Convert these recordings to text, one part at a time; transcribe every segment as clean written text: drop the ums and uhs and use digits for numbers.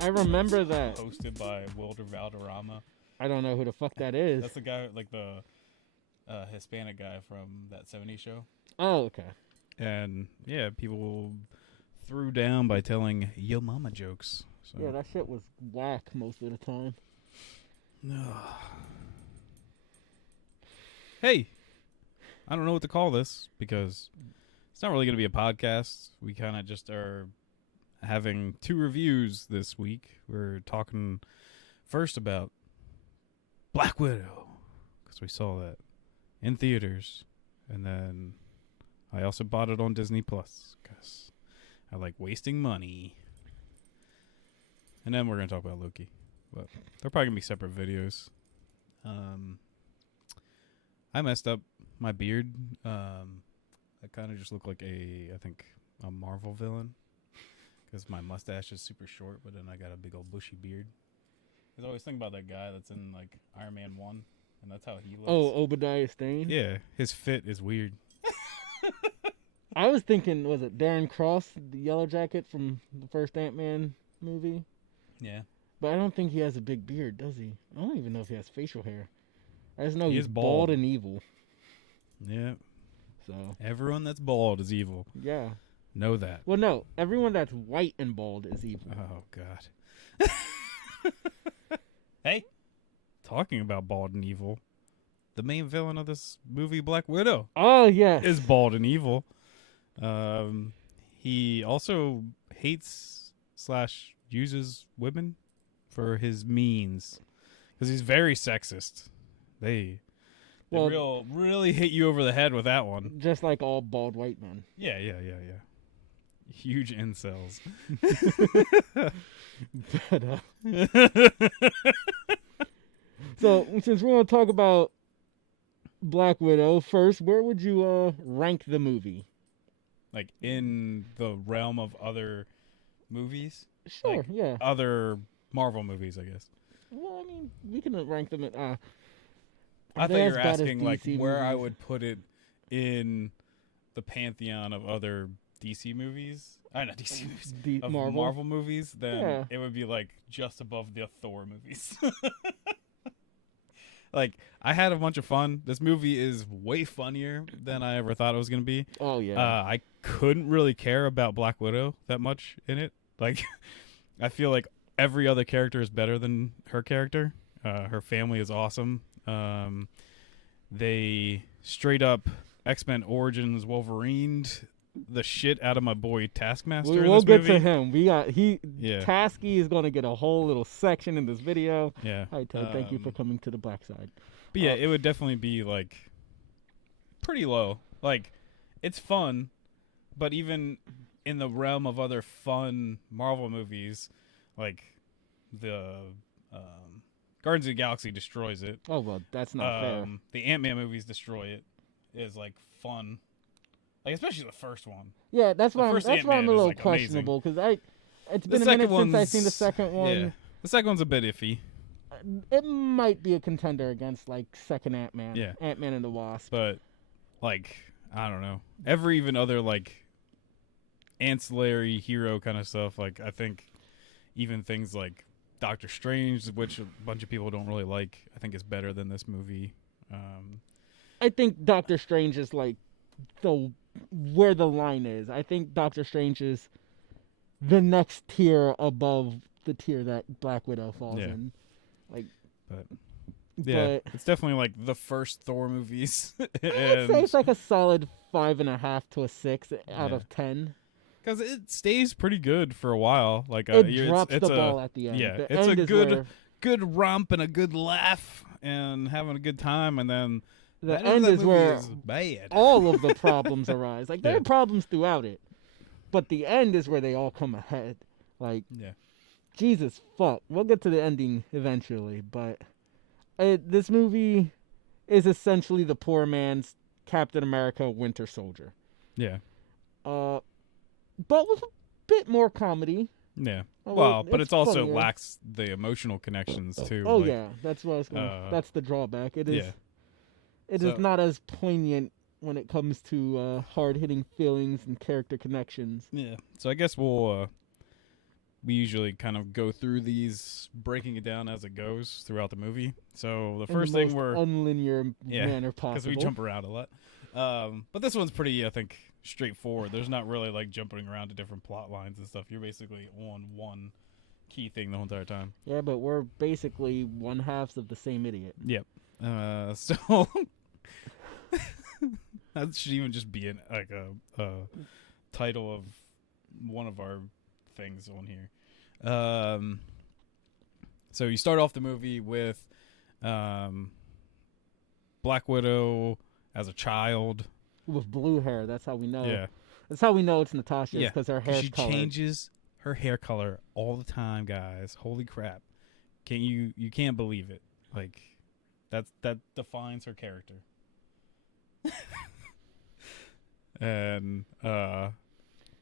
I remember that. Hosted by Wilder Valderrama. I don't know who the fuck that is. That's the guy, like the Hispanic guy from that '70s show. Oh, okay. And yeah, people threw down by telling yo mama jokes. So. Yeah, that shit was whack most of the time. Hey, I don't know what to call this because it's not really going to be a podcast. We kind of just are having 2 reviews this week. We're talking first about Black Widow because we saw that in theaters, and then I also bought it on Disney Plus because I like wasting money. And then we're going to talk about Loki, but they're probably going to be separate videos. I messed up my beard. I kind of just look like a Marvel villain because my mustache is super short, but then I got a big old bushy beard. Because I always think about that guy that's in like Iron Man 1, and that's how he looks. Oh, Obadiah Stane? Yeah, his fit is weird. I was thinking, was it Darren Cross, the Yellow Jacket from the first Ant-Man movie? Yeah. But I don't think he has a big beard, does he? I don't even know if he has facial hair. I just know He he's is bald bald and evil. Yeah. So Everyone that's bald is evil. yeah. Know that. Well, no, everyone that's white and bald is evil. Oh, God. Hey, talking about bald and evil, the main villain of this movie, Black Widow, Oh yeah. is bald and evil. He also hates / uses women for his means because he's very sexist. They really hit you over the head with that one. Just like all bald white men. Yeah. Huge incels. But, so since we're gonna talk about Black Widow first, where would you rank the movie? Like in the realm of other movies? Sure, Like, yeah. Other Marvel movies, I guess. Well, I mean, we can rank them at. I thought you were asking like DC where I movies? would put it in the pantheon of other DC movies. Not DC movies. Of Marvel movies, then Yeah. it would be like just above the Thor movies. Like, I had a bunch of fun. This movie is way funnier than I ever thought it was going to be. Oh yeah. I couldn't really care about Black Widow that much in it. Like, I feel like every other character is better than her character. Her family is awesome. They straight up X-Men Origins Wolverined the shit out of my boy Taskmaster. We'll get movie. to him. Yeah. Tasky is gonna get a whole little section in this video. Yeah. Hi Ted, thank you for coming to the black side. But yeah, it would definitely be like pretty low. Like, it's fun, but even in the realm of other fun Marvel movies, like the Guardians of the Galaxy destroys it. Oh well, that's not fair. The Ant-Man movies destroy it. Is like fun, like especially the first one. Yeah, that's the why I'm first a Ant-Man is, little like, questionable because it's The been a second minute since I've seen the one's- second one. Yeah, the second one's a bit iffy, It might be a contender against like second Ant-Man. Yeah. Ant-Man and the Wasp. but like I don't know. Every even other like ancillary hero kind of stuff. Like I think even things like Doctor Strange, which a bunch of people don't really like, I think is better than this movie. I think Doctor Strange is like where the line is. I think Doctor Strange is the next tier above the tier that Black Widow falls Yeah. in. Like, But yeah, but it's definitely like the first Thor movies, I'd say and it's like a solid 5.5 to a 6 out Yeah. of 10. because it stays pretty good for a while. Like It it's drops the a, ball at the end. yeah, The it's a end is good- where- good romp and a good laugh and having a good time, and then the end of end that is movie where is bad. all of the problems arise. Like there Yeah. are problems throughout it, but the end is where they all come ahead. Like Yeah. Jesus fuck. We'll get to the ending eventually, but this movie is essentially the poor man's Captain America Winter Soldier. Yeah. But with a bit more comedy. Yeah. Oh, Well, but it's also funnier. lacks the emotional connections too. Oh like, yeah, that's what I was going. That's the drawback. It is. yeah. It is So- not as poignant when it comes to hard-hitting feelings and character connections. Yeah. So I guess we usually kind of go through these, breaking it down as it goes throughout the movie. So the In first the thing most we're unlinear Yeah, manner because possible. we jump around a lot. But this one's pretty, I think, straightforward. There's not really like jumping around to different plot lines and stuff. You're basically on one key thing the whole entire time. Yeah, but we're basically one halves of the same idiot. Yep. So that should even just be like a title of one of our things on here. So you start off the movie with Black Widow as a child. With blue hair, that's how we know. Yeah. That's how we know it's Natasha. Yeah, because her 'cause hair's she colored. changes her hair color all the time, guys. Holy crap! You can't believe it. Like that defines her character. And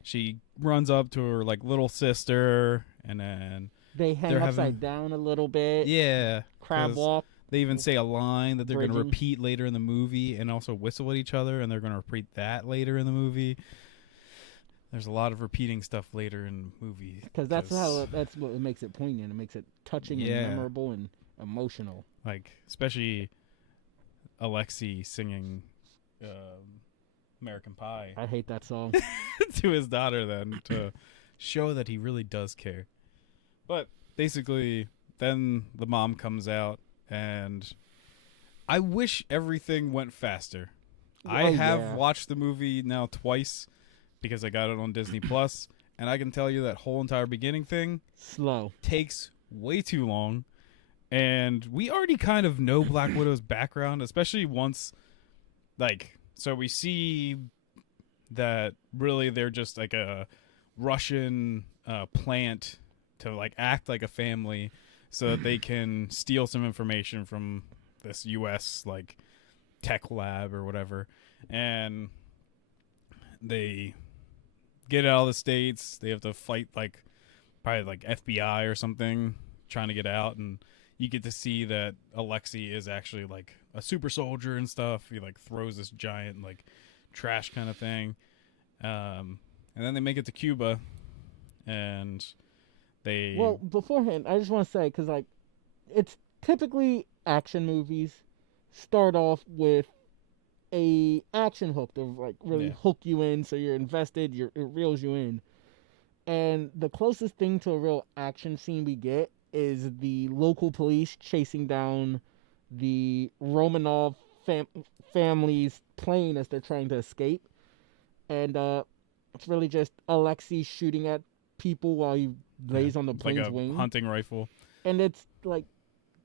she runs up to her like little sister, and then They hang they're upside having- down a little bit. yeah, Crab 'cause walk. they even say a line that they're going to Bridging. repeat later in the movie, and also whistle at each other, and they're going to repeat that later in the movie. There's a lot of repeating stuff later in the movie Because that's what makes it poignant. It makes it touching Yeah. and memorable and emotional. like, especially Alexei singing American Pie I hate that song. to his daughter then to show that he really does care. But basically, then the mom comes out, and I wish everything went faster. I Oh, have yeah. watched the movie now twice because I got it on Disney Plus, and I can tell you that whole entire beginning thing Slow. takes way too long. And we already kind of know Black Widow's background, especially once, like, so we see that really they're just like a Russian plant to like act like a family so that they can steal some information from this US like tech lab or whatever. And they get out of the States. They have to fight like probably like FBI or something trying to get out, and you get to see that Alexei is actually like a super soldier and stuff. He like throws this giant like trash kind of thing. And then they make it to Cuba, and they Well, beforehand, I just want to say, because, like, it's typically action movies start off with a action hook to, like, really Yeah. hook you in so you're invested, it reels you in. And the closest thing to a real action scene we get is the local police chasing down the Romanov family's plane as they're trying to escape. And it's really just Alexei shooting at people while he lays on the it's like plane's a wing. hunting rifle. And it's like,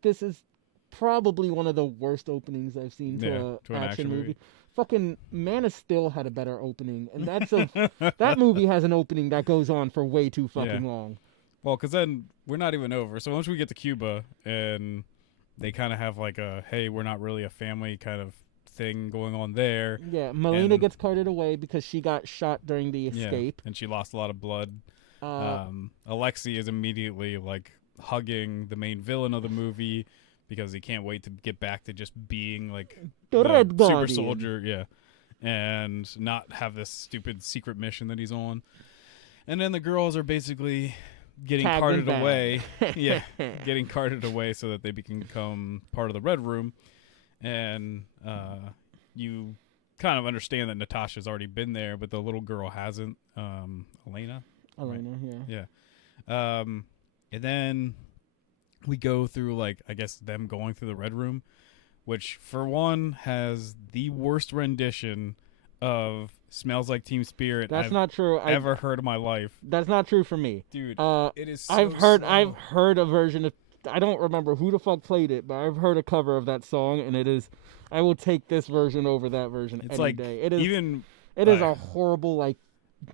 this is probably one of the worst openings I've seen to Yeah, a to an action movie. Fucking Man of Steel had a better opening, and that movie has an opening that goes on for way too fucking long. Well, because then we're not even over. So once we get to Cuba, and they kind of have like a, hey, we're not really a family kind of thing going on there. Yeah, Melina And- gets carted away because she got shot during the escape. Yeah, and she lost a lot of blood. Uh, Alexei is immediately like hugging the main villain of the movie because he can't wait to get back to just being like The Red super Guardian. soldier, yeah, and not have this stupid secret mission that he's on. And then the girls are basically getting Tagged carted and away. bagged. Yeah, getting carted away so that they can become part of the Red Room. And you kind of understand that Natasha's already been there, but the little girl hasn't. Elena. Elena, yeah. Yeah. And then we go through like I guess them going through the Red Room, which for one has the worst rendition of "Smells Like Teen Spirit" That's I've not true. ever heard in my life, That's not true for me. dude. Uh, It is. So I've slow. heard a version of. I don't remember who the fuck played it, but I've heard a cover of that song, and it is. I will take this version over that version It's any like day. It is. even It is a like- horrible like.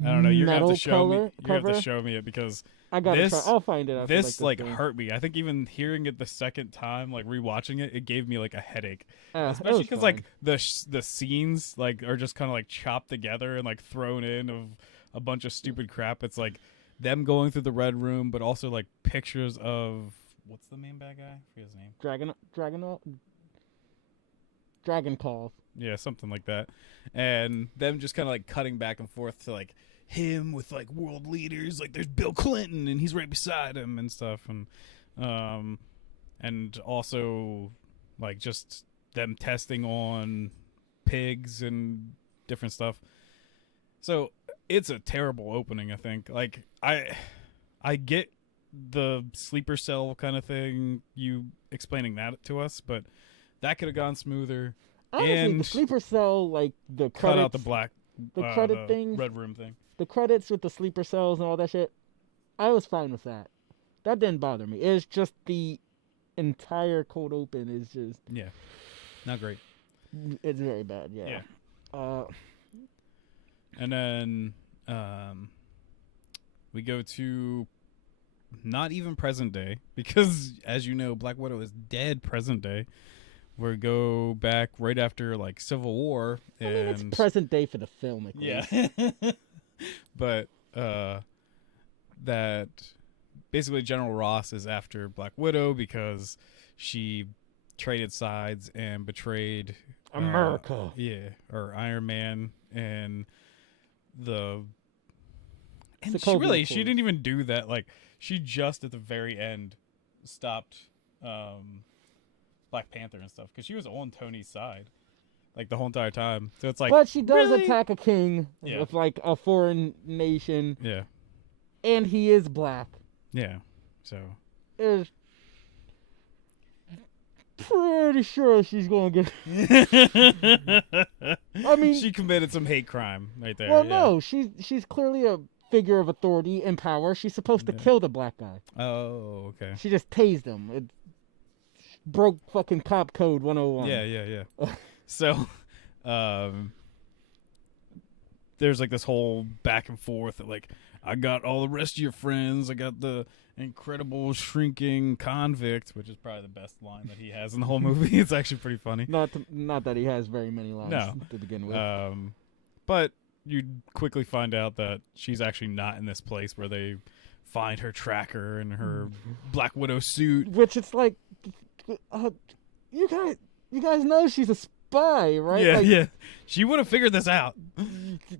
I don't know. You're gonna have metal to show me. color You have cover. to show me it because I gotta this- try. I'll find it. After, this like thing. hurt me. I think even hearing it the second time, like rewatching it, it gave me like a headache. It Especially was because fine. like the scenes like are just kind of like chopped together and like thrown in of a bunch of stupid crap. It's like them going through the Red Room, but also like pictures of what's the main bad guy? I forget his name. Dragon Call. Yeah, something like that. And them just kind of like cutting back and forth to like him with like world leaders, like there's Bill Clinton and he's right beside him and stuff, and also like just them testing on pigs and different stuff. So it's a terrible opening, I think. Like I get the sleeper cell kind of thing, you explaining that to us, but that could have gone smoother. Honestly, And the sleeper cell, like the credits, cut out the black, the credit the thing, red room thing. the credits with the sleeper cells and all that shit. I was fine with that. That didn't bother me. It's just the entire cold open is just. Yeah, not great. It's very bad. Yeah. And then we go to not even present day, because as you know, Black Widow is dead present day. We go back right after like Civil War, and I mean, it's present day for the film, at least. yeah. But that basically General Ross is after Black Widow because she traded sides and betrayed America. Or Iron Man and the. And Sokovia she Accords. didn't even do that. Like, she just at the very end stopped Black Panther and stuff because she was on Tony's side like the whole entire time. So it's like, But she does really? attack a king Yeah. of like a foreign nation, yeah, and he is black. yeah. So Is pretty sure she's gonna get. I mean, she committed some hate crime right there. well, yeah. no, she's clearly a figure of authority and power. She's supposed to Yeah. kill the black guy. Oh, okay. She just tased him. It broke fucking cop code 101. Yeah. So, there's like this whole back and forth that like, I got all the rest of your friends. I got the incredible shrinking convict, which is probably the best line that he has in the whole movie. It's actually pretty funny. Not that he has very many lines No. to begin with. But you quickly find out that she's actually not in this place where they find her tracker and her Black Widow suit. Which it's like, you guys know she's a spy, right? Yeah, Like, yeah. She would have figured this out.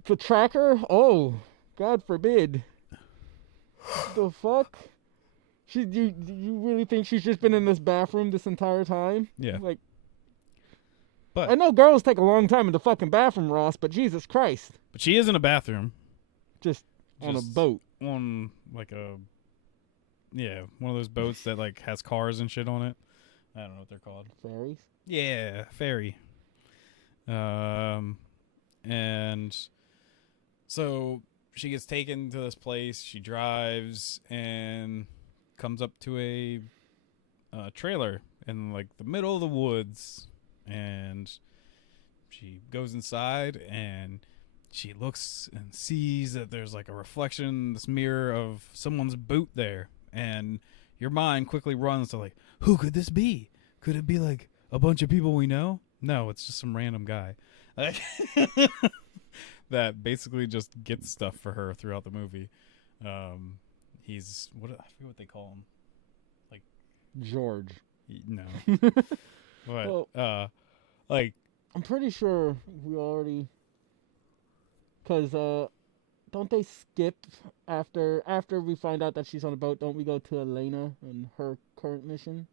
The tracker? Oh, God forbid. The fuck? You really think she's just been in this bathroom this entire time? Yeah. Like, But I know girls take a long time in the fucking bathroom, Ross, but Jesus Christ. but she is in a bathroom Just on a Just- boat. on like one of those boats that like has cars and shit on it. I don't know what they're called. Fairies? Yeah, ferry. And so she gets taken to this place. She drives and comes up to a trailer in like the middle of the woods, and she goes inside and she looks and sees that there's like a reflection in this mirror of someone's boot there, and your mind quickly runs to like, who could this be? Could it be like a bunch of people we know? No, it's just some random guy that basically just gets stuff for her throughout the movie. He's I forget what they call him. George. No, what? Well- Like, I'm pretty sure we already... Because, don't they skip after we find out that she's on a boat? Don't we go to Elena and her current mission?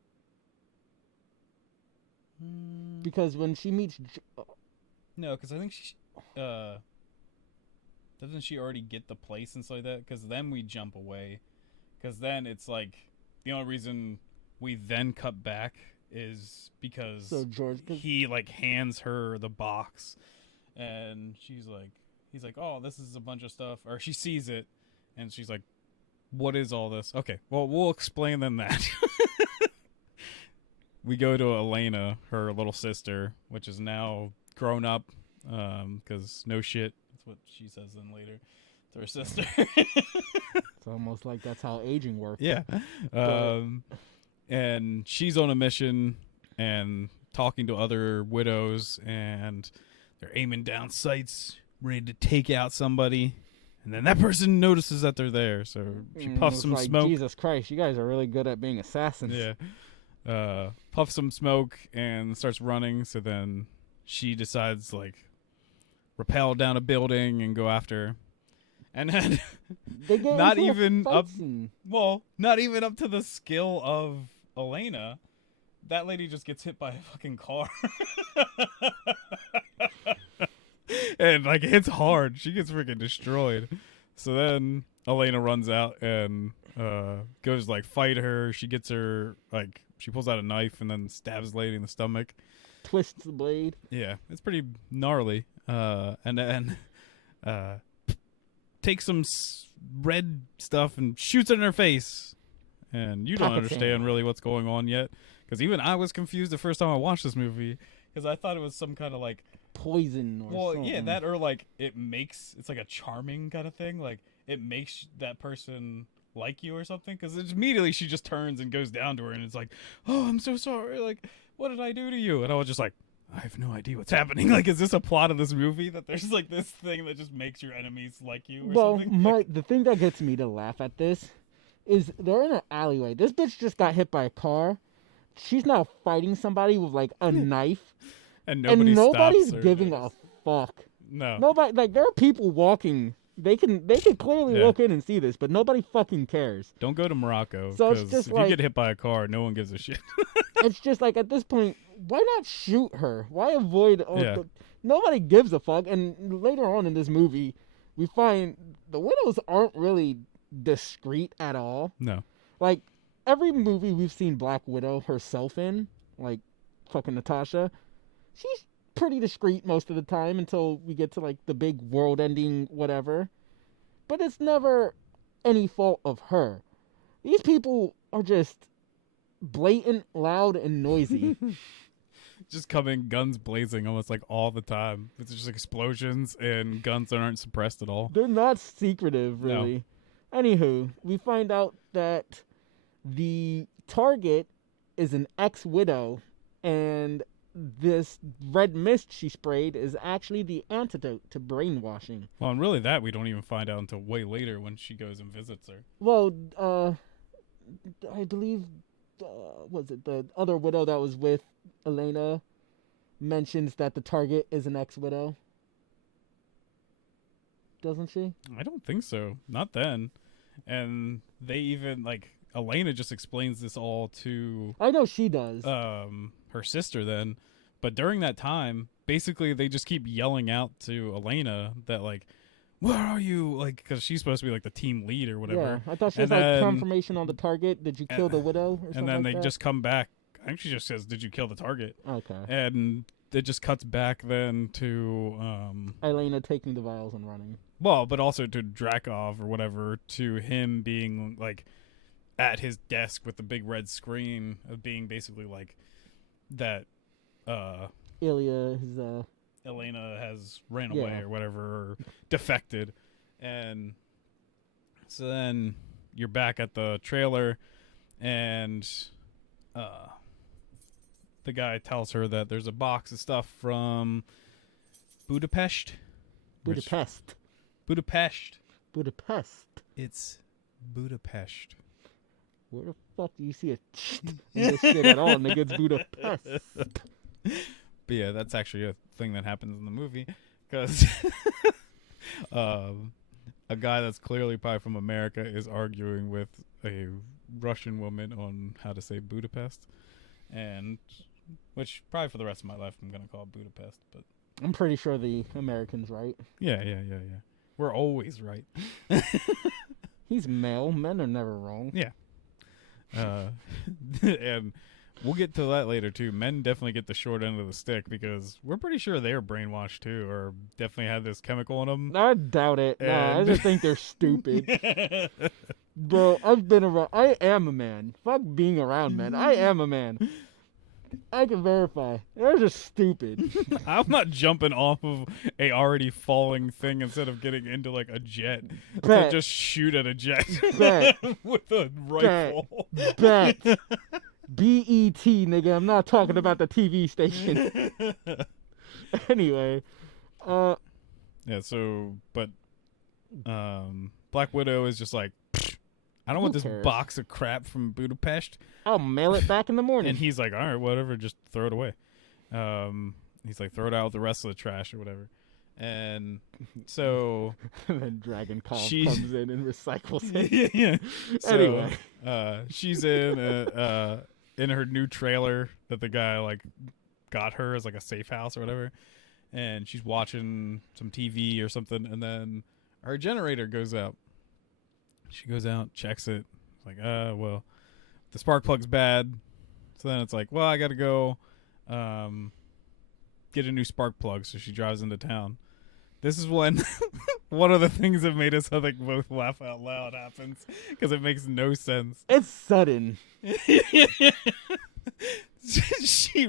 Because when she meets... no, because I think she doesn't she already get the place and stuff like that? Because then we jump away. Because then it's like the only reason we then cut back is because So George... he like hands her the box, and he's like, oh, this is a bunch of stuff, or she sees it and she's like, what is all this? Okay, well, we'll explain then that. We go to Elena, her little sister, which is now grown up, because no shit, that's what she says then later to her sister. It's almost like that's how aging works. Yeah. And she's on a mission and talking to other widows, and they're aiming down sights, ready to take out somebody. And then that person notices that they're there, so she puffs It's some like, smoke. Jesus Christ, you guys are really good at being assassins. Yeah. Puffs some smoke and starts running, so then she decides like rappel down a building and go after her. And then They get not into a even fight up scene. well, not even up to the skill of Elena. That lady just gets hit by a fucking car. And like hits hard. She gets freaking destroyed. So then Elena runs out and goes like fight her. She gets her like she pulls out a knife and then stabs the lady in the stomach. Twists the blade. Yeah, it's pretty gnarly. And then takes some red stuff and shoots it in her face. And you don't Pocket understand sand. really what's going on yet, because even I was confused the first time I watched this movie, because I thought it was some kind of like Poison or something. yeah, that or like it's like a charming kind of thing, like it makes that person like you or something, because immediately she just turns and goes down to her and it's like, oh, I'm so sorry, like what did I do to you? And I was just like, I have no idea what's happening. Like, is this a plot of this movie that there's like this thing that just makes your enemies like you or Well, something? the thing that gets me to laugh at this is they're in an alleyway. This bitch just got hit by a car. She's now fighting somebody with like a knife, And and nobody's stops her. giving a fuck. No. Nobody, like, there are people walking. They can clearly Yeah. look in and see this, but nobody fucking cares. Don't go to Morocco, So it's because just if like- you get hit by a car, no one gives a shit. It's just like at this point, why not shoot her? Why avoid? Yeah. Nobody gives a fuck. And later on in this movie, we find the widows aren't really discreet at all. No. Like every movie we've seen Black Widow herself in, like fucking Natasha, she's pretty discreet most of the time until we get to like the big world-ending whatever. But it's never any fault of her. These people are just blatant, loud, and noisy. Just coming guns blazing almost like all the time. It's just explosions and guns that aren't suppressed at all. They're not secretive, No. really. Anywho, we find out that the target is an ex-widow, and this red mist she sprayed is actually the antidote to brainwashing. Well, and really that we don't even find out until way later when she goes and visits her. Well, I believe, was it the other widow that was with Elena mentions that the target is an ex-widow? Doesn't she? I don't think so. Not then. And they even like Elena just explains this all to I know she does. her sister then, but during that time basically they just keep yelling out to Elena that like, where are you, like, because she's supposed to be like the team lead or whatever. Yeah, I thought she was And like then- confirmation on the target. Did you kill the widow or something And then like they that? just come back. I think she just says, did you kill the target? Okay. And it just cuts back then to Elena taking the vials and running. well, but also to Drakov or whatever, to him being like at his desk with the big red screen of being basically like that Ilya is Elena has ran away Yeah. or whatever, or defected. And so then you're back at the trailer, and the guy tells her that there's a box of stuff from Budapest. Which- Budapest. Budapest. Budapest. It's Budapest. Where the fuck do you see a in this shit at all? Nigga, it's Budapest. But yeah, that's actually a thing that happens in the movie, because a guy that's clearly probably from America is arguing with a Russian woman on how to say Budapest, and which probably for the rest of my life I'm gonna call it Budapest. But I'm pretty sure the American's right. yeah. We're always right. He's male. Men are never wrong. Yeah. And we'll get to that later too. Men definitely get the short end of the stick, because we're pretty sure they're brainwashed too, or definitely had this chemical in them. I doubt it. Nah, I And- just think they're stupid. Bro, I've been around. I am a man. Fuck being around men. I am a man. I can verify. They're just stupid. I'm not jumping off of a already falling thing instead of getting into like a jet to Bet. just shoot at a jet Bet. with a rifle. Bet. B-E-T, nigga. I'm not talking about the TV station. Anyway. Yeah, so but Black Widow is just like, I don't Who want this cares? box of crap from Budapest. I'll mail it back in the morning. And he's like, all right, whatever, just throw it away. He's like, throw it out with the rest of the trash or whatever. And so And then Dragon Call She- comes in and recycles it. yeah. So, Anyway. she's in her new trailer that the guy like got her as like a safe house or whatever, and she's watching some TV or something, and then her generator goes out. She goes out, checks it. It's like, well, the spark plug's bad. So then it's like, well, I got to go get a new spark plug. So she drives into town. This is when one of the things that made us, I think, both laugh out loud happens because it makes no sense. It's sudden. She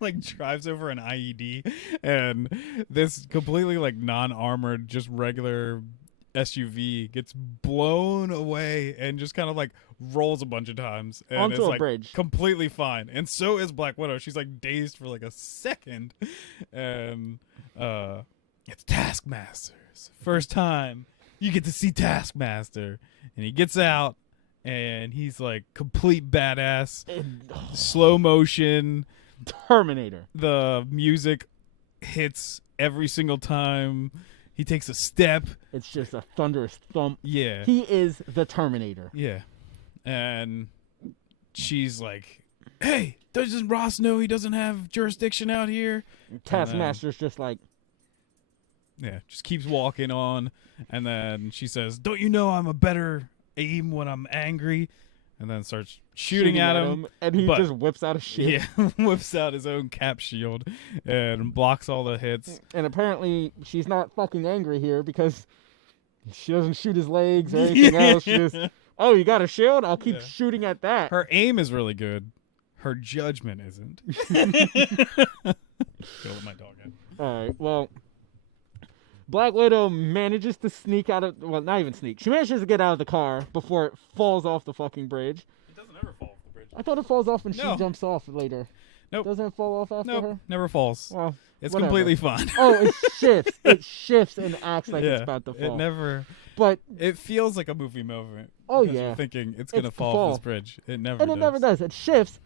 like drives over an IED, and this completely like non-armored, just regular SUV gets blown away and just kind of like rolls a bunch of times and Onto is a like bridge. completely fine. And so is Black Widow. She's like dazed for like a second, and it's Taskmaster's first time you get to see Taskmaster, and he gets out and he's like complete badass, slow motion, Terminator. the music hits every single time he takes a step. It's just a thunderous thump. Yeah. He is the Terminator. Yeah. And she's like, hey, doesn't Ross know he doesn't have jurisdiction out here? Taskmaster's just like, Yeah, just keeps walking on. And then she says, don't you know I'm a better aim when I'm angry? And then starts shooting at him. and he but- just whips out a shield. Yeah, whips out his own cap shield and blocks all the hits. And apparently she's not fucking angry here because she doesn't shoot his legs or anything else. She just, oh, you got a shield? I'll keep Yeah. shooting at that. Her aim is really good. Her judgment isn't. Go let my dog in. All right, well, Black Widow manages to sneak out of, well, not even sneak. She manages to get out of the car before it falls off the fucking bridge. It doesn't ever fall off the bridge. I thought it falls off when No. she jumps off later. Nope. Doesn't it fall off after Nope, her? never falls. Well, It's whatever. completely fine. Oh, it shifts. It shifts and acts like Yeah, it's about to fall. It never. But It feels like a movie moment. Oh, because yeah. You're thinking it's It's gonna the fall fall. off this bridge. It never. and does. it never does. It shifts.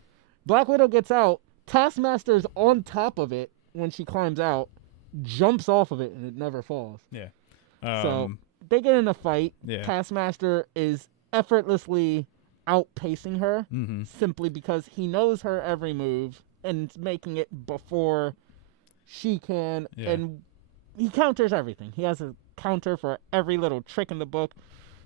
Black Widow gets out. Taskmaster's on top of it when she climbs out, jumps off of it, and it never falls. So they get in a fight. yeah. Taskmaster is effortlessly outpacing her Mm-hmm. simply because he knows her every move and is making it before she can. Yeah. And he counters everything. He has a counter for every little trick in the book.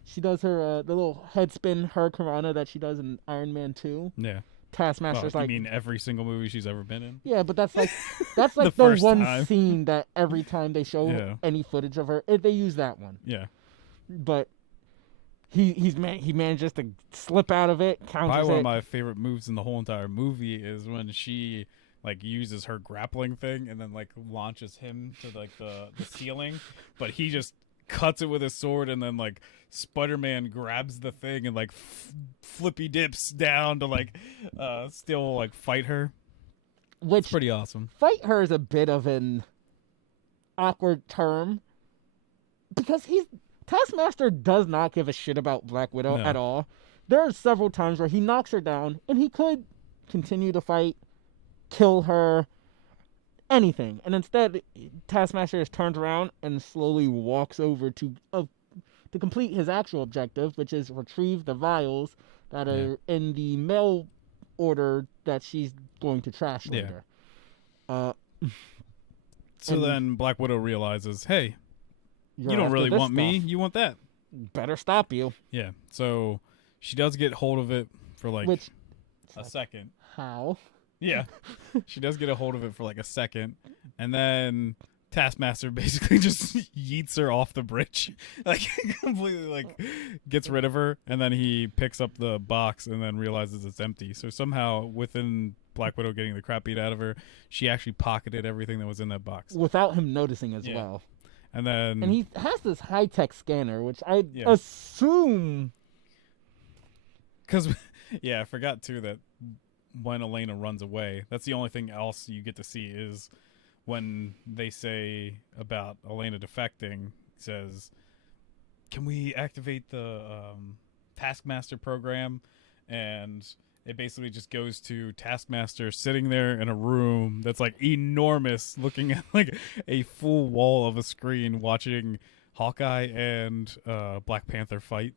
She does her the little head spin hurricanrana that she does in Iron Man 2. Yeah. Taskmaster's Well, like, you mean every single movie she's ever been in? yeah, but that's like the first one time. scene that every time they show Yeah. any footage of her, they use that one. Yeah. But he manages to slip out of it, counters Probably one it. of my favorite moves in the whole entire movie is when she like uses her grappling thing and then like launches him to like the ceiling, but he just cuts it with his sword and then like Spider-Man grabs the thing and like flippy dips down to like still like fight her. Which Pretty awesome. fight her is a bit of an awkward term because Taskmaster does not give a shit about Black Widow No. at all. There are several times where he knocks her down and he could continue to fight, kill her, anything. And instead, Taskmaster is turned around and slowly walks over to complete his actual objective, which is retrieve the vials that are in the mail order that she's going to trash Yeah. later. So And- then Black Widow realizes, hey, You're you don't after really this want me, stuff. you want that. Better stop you. Yeah. So she does get hold of it for like Which, a second. how? Yeah. She does get a hold of it for like a second. And then Taskmaster basically just yeets her off the bridge. Like completely like gets rid of her. And then he picks up the box and then realizes it's empty. So somehow within Black Widow getting the crap beat out of her, she actually pocketed everything that was in that box. Without him noticing as Yeah. well. And then And he has this high-tech scanner, which I Yeah. assume... because yeah, I forgot too that when Elena runs away, that's the only thing else you get to see is when they say about Elena defecting, says, "Can we activate the Taskmaster program?" And it basically just goes to Taskmaster sitting there in a room that's like enormous, looking at like a full wall of a screen, watching Hawkeye and Black Panther fight,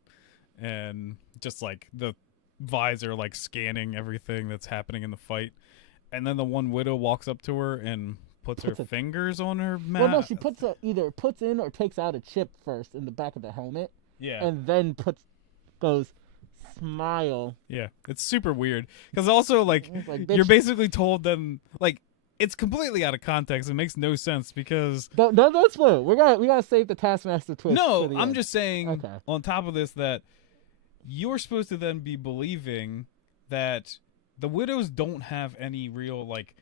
and just like the visor like scanning everything that's happening in the fight. And then the one widow walks up to her and puts her fingers on her mouth. Well, no, she either puts in or takes out a chip first in the back of the helmet, Yeah. and then goes smile. Yeah, it's super weird because also like It's like, you're bitch. basically told them like it's completely out of context. It makes no sense because Don't spoil. We gotta save the Taskmaster twist. no, for the I'm end. just saying Okay. on top of this that you're supposed to then be believing that the widows don't have any real like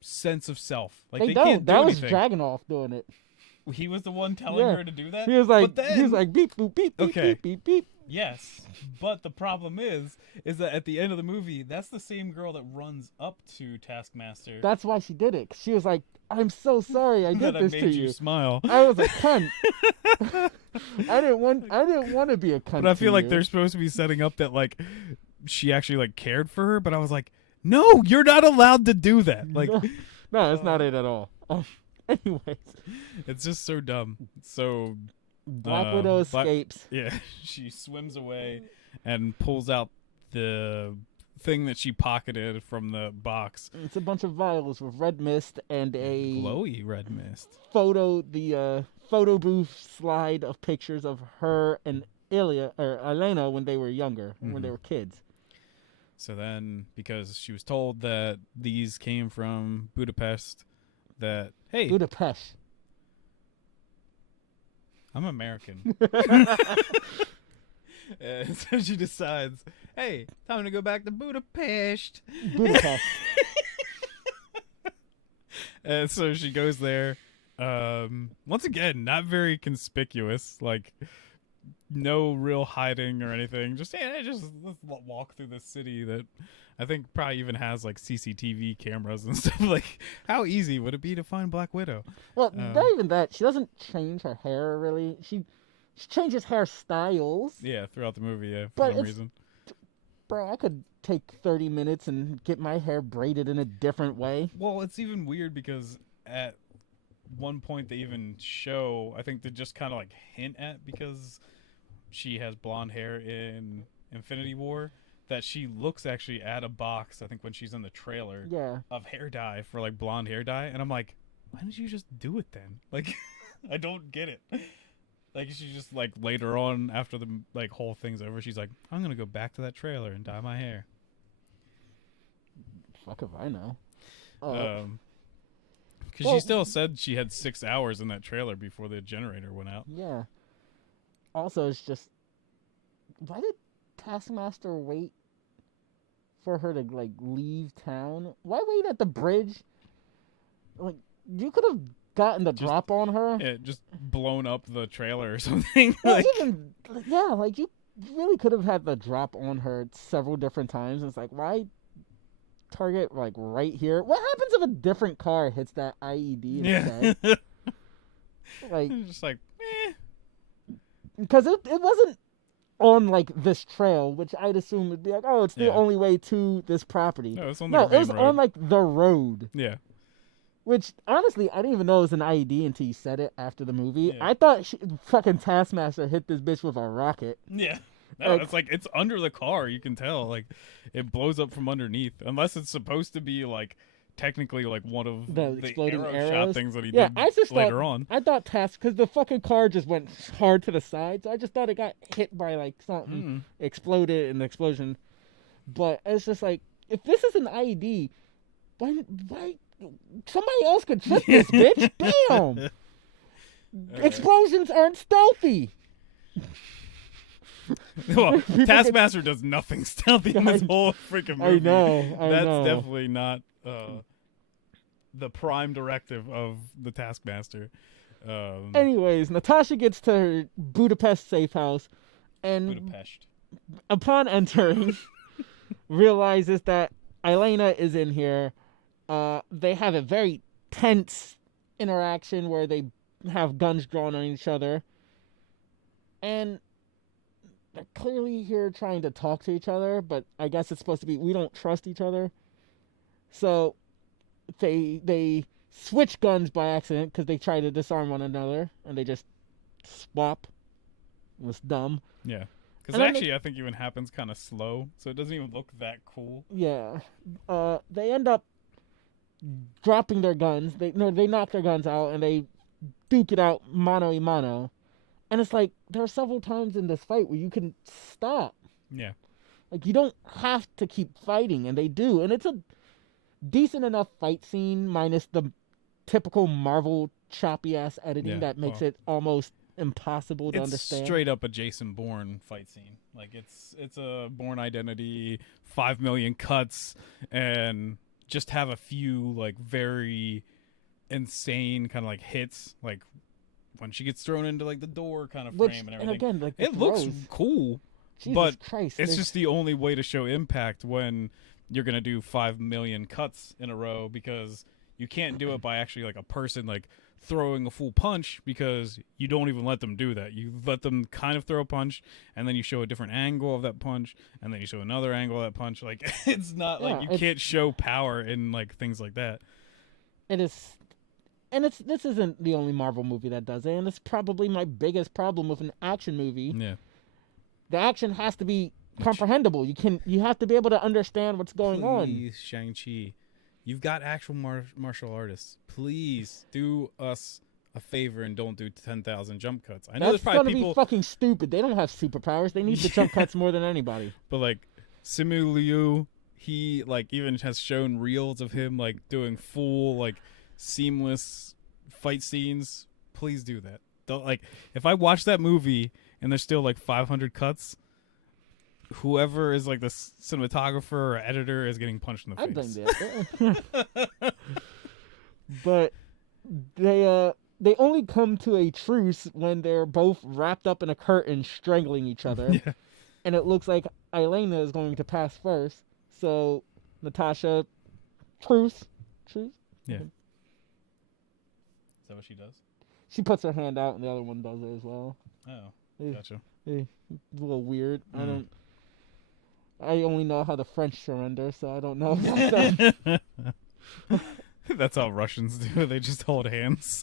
sense of self. Like they don't. can't do That was anything. Dragunov doing it. He was the one telling Yeah. her to do that. He was like, but then, beep boop beep beep Okay. beep beep beep. yes, but the problem is that at the end of the movie, that's the same girl that runs up to Taskmaster. That's why she did it. 'Cause she was like, "I'm so sorry, I did that this made to you you." smile. I was a cunt. I didn't want to be a cunt. But I feel to like you. they're supposed to be setting up that like she actually like cared for her, but I was like, no, you're not allowed to do that. Like, no, that's not it at all. Anyways, it's just so dumb. So Black Widow escapes. yeah, she swims away and pulls out the thing that she pocketed from the box. It's a bunch of vials with red mist and a Glowy red mist. photo booth slide of pictures of her and Elena when they were younger, when they were kids. So then, because she was told that these came from Budapest, that hey, Budapest. I'm American. And so she decides, hey, time to go back to Budapest. Budapest. And so she goes there. Once again, not very conspicuous. Like, no real hiding or anything. Just let's walk through this city that I think probably even has like CCTV cameras and stuff. Like, how easy would it be to find Black Widow? Well, not even that. She doesn't change her hair really. She changes hairstyles. Yeah, throughout the movie, yeah, for But some it's- reason. Bro, I could take 30 minutes and get my hair braided in a different way. Well, it's even weird because at one point they even show, I think they just kind of like hint at, because she has blonde hair in Infinity War, that she looks actually at a box, I think when she's in the trailer, Yeah. of hair dye for like blonde hair dye. And I'm like, why didn't you just do it then? Like, I don't get it. Like, she just like later on after the like whole thing's over, she's like, I'm going to go back to that trailer and dye my hair. Fuck if I know. Because Well- she still said she had 6 hours in that trailer before the generator went out. Yeah. Also, it's just, why did Taskmaster wait for her to like leave town? Why wait at the bridge? Like, you could have gotten the Just- drop on her. It just blown up the trailer or something. Well, Like, even like you really could have had the drop on her several different times. It's like, why target like right here? What happens if a different car hits that IED instead? yeah. Like, Just like, because it wasn't on like this trail, which I'd assume would be like, oh, it's the Yeah. only way to this property. no, it's on No, the it was main road. on like the road. Yeah. Which honestly, I didn't even know it was an IED until you said it after the movie. Yeah. I thought fucking Taskmaster hit this bitch with a rocket. Yeah. No, Like- it's like, it's under the car. You can tell. Like, it blows up from underneath. Unless it's supposed to be, like, technically, like, one of The the exploding arrow arrows? shot things that he Yeah, did I just later thought, on. I thought because the fucking car just went hard to the side, so I just thought it got hit by like something, exploded in the explosion. But it's just like, if this is an IED, why somebody else could trip this bitch? Bam! Explosions aren't stealthy. Well, People Taskmaster does nothing stealthy in this whole freaking movie. I know. That's know. definitely not the prime directive of the Taskmaster. Anyways, Natasha gets to her Budapest safe house, and Budapest. upon entering, realizes that Elena is in here. They have a very tense interaction where they have guns drawn on each other. And they're clearly here trying to talk to each other, but I guess it's supposed to be we don't trust each other. So they switch guns by accident because they try to disarm one another, and they just swap. It was dumb. Yeah. Because And then actually, I think even happens kind of slow, so it doesn't even look that cool. Yeah. They end up dropping their guns. They knock their guns out and they duke it out mano a mano. And it's like there are several times in this fight where you can stop. Yeah. Like you don't have to keep fighting, and they do. And it's a decent enough fight scene minus the typical Marvel choppy ass editing Yeah, that makes well, it almost impossible to It's understand. straight up a Jason Bourne fight scene. Like it's a Bourne Identity, 5 million cuts, and just have a few like very insane kind of like hits, like when she gets thrown into like the door kind of Which, frame and and everything. again, like the It looks throws, cool, Jesus but Christ, it's there's- just the only way to show impact when you're gonna do 5 million cuts in a row, because you can't do it by actually like a person like throwing a full punch, because you don't even let them do that. You let them kind of throw a punch, and then you show a different angle of that punch, and then you show another angle of that punch. Like it's not like Yeah, you it's- can't show power in like things like that. It is, and this isn't the only Marvel movie that does it, and it's probably my biggest problem with an action movie. Yeah. The action has to be comprehensible. You have to be able to understand what's going on. Please, Shang-Chi, you've got actual martial artists. Please do us a favor and don't do 10,000 jump cuts. I know That's there's probably gonna people, be fucking stupid. They don't have superpowers. They need the jump cuts more than anybody. but like Simu Liu, he like even has shown reels of him like doing full like seamless fight scenes. Please do that. Don't, like, if I watch that movie and there's still like 500 cuts, whoever is like the cinematographer or editor is getting punched in the I face. blame that. But they only come to a truce when they're both wrapped up in a curtain strangling each other. Yeah. And it looks like Elena is going to pass first. So Natasha, truce. Yeah. Is that what she does? She puts her hand out, and the other one does it as well. Oh, Eh, gotcha. It's a little weird. Mm. I only know how the French surrender, so I don't know about that. That's how Russians do it. They just hold hands.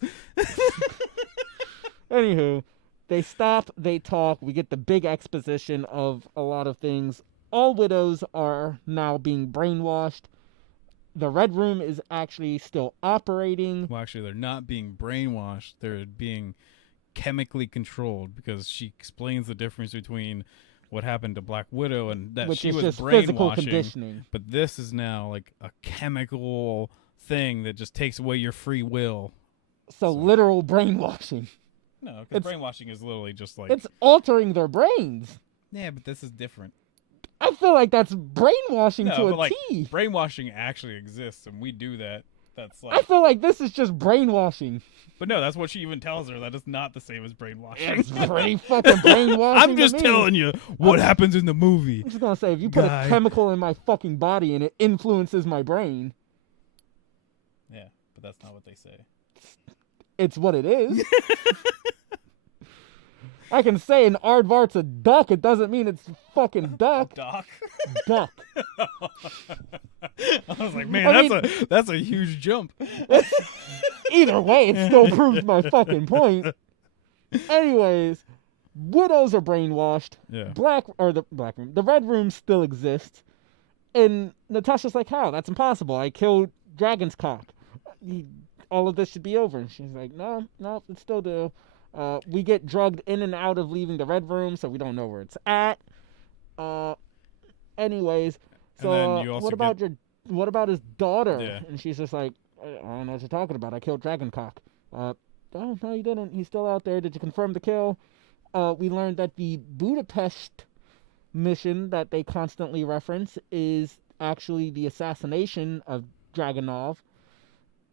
Anywho, they stop, they talk, we get the big exposition of a lot of things. All widows are now being brainwashed. The Red Room is actually still operating. Well, actually, they're not being brainwashed. They're being chemically controlled, because she explains the difference between what happened to Black Widow and that Which she is was just physical brainwashing. conditioning. But this is now like a chemical thing that just takes away your free will. So literal brainwashing. No, because It's- brainwashing is literally just like, It's altering their brains. yeah, but this is different. I feel like that's brainwashing No, to but a like T. brainwashing actually exists, and we do that. That's I like, feel like this is just brainwashing. but no, that's what she even tells her. That is not the same as brainwashing. It's pretty fucking brainwashing. I'm just to me. telling you what happens in the movie. I'm just gonna say, if you put Guy. a chemical in my fucking body and it influences my brain, Yeah, but that's not what they say. it's what it is. I can say an aardvark's a duck. It doesn't mean it's fucking duck. Doc. Duck. I was like, man, I that's a huge jump. Either way, it still proves my fucking point. Anyways, widows are brainwashed. Yeah. The Red Room still exists. And Natasha's like, how? That's impossible. I killed Dragon's Cock. All of this should be over. And she's like, no, it still do. We get drugged in and out of leaving the Red Room, so we don't know where it's at. Anyways, so And then you also what about his daughter? Yeah. And she's just like, I don't know what you're talking about. I killed Dragon Cock. Oh no, you didn't. He's still out there. Did you confirm the kill? We learned that the Budapest mission that they constantly reference is actually the assassination of Dragunov,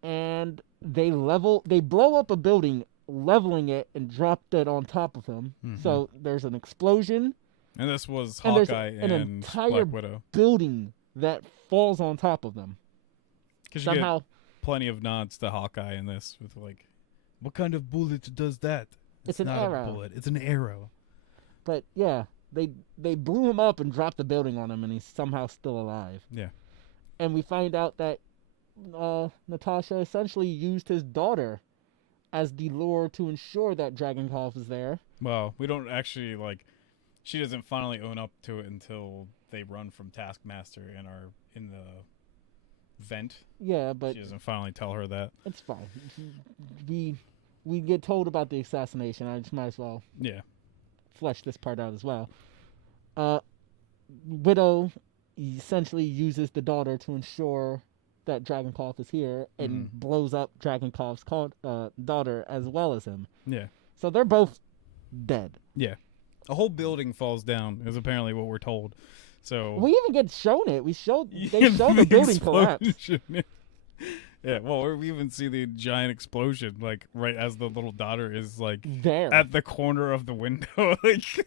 and they blow up a building, leveling it and dropped it on top of him. Mhm. So there's an explosion, And this was and there's Hawkeye an and entire Black Widow. building that falls on top of them. Because you get Somehow, plenty of nods to Hawkeye in this, with like, what kind of bullet does that? It's an not arrow. a bullet. It's an arrow. but yeah, they blew him up and dropped the building on him, and he's somehow still alive. Yeah. And we find out that Natasha essentially used his daughter as the lure to ensure that Dragonkov is there. Well, we don't actually, like, she doesn't finally own up to it until they run from Taskmaster and are in the vent. Yeah, but She doesn't finally tell her that. it's fine. We get told about the assassination. I just might as well Yeah. flesh this part out as well. Widow essentially uses the daughter to ensure that Dragonkov is here and blows up Dragonkov's daughter as well as him. Yeah. So they're both dead. Yeah. A whole building falls down is apparently what we're told. So We even get shown it. They show the building collapse. explosion. Yeah, well, we even see the giant explosion, like, right as the little daughter is, like, There. at the corner of the window. Like,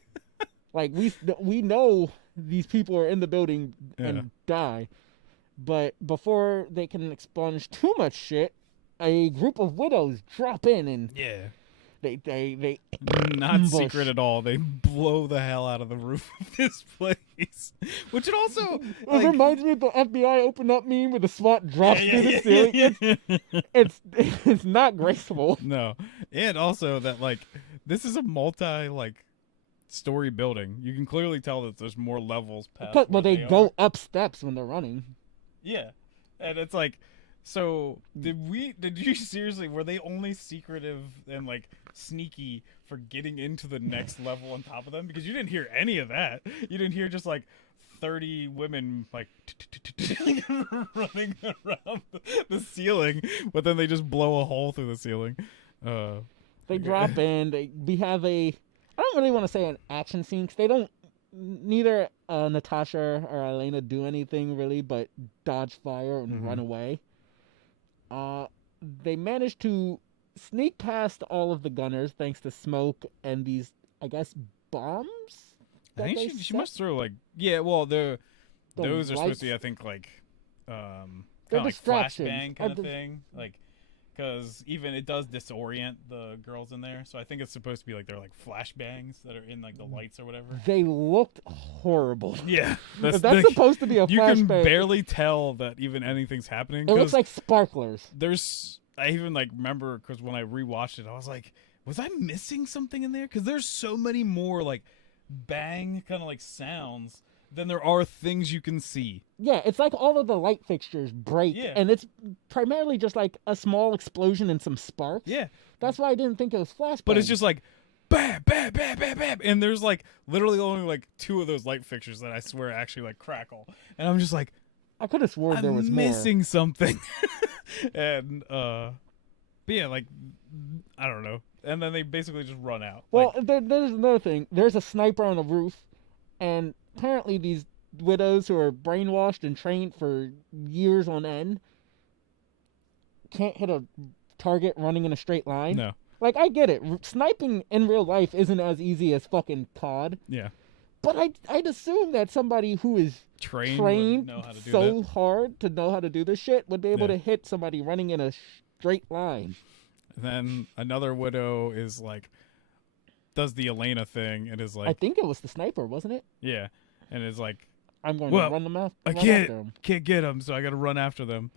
Like we know these people are in the building and die, but before they can expunge too much shit, a group of widows drop in and yeah. they Not ambush. secret at all. They blow the hell out of the roof of this place. Which it also, It like, reminds me of the FBI open up meme where the SWAT drops through the ceiling. It's not graceful. No. And also that, like, this is a story building. You can clearly tell that there's more levels past Well, where they are. go up steps when they're running. Yeah. And it's like, so did you seriously, were they only secretive and, like, sneaky for getting into the next level on top of them? Because you didn't hear any of that. You didn't hear just, like, 30 women, like, running around the ceiling, but then they just blow a hole through the ceiling. They drop in. We have I don't really want to say an action scene because they don't. Neither Natasha or Elena do anything really, but dodge fire and run away. They manage to sneak past all of the gunners thanks to smoke and these, I guess, bombs. I that think they she set? must throw, like, yeah, well, those are lights- supposed to be, I think, like, They're kind of like distractions. flashbang kind of thing, like, because even it does disorient the girls in there. So I think it's supposed to be like they're like flashbangs that are in like the lights or whatever. They looked horrible. Yeah, If that's supposed to be a you flashbang. can barely tell that even anything's happening. It looks 'cause like sparklers. I even like remember because when I rewatched it, I was like, was I missing something in there? Because there's so many more like bang kind of like sounds than there are things you can see. Yeah, it's like all of the light fixtures break, Yeah. and it's primarily just like a small explosion and some sparks. Yeah, That's why I didn't think it was flashbang. but it's just like bam, bam, bam, bam, bam, and there's like literally only like 2 of those light fixtures that I swear actually like crackle, and I'm just like, I could have sworn there was I'm missing something. And but yeah, like I don't know, and then they basically just run out. more. Well, Like, there's another thing. There's a sniper on the roof, and apparently these widows who are brainwashed and trained for years on end can't hit a target running in a straight line. no, Like, I get it. Sniping in real life isn't as easy as fucking COD. yeah, But I'd assume that somebody who is trained trained know how to do so that. hard to know how to do this shit would be able Yeah. to hit somebody running in a straight line. And then another widow is like does the Elena thing and is I like, think it was the sniper, wasn't it? yeah, and is like, I'm going Well, to run them out. I run after can't 'em. get them, so I got to run after them.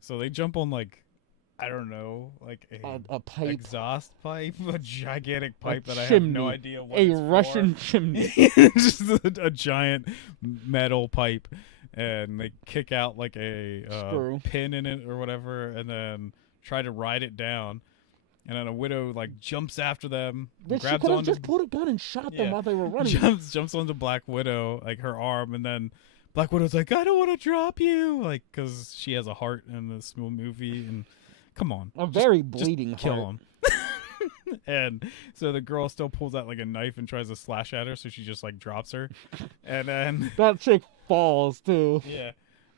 So they jump on like, I don't know, like A pipe. exhaust pipe, a gigantic pipe that I have chimney. no idea what A it's Russian for. chimney. Just a giant metal pipe, and they kick out like a Screw. pin in it or whatever, and then try to ride it down. And then a widow like jumps after them, Bitch, she grabs could have onto just pulled a gun and shot them Yeah. while they were running. jumps onto Black Widow, like her arm, and then Black Widow's like, I don't want to drop you, like, because she has a heart in this movie, and come on, A very bleeding kill heart. him. And so the girl still pulls out like a knife and tries to slash at her, so she just like drops her, and then That chick falls too. yeah,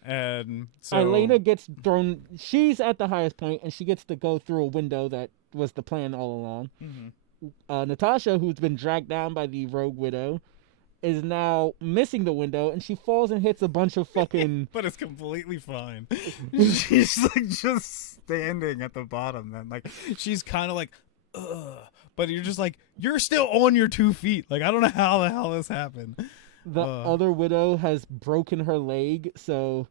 and so Elena gets thrown. She's at the highest point, and she gets to go through a window that was the plan all along. Mhm. Natasha, who's been dragged down by the rogue widow, is now missing the window, and she falls and hits a bunch of fucking. But it's completely fine. She's like just standing at the bottom, then like she's kind of like, but you're just like, you're still on your 2 feet. Like, I don't know how the hell this happened. The other widow has broken her leg, so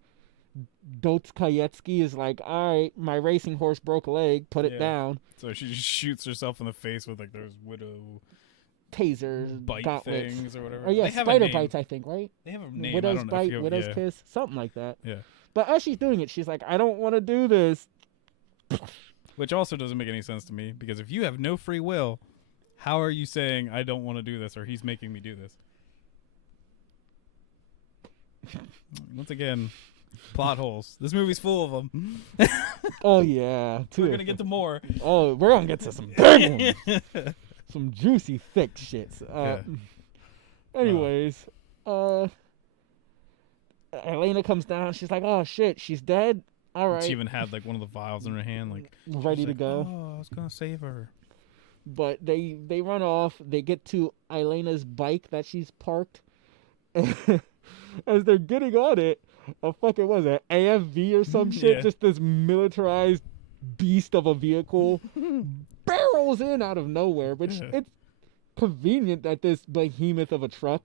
Dotskayetsky is like, all right, my racing horse broke a leg, put it down. So she just shoots herself in the face with like those widow tasers, bite gauntlets. things or whatever. Or yeah, spider bites, I think, right? They have a name. Widow's I don't know bite, widow's kiss, something like that. Yeah. But as she's doing it, she's like, I don't want to do this. Which also doesn't make any sense to me, because if you have no free will, how are you saying I don't want to do this, or he's making me do this? Once again, plot holes. This movie's full of them. Oh yeah, we're gonna get to more. Oh, we're gonna get to some big ones, some juicy, thick shits. Anyways, Elena comes down. She's like, "Oh shit, she's dead." All right. She even had like one of the vials in her hand, like ready to go. Oh, I was gonna save her. But they run off. They get to Elena's bike that she's parked. As they're getting on it, a fucking, what is it, AFV or some shit? Just this militarized beast of a vehicle barrels in out of nowhere, which it's convenient that this behemoth of a truck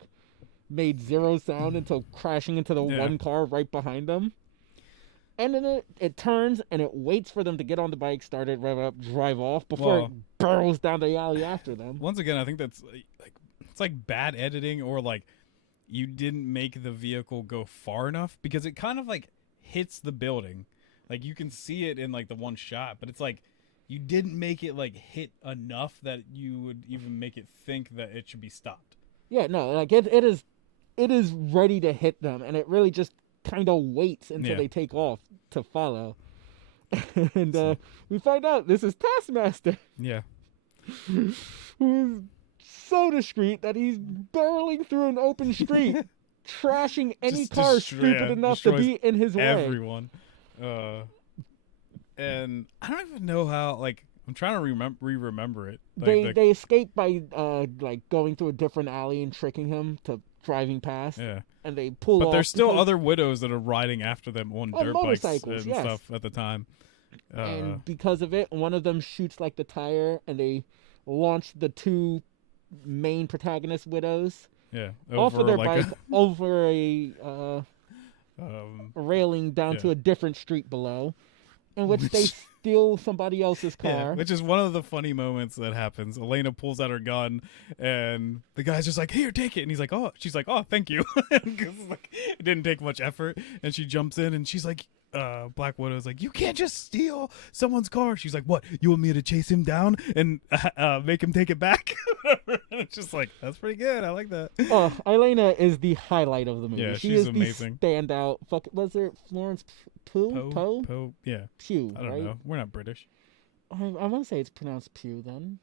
made zero sound until crashing into the one car right behind them. And then it turns and it waits for them to get on the bike, start it, rev up, drive off before it barrels down the alley after them. Once again, I think that's like it's like bad editing, or like you didn't make the vehicle go far enough, because it kind of like hits the building. Like you can see it in like the one shot, but it's like you didn't make it like hit enough that you would even make it think that it should be stopped. Yeah, no, like it is ready to hit them, and it really just kind of waits until they take off to follow. And we find out this is Taskmaster. Yeah. Who's so discreet that he's barreling through an open street, trashing any car stupid enough to be in his way. Everyone. And I don't even know how, like, I'm trying to remember it. Like, they escape by like going through a different alley and tricking him to driving past. Yeah. And they pull off. But there's still other widows that are riding after them on dirt bikes and stuff at the time. And because of it, one of them shoots like the tire, and they launch the two main protagonist widows off of their bike over a railing down to a different street below, in which they steal somebody else's car. Which is one of the funny moments that happens. Elena pulls out her gun, and the guy's just like, "Here, take it." And he's like, "Oh," she's like, "Oh, thank you," because like, it didn't take much effort. And she jumps in, and she's like, Black Widow's like, "You can't just steal someone's car." She's like, "What? You want me to chase him down and make him take it back?" And it's just like, that's pretty good. I like that. Elena is the highlight of the movie. Yeah, she she's is amazing. The standout. Was there Florence Pugh? Poe? Yeah. Pugh. I don't know. We're not British. I want to say it's pronounced Pugh then.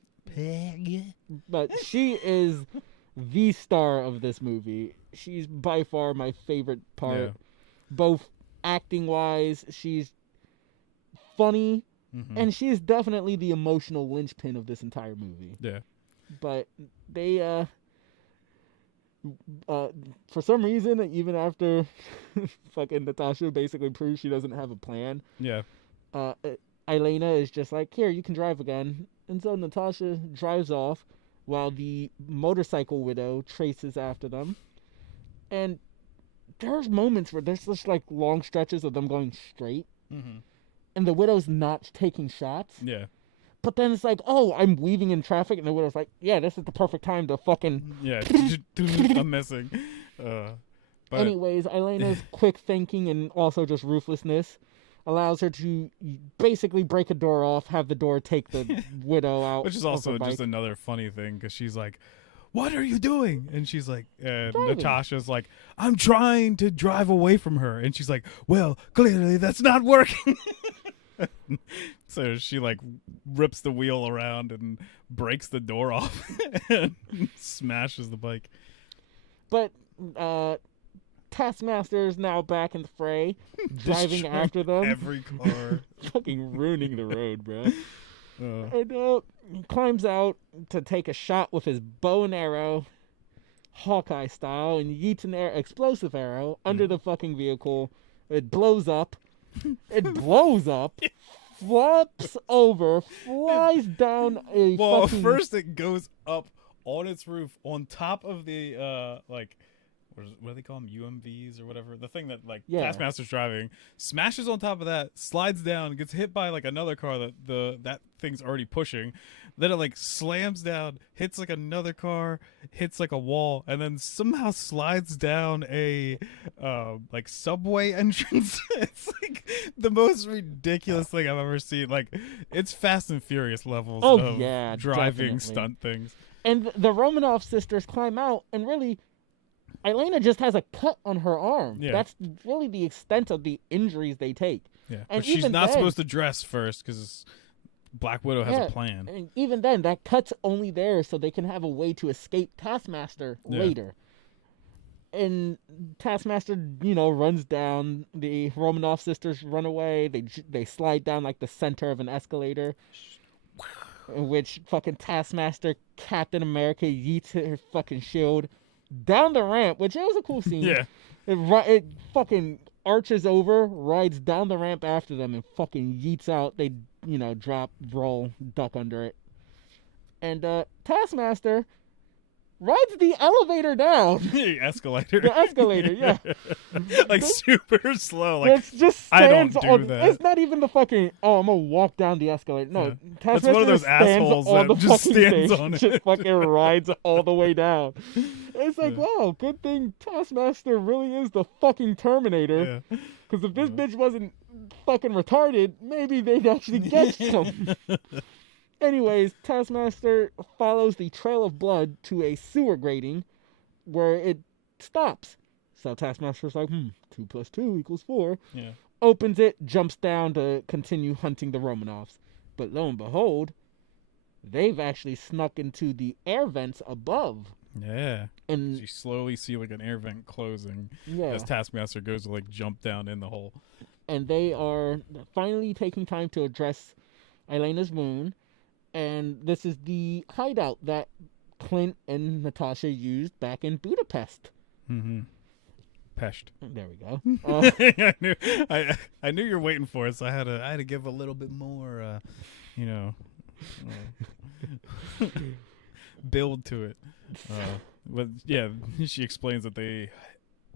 But she is the star of this movie. She's by far my favorite part. Both acting wise, she's funny, and she is definitely the emotional linchpin of this entire movie. Yeah. But they for some reason, even after fucking Natasha basically proves she doesn't have a plan, Elena is just like, "Here, you can drive again." And so Natasha drives off while the motorcycle widow traces after them. And there's moments where there's just like long stretches of them going straight, and the widow's not taking shots. Yeah. But then it's like, "Oh, I'm weaving in traffic," and the widow's like, "Yeah, this is the perfect time to fucking..." Yeah, I'm missing. But anyways, Elena's quick thinking and also just ruthlessness allows her to basically break a door off, have the door take the widow out. Which is also just another funny thing, because she's like, "What are you doing?" And she's like, Natasha's like, "I'm trying to drive away from her." And she's like, "Well, clearly that's not working." So she like rips the wheel around and breaks the door off and smashes the bike. But Taskmaster is now back in the fray, driving after them. Every car. Fucking ruining the road, bro. And he climbs out to take a shot with his bow and arrow, Hawkeye style, and yeets an explosive arrow under the fucking vehicle. It blows up. It blows up. flops over, flies down a Well, fucking... first it goes up on its roof on top of the like what do they call them, UMVs or whatever, the thing that like Yeah. Taskmaster's driving, smashes on top of that, slides down, gets hit by like another car that thing's already pushing, then it like slams down, hits like another car, hits like a wall, and then somehow slides down a like subway entrance. It's like the most ridiculous thing I've ever seen. Like, it's Fast and Furious levels Oh, of yeah, driving definitely. stunt things. And the Romanov sisters climb out, and really, Elena just has a cut on her arm. Yeah. That's really the extent of the injuries they take. Yeah, And but she's even not then- supposed to dress first because Black Widow has Yeah, a plan. And even then, that cut's only there so they can have a way to escape Taskmaster Yeah. later. And Taskmaster, runs down. The Romanov sisters run away. They slide down like the center of an escalator, in which fucking Taskmaster, Captain America yeets her fucking shield down the ramp, which it was a cool scene. Yeah, It fucking arches over, rides down the ramp after them, and fucking yeets out. They, drop, roll, duck under it. And Taskmaster rides the elevator down. the escalator. The escalator, yeah. Like super slow. Like, It's just I don't stands do on. that. It's not even the fucking. Oh, I'm gonna walk down the escalator. No, Yeah. Taskmaster That's one of those stands assholes on that the just fucking stands stage, on it. just fucking rides all the way down. It's like, Yeah. wow, good thing Taskmaster really is the fucking Terminator. yeah. Because if this Yeah. bitch wasn't fucking retarded, maybe they'd actually get some. Anyways, Taskmaster follows the trail of blood to a sewer grating where it stops. So Taskmaster's like, 2 + 2 = 4. Yeah. Opens it, jumps down to continue hunting the Romanovs. But lo and behold, they've actually snuck into the air vents above. Yeah. And You slowly see like an air vent closing yeah, as Taskmaster goes to like jump down in the hole. and they are finally taking time to address Elena's wound. And this is the hideout that Clint and Natasha used back in Budapest. Mm-hmm. Pesht. There we go. I knew you were waiting for it, so I had to give a little bit more, build to it. But yeah, she explains that they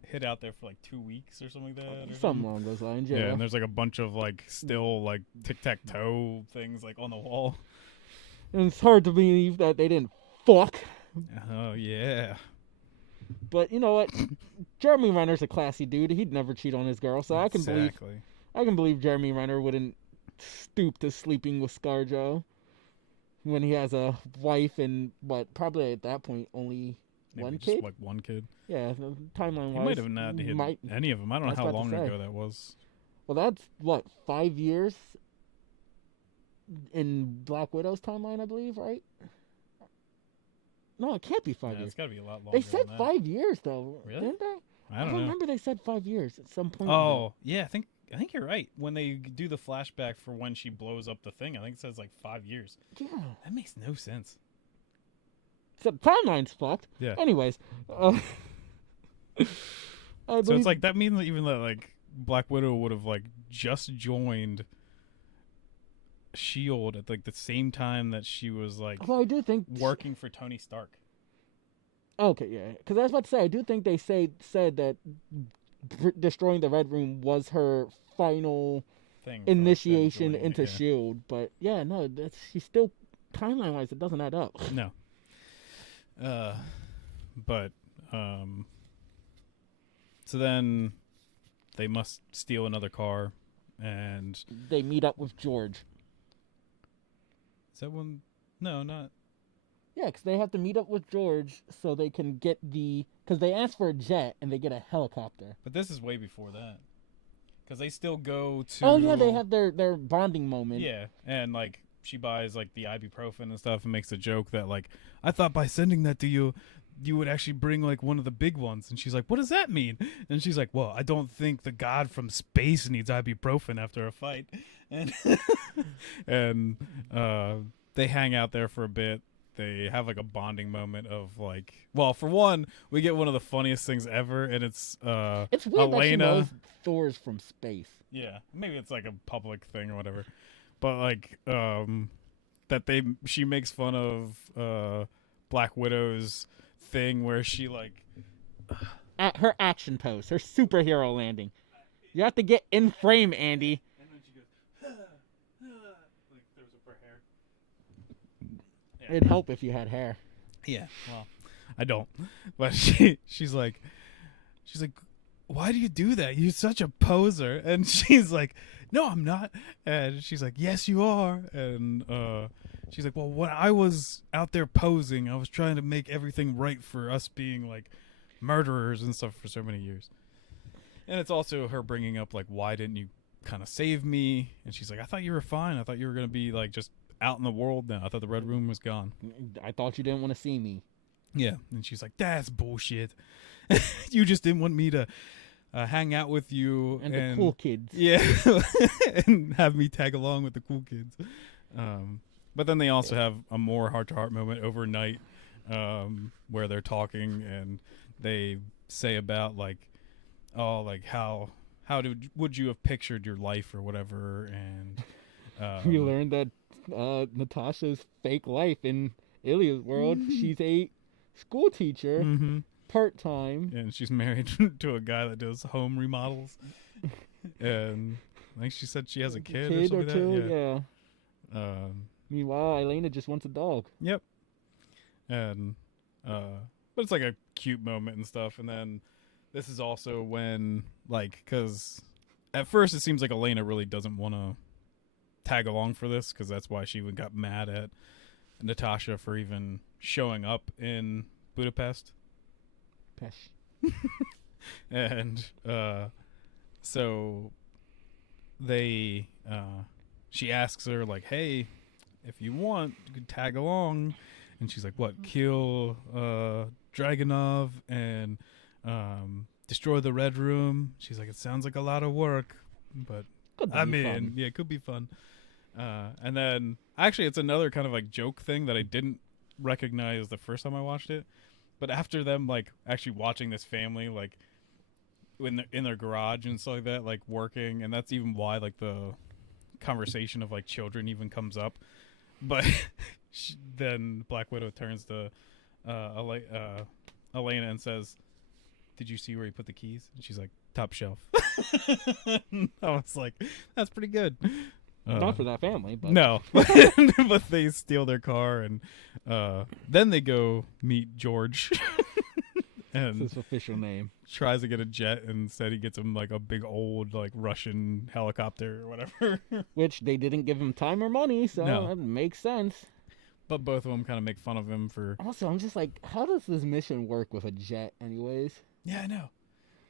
hid out there for like 2 weeks or something like that. Or Something along those lines, Yeah, yeah. and there's like a bunch of like still like tic-tac-toe things like on the wall. And it's hard to believe that they didn't fuck. Oh yeah. But you know what? Jeremy Renner's a classy dude. He'd never cheat on his girl, so I can believe Jeremy Renner wouldn't stoop to sleeping with ScarJo when he has a wife and probably at that point only Maybe one just, kid. like one kid. Yeah, timeline He wise. might have not hit any of them. I don't know I was how about to long say. ago that was. Well, that's 5 years in Black Widow's timeline, I believe, right? No, it can't be 5 Yeah, years. it's got to be a lot longer. They said than that. 5 years though, Really? didn't they? I don't know. remember they said 5 years at some point. Oh, yeah, I think you're right. When they do the flashback for when she blows up the thing, I think it says like 5 years. Yeah. That makes no sense. So timeline's fucked. Yeah. Anyways, I So believe- it's like that means that even that like Black Widow would have like just joined Shield at like the same time that she was like Well, I do think working for Tony Stark. Okay, yeah, because I was about to say I do think they said that destroying the Red Room was her final Thing for, like, them initiation joining it, into yeah. Shield. But yeah, no, she's still timeline wise, it doesn't add up. No. But so then they must steal another car, and They meet up with George. is that one? No, not. Yeah, because they have to meet up with George so they can get because they ask for a jet and they get a helicopter. But this is way before that, because they still go to. Oh yeah, they have their bonding moment. Yeah, and like she buys like the ibuprofen and stuff, and makes a joke that like I thought by sending that to you, you would actually bring like one of the big ones. And she's like, what does that mean? And she's like, well, I don't think the god from space needs ibuprofen after a fight. And and they hang out there for a bit. They have like a bonding moment of like, well, for one, we get one of the funniest things ever, and it's It's weird that she Elena. knows Thor's from space. Yeah, maybe it's like a public thing or whatever. but like she makes fun of Black Widow's thing where she like At her action pose, her superhero landing. You have to get in frame, Andy. and then she goes like throws up her hair. Yeah. It'd help if you had hair. Yeah, well, I don't. But she's like, why do you do that? You're such a poser. And she's like, no, I'm not. And she's like, yes, you are. And she's like, well, when I was out there posing, I was trying to make everything right for us being like murderers and stuff for so many years. And it's also her bringing up like, why didn't you kind of save me? And she's like, I thought you were fine. I thought you were going to be like just out in the world now. I thought the Red Room was gone. I thought you didn't want to see me. Yeah. And she's like, that's bullshit. You just didn't want me to hang out with you. And the cool kids. Yeah. And have me tag along with the cool kids. But then they also have a more heart-to-heart moment overnight where they're talking and they say about like, oh, like how would you have pictured your life or whatever, and We learned that Natasha's fake life in Ilya's world. She's a school teacher, mm-hmm. part-time. And she's married to a guy that does home remodels, and I think she said she has a kid or something like two, that. yeah. Meanwhile, Elena just wants a dog. Yep. And but it's like a cute moment and stuff, and then this is also when, like, because at first it seems like Elena really doesn't want to tag along for this, because that's why she even got mad at Natasha for even showing up in Budapest. Pesh. And so they she asks her like, hey, if you want, you could tag along. And she's like, what, kill Dragunov and destroy the Red Room? She's like, it sounds like a lot of work, but I'm in. Fun. Yeah, it could be fun. And then actually it's another kind of like joke thing that I didn't recognize the first time I watched it, but after them like actually watching this family like when they're in their garage and stuff like that, like working, and that's even why like the conversation of like children even comes up. But then Black Widow turns to Elena and says, did you see where he put the keys? And she's like, top shelf. I was like, that's pretty good. Not for that family, but no. But they steal their car, and then they go meet George. And that's his official name. Tries to get a jet, and instead he gets him like a big old like Russian helicopter or whatever. Which they didn't give him time or money, so No. that makes sense. But both of them kind of make fun of him for. Also, I'm just like, how does this mission work with a jet, anyways? Yeah, I know.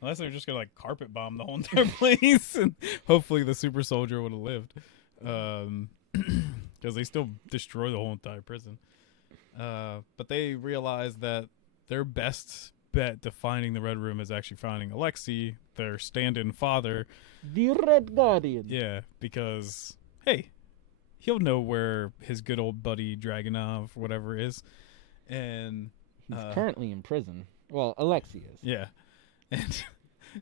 Unless they're just gonna like carpet bomb the whole entire place, and hopefully the super soldier would have lived, because they still destroy the whole entire prison. But they realize that their best bet to finding the Red Room is actually finding Alexei, their stand-in father. The Red Guardian. Yeah, because hey, he'll know where his good old buddy Dragunov, whatever, is, and he's currently in prison. Well, Alexei is. Yeah, and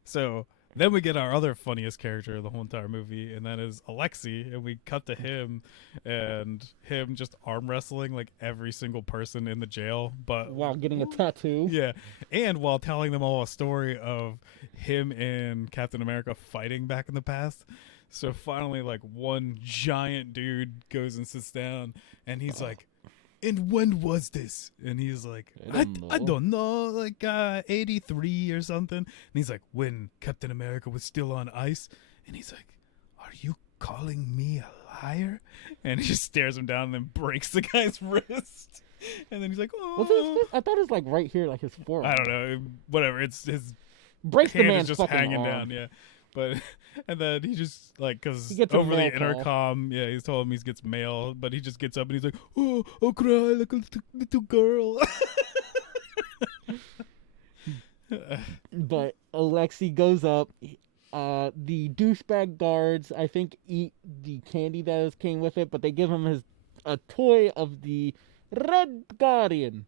so then we get our other funniest character of the whole entire movie, and that is Alexei, and we cut to him and him just arm wrestling like every single person in the jail, but while getting a tattoo. Yeah, and while telling them all a story of him and Captain America fighting back in the past. So finally, like, one giant dude goes and sits down, and he's like, and when was this? And he's like, I don't know, like 83 or something. And he's like, when Captain America was still on ice. And he's like, are you calling me a liar? And he just stares him down and then breaks the guy's wrist. And then he's like, oh. I thought it was like right here, like his forearm. I don't know, whatever. It's his breaks the hand man's is just fucking hanging arm. down, yeah. But and then he just like, because gets a over the mail call. intercom, yeah, he's told him he gets mail, but he just gets up and he's like, oh, I'll cry like a little girl. But Alexei goes up. The douchebag guards, I think, eat the candy that came with it, but they give him a toy of the Red Guardian.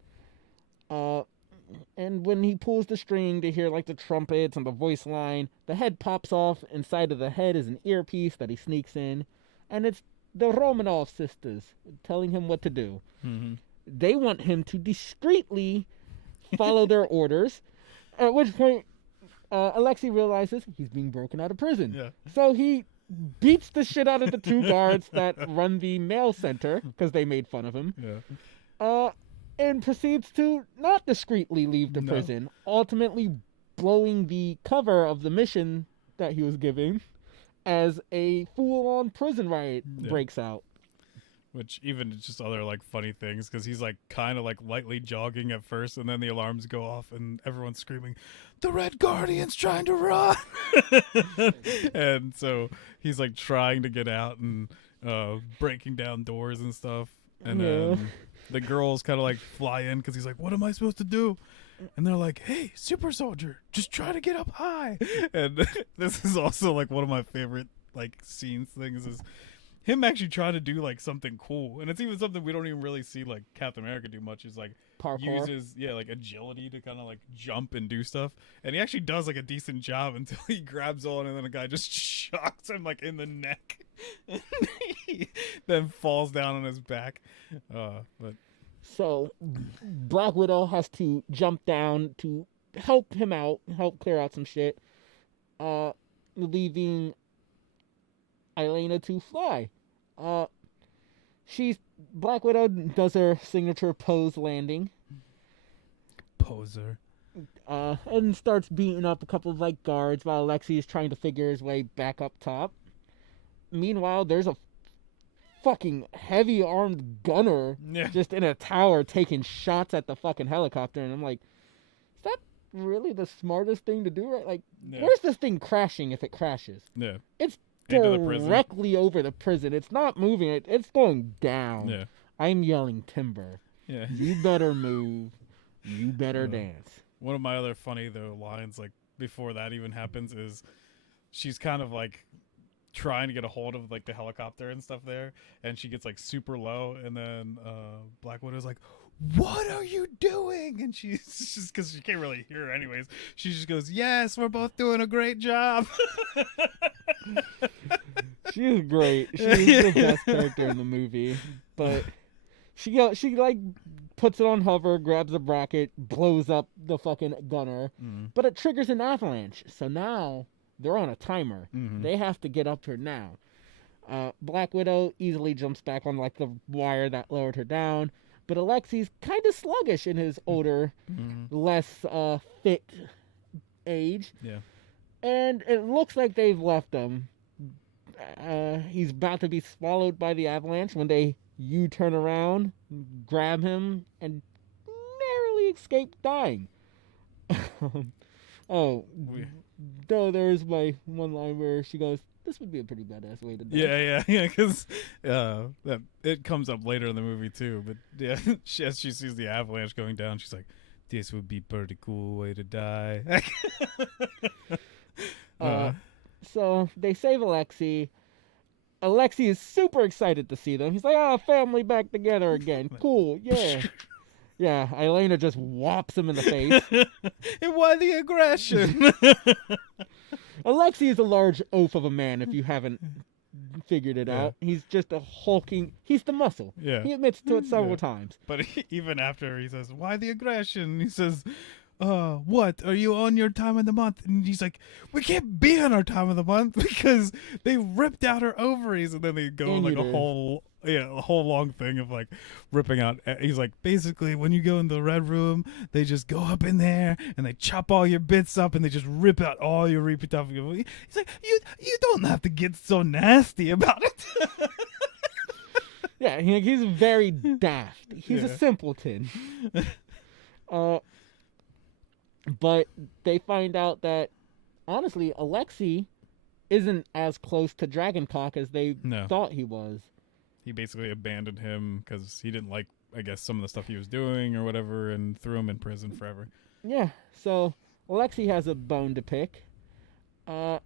And when he pulls the string to hear like the trumpets and the voice line, the head pops off. Inside of the head is an earpiece that he sneaks in, and it's the Romanov sisters, telling him what to do. Mm-hmm. They want him to discreetly follow their orders, at which point Alexei realizes he's being broken out of prison. Yeah. So he beats the shit out of the two guards that run the mail center, because they made fun of him, Yeah. and proceeds to not discreetly leave the No. prison, ultimately blowing the cover of the mission that he was giving as a full-on prison riot Yeah. breaks out. Which even just other like funny things, because he's like kind of like lightly jogging at first, and then the alarms go off and everyone's screaming, "The Red Guardian's trying to run!" And so he's like trying to get out and breaking down doors and stuff. And then the girls kind of like fly in because he's like, "What am I supposed to do?" And they're like, "Hey, super soldier, just try to get up high." And this is also like one of my favorite like scenes things is him actually trying to do like something cool, and it's even something we don't even really see like Captain America do much. Is like Parkour. uses like agility to kind of like jump and do stuff, and he actually does like a decent job until he grabs on, and then a guy just shocks him like in the neck, and he then falls down on his back. But So Black Widow has to jump down to help him out, help clear out some shit, leaving Elena to fly. Black Widow does her signature pose landing, poser. and starts beating up a couple of like guards while Alexei is trying to figure his way back up top. Meanwhile, there's a fucking heavy armed gunner Yeah. just in a tower taking shots at the fucking helicopter, and I'm like, is that really the smartest thing to do? Right? Like, Yeah. where's this thing crashing if it crashes? Yeah. It's Into the prison. directly over the prison. It's not moving. It's going down. Yeah. I'm yelling timber. Yeah. You better move. You better Yeah. dance. One of my other funny though lines like before that even happens is she's kind of like trying to get a hold of like the helicopter and stuff there, and she gets like super low, and then Black Widow's like, "What are you doing?" And she's just, because she can't really hear her anyways, she just goes, "Yes, we're both doing a great job." She is great. She's the best character in the movie. But she like puts it on hover, grabs a bracket, blows up the fucking gunner, but it triggers an avalanche. So now they're on a timer. They have to get up here now. Black Widow easily jumps back on like the wire that lowered her down, but Alexei's kind of sluggish in his older, less fit age. Yeah. And it looks like they've left him. He's about to be swallowed by the avalanche when they U-turn around, grab him, and narrowly escape dying. There's my one line where she goes, "This would be a pretty badass way to die." Yeah, because that it comes up later in the movie too. But yeah, as she sees the avalanche going down, she's like, "This would be pretty cool way to die." So they save Alexei. Alexei is super excited to see them. He's like, family back together again. Cool, yeah. Yeah, Elena just whops him in the face. And why the aggression? Alexei is a large oaf of a man, if you haven't figured it out. He's just a hulking... He's the muscle. Yeah. He admits to it several times. But even after he says, "Why the aggression?" He says, "What? Are you on your time of the month?" And he's like, "We can't be on our time of the month because they ripped out her ovaries." And then they go on like a whole long thing of like ripping out. He's like, basically, when you go in the red room, they just go up in there and they chop all your bits up and they just rip out all your reproductive. He's like, you don't have to get so nasty about it. Yeah, he's very daft. He's a simpleton. But they find out that, honestly, Alexei isn't as close to Dragoncock as they thought he was. He basically abandoned him because he didn't like, I guess, some of the stuff he was doing or whatever, and threw him in prison forever. Yeah, so Alexei has a bone to pick. But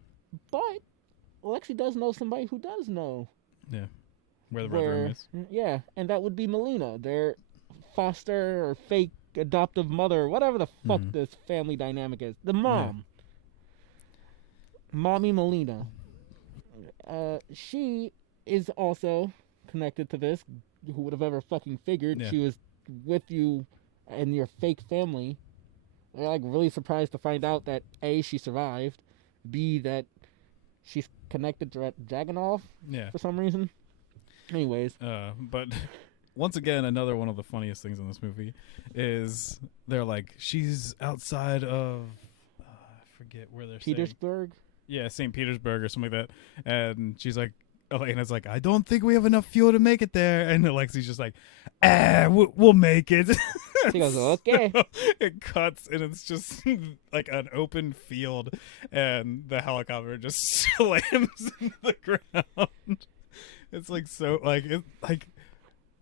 Alexei does know somebody who does know. Yeah, where the red room is. Yeah, and that would be Melina, their foster or fake adoptive mother, whatever the fuck this family dynamic is. The mom. Yeah. Mommy Melina. She is also connected to this. Who would have ever fucking figured Yeah. she was with you and your fake family? They're like really surprised to find out that A, she survived, B, that she's connected to Dragunov Yeah. for some reason. Anyways, But once again, another one of the funniest things in this movie is they're like, she's outside of, I forget where they're saying. Petersburg. Yeah, St. Petersburg or something like that. And she's like, Elena's like, I don't think we have enough fuel to make it there. And Alexi's just like, we'll make it. She goes, okay. So it cuts and it's just like an open field and the helicopter just slams into the ground. It's like so like it like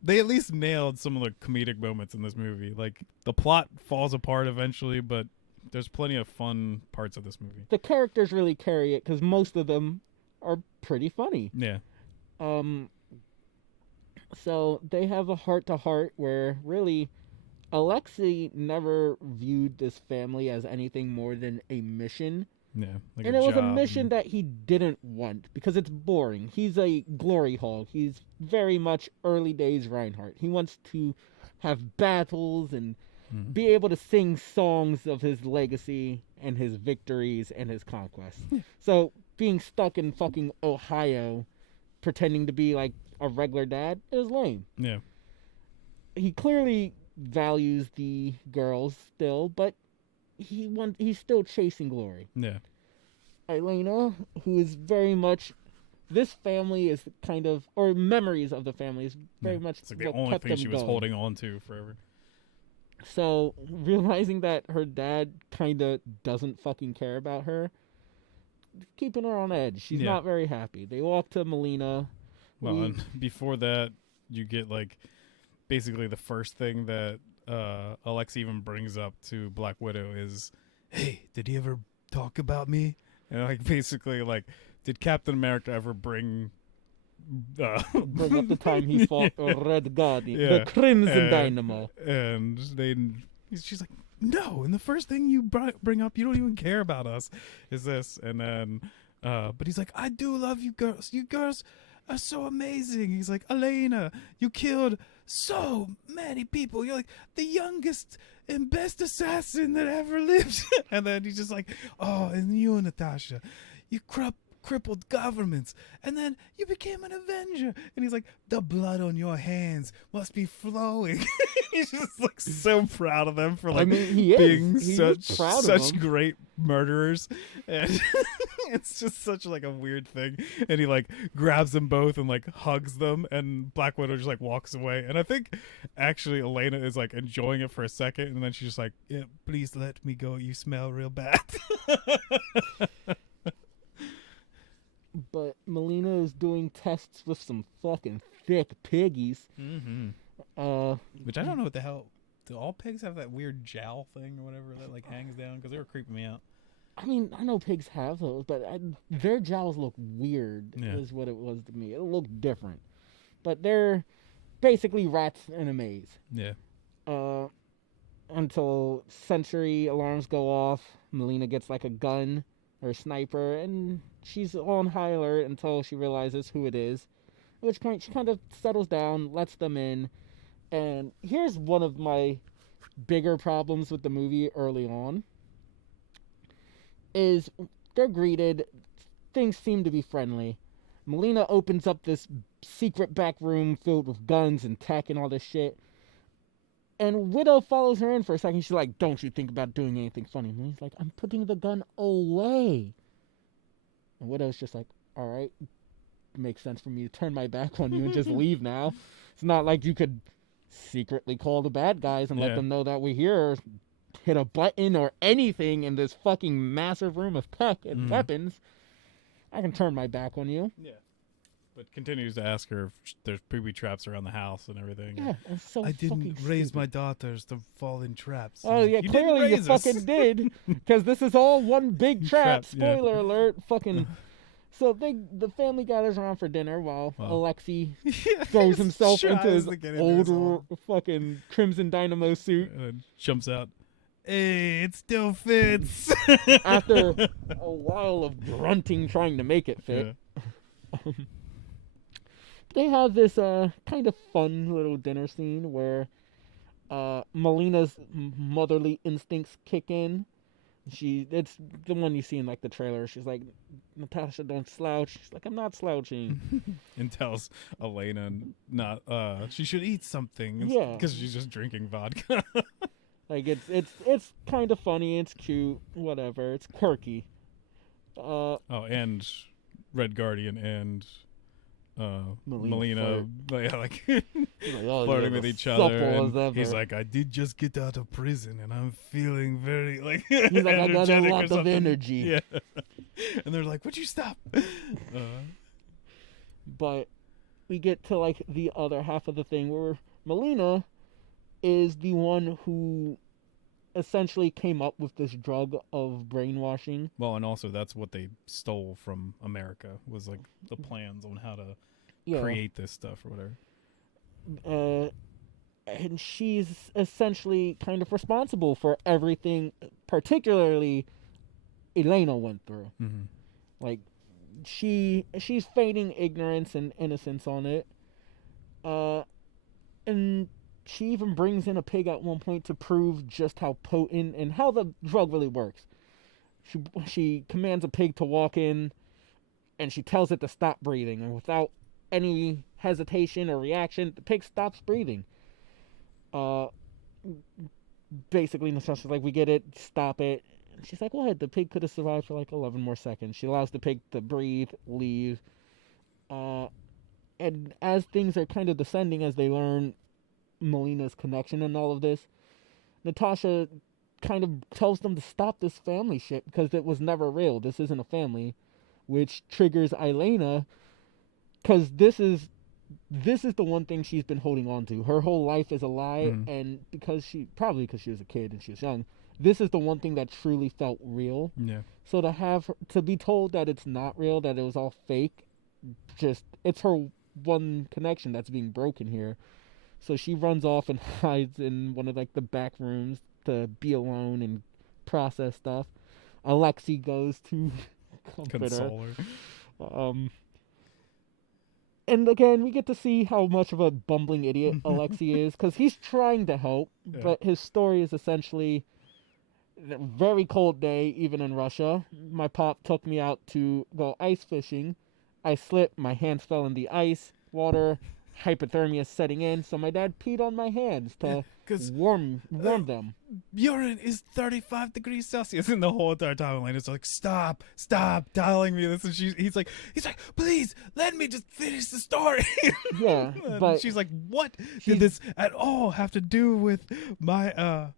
they at least nailed some of the comedic moments in this movie. Like the plot falls apart eventually, but there's plenty of fun parts of this movie. The characters really carry it because most of them are pretty funny. Yeah. So they have a heart-to-heart where really Alexei never viewed this family as anything more than a mission. Yeah. Like And it was a job mission and- that he didn't want because it's boring. He's a glory hog. He's very much early days Reinhardt. He wants to have battles and Mhm. be able to sing songs of his legacy and his victories and his conquests. So being stuck in fucking Ohio pretending to be like a regular dad is lame. Yeah. He clearly values the girls still, but he's still chasing glory. Yeah. Elena, who is very much this family is kind of or memories of the family is very Yeah. much It's like the what only kept thing them she was going. holding on to forever. So realizing that her dad kind of doesn't fucking care about her, keeping her on edge. She's Yeah. not very happy. They walk to Melina. Well, and before that, you get like basically the first thing that Alex even brings up to Black Widow is, "Hey, did he ever talk about me?" And like basically like, did Captain America ever bring Bring up the time he fought Red Guardian, Yeah. the Crimson Dynamo. And she's like, "No, and the first thing you bring up, you don't even care about us, is this." And then, but he's like, "I do love you girls. You girls are so amazing." He's like, "Elena, you killed so many people. You're like the youngest and best assassin that ever lived." And then he's just like, "Oh, and you, Natasha, you crippled governments, and then you became an Avenger." And he's like, "The blood on your hands must be flowing." He's just like so proud of them for like he is. being He's such proud of such them. great murderers, and it's just such like a weird thing. And he like grabs them both and like hugs them, and Black Widow just like walks away. And I think actually Elena is like enjoying it for a second, and then she's just like, "Yeah, please let me go. You smell real bad." But Melina is doing tests with some fucking thick piggies. Mm-hmm. Which I don't know what the hell. Do all pigs have that weird jowl thing or whatever that like hangs down? Because they were creeping me out. I mean, I know pigs have those, but their jowls look weird, Yeah. is what it was to me. It looked different. But they're basically rats in a maze. Yeah. Until Sentry alarms go off, Melina gets like a gun or a sniper, and she's on high alert until she realizes who it is. At which point she kind of settles down, lets them in, and here's one of my bigger problems with the movie early on. Is they're greeted, things seem to be friendly. Melina opens up this secret back room filled with guns and tech and all this shit. And Widow follows her in for a second. She's like, "Don't you think about doing anything funny?" And he's like, "I'm putting the gun away." And Widow's just like, "All right, makes sense for me to turn my back on you and just leave now. It's not like you could secretly call the bad guys and let Yeah. them know that we're here, or hit a button or anything in this fucking massive room of tech and weapons. I can turn my back on you." Yeah. But continues to ask her if there's booby traps around the house and everything. Yeah, it's so I fucking didn't raise stupid. my daughters to fall in traps. Oh yeah, You clearly didn't you raise us. fucking did, because this is all one big trap. Traps, yeah. Spoiler alert! Fucking. So the family gathers around for dinner while Wow. Alexei Yeah, throws he himself into tries his to get into his old fucking Crimson Dynamo suit and then jumps out. Hey, it still fits. after a while of grunting trying to make it fit. Yeah. they have this kind of fun little dinner scene where Melina's motherly instincts kick in. It's the one you see in like the trailer. She's like, Natasha, don't slouch. She's like, I'm not slouching. And tells Elena not she should eat something. Yeah. Because she's just drinking vodka. Like it's kind of funny. It's cute. Whatever. It's quirky. Oh, and Red Guardian and Melina like Like, oh, flirting yeah, with each supple other. as And ever. he's like, I did just get out of prison and I'm feeling very like He's like, I got a energetic or lot of something." energy. Yeah. And they're like, would you stop? But we get to like the other half of the thing where Melina is the one who essentially came up with this drug of brainwashing. Well, and also that's what they stole from America was like the plans on how to Yeah. create this stuff or whatever. And she's essentially kind of responsible for everything, particularly Elena went through. Mm-hmm. Like, she's feigning ignorance and innocence on it. And she even brings in a pig at one point to prove just how potent and how the drug really works. She commands a pig to walk in, and she tells it to stop breathing, and without any hesitation or reaction, the pig stops breathing. Basically, Natasha's like, we get it, stop it. And she's like, what? The pig could have survived for like 11 more seconds. She allows the pig to breathe, leave. And as things are kind of descending, as they learn Melina's connection and all of this, Natasha kind of tells them to stop this family shit because it was never real. This isn't a family, which triggers Elena because this is the one thing she's been holding on to. Her whole life is a lie, and because she was a kid and she was young, this is the one thing that truly felt real. Yeah. So to be told that it's not real, that it was all fake, it's her one connection that's being broken here. So she runs off and hides in one of like the back rooms to be alone and process stuff. Alexei goes to comfort Console her. And again, we get to see how much of a bumbling idiot Alexei is, because he's trying to help, but his story is essentially a very cold day, even in Russia. My pop took me out to go ice fishing. I slipped, my hands fell in the ice, water, hypothermia setting in, so my dad peed on my hands to warm them. Urine is 35 degrees Celsius, and the whole entire time Elena's like, stop telling me this, and he's like, please let me just finish the story. Yeah, but she's like, what did this at all have to do with my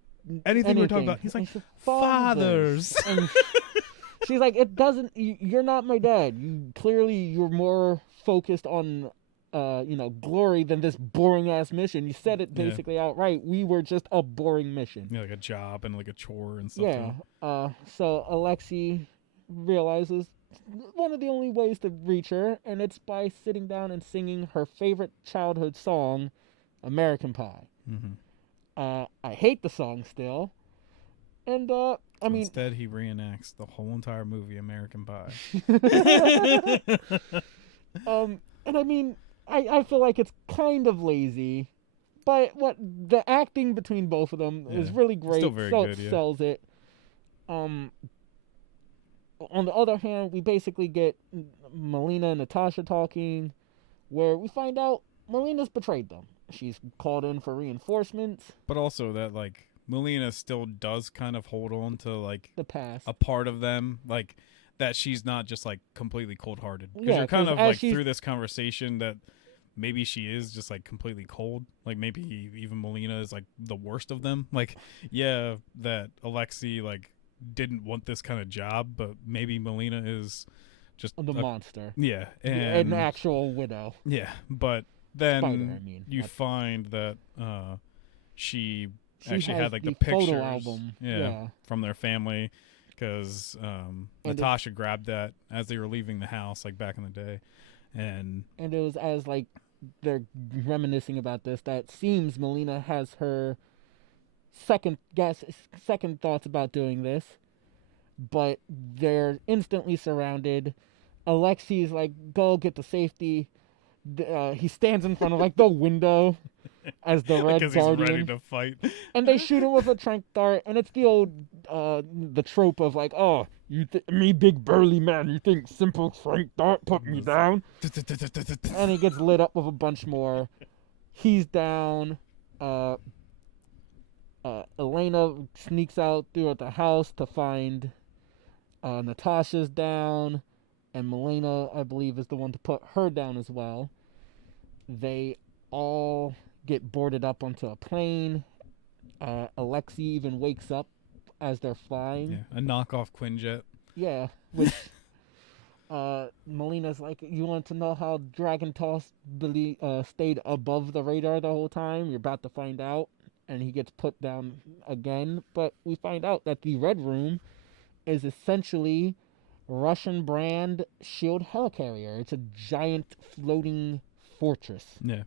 anything we're talking about? He's like, fathers. And she's like, it doesn't. You're not my dad. You're more focused on glory than this boring ass mission. You said it basically outright. We were just a boring mission. Yeah, like a job and like a chore and stuff. Yeah. So Alexei realizes one of the only ways to reach her, and it's by sitting down and singing her favorite childhood song, American Pie. Mm-hmm. I hate the song still, and instead he reenacts the whole entire movie, American Pie. And I mean, I feel like it's kind of lazy, but the acting between both of them is really great. Still very good, it sells it. On the other hand, we basically get Melina and Natasha talking, where we find out Melina's betrayed them. She's called in for reinforcements. But also that like Melina still does kind of hold on to like the past, a part of them, like that she's not just like completely cold-hearted. Because Yeah, you're kind 'cause of like she's- through this conversation that maybe she is just like completely cold. Like maybe even Melina is like the worst of them. Like, yeah, that Alexei like didn't want this kind of job, but maybe Melina is just the monster. Yeah, An actual widow. yeah, but then Spider, I mean. you find that she actually has had like the photo pictures album. from their family, because Natasha grabbed that as they were leaving the house, like back in the day, and it was as like they're reminiscing about this that seems Melina has her second thoughts about doing this, but they're instantly surrounded. Alexei's like, go get the safety. he stands in front of like the window as the Red Because he's Guardian, ready to fight. and they shoot him with a trank dart, and it's the old the trope of like, oh, me big burly man, you think simple trank dart put me down? And he gets lit up with a bunch more. He's down. Elena sneaks out throughout the house to find Natasha's down, and Melina, I believe, is the one to put her down as well. They all get boarded up onto a plane. Alexei even wakes up as they're flying. Yeah, a knockoff Quinjet. Yeah, which Melina's like, you want to know how Dragon Toss stayed above the radar the whole time? You're about to find out. And he gets put down again. But we find out that the Red Room is essentially Russian brand Shield helicarrier. It's a giant floating fortress. Yeah.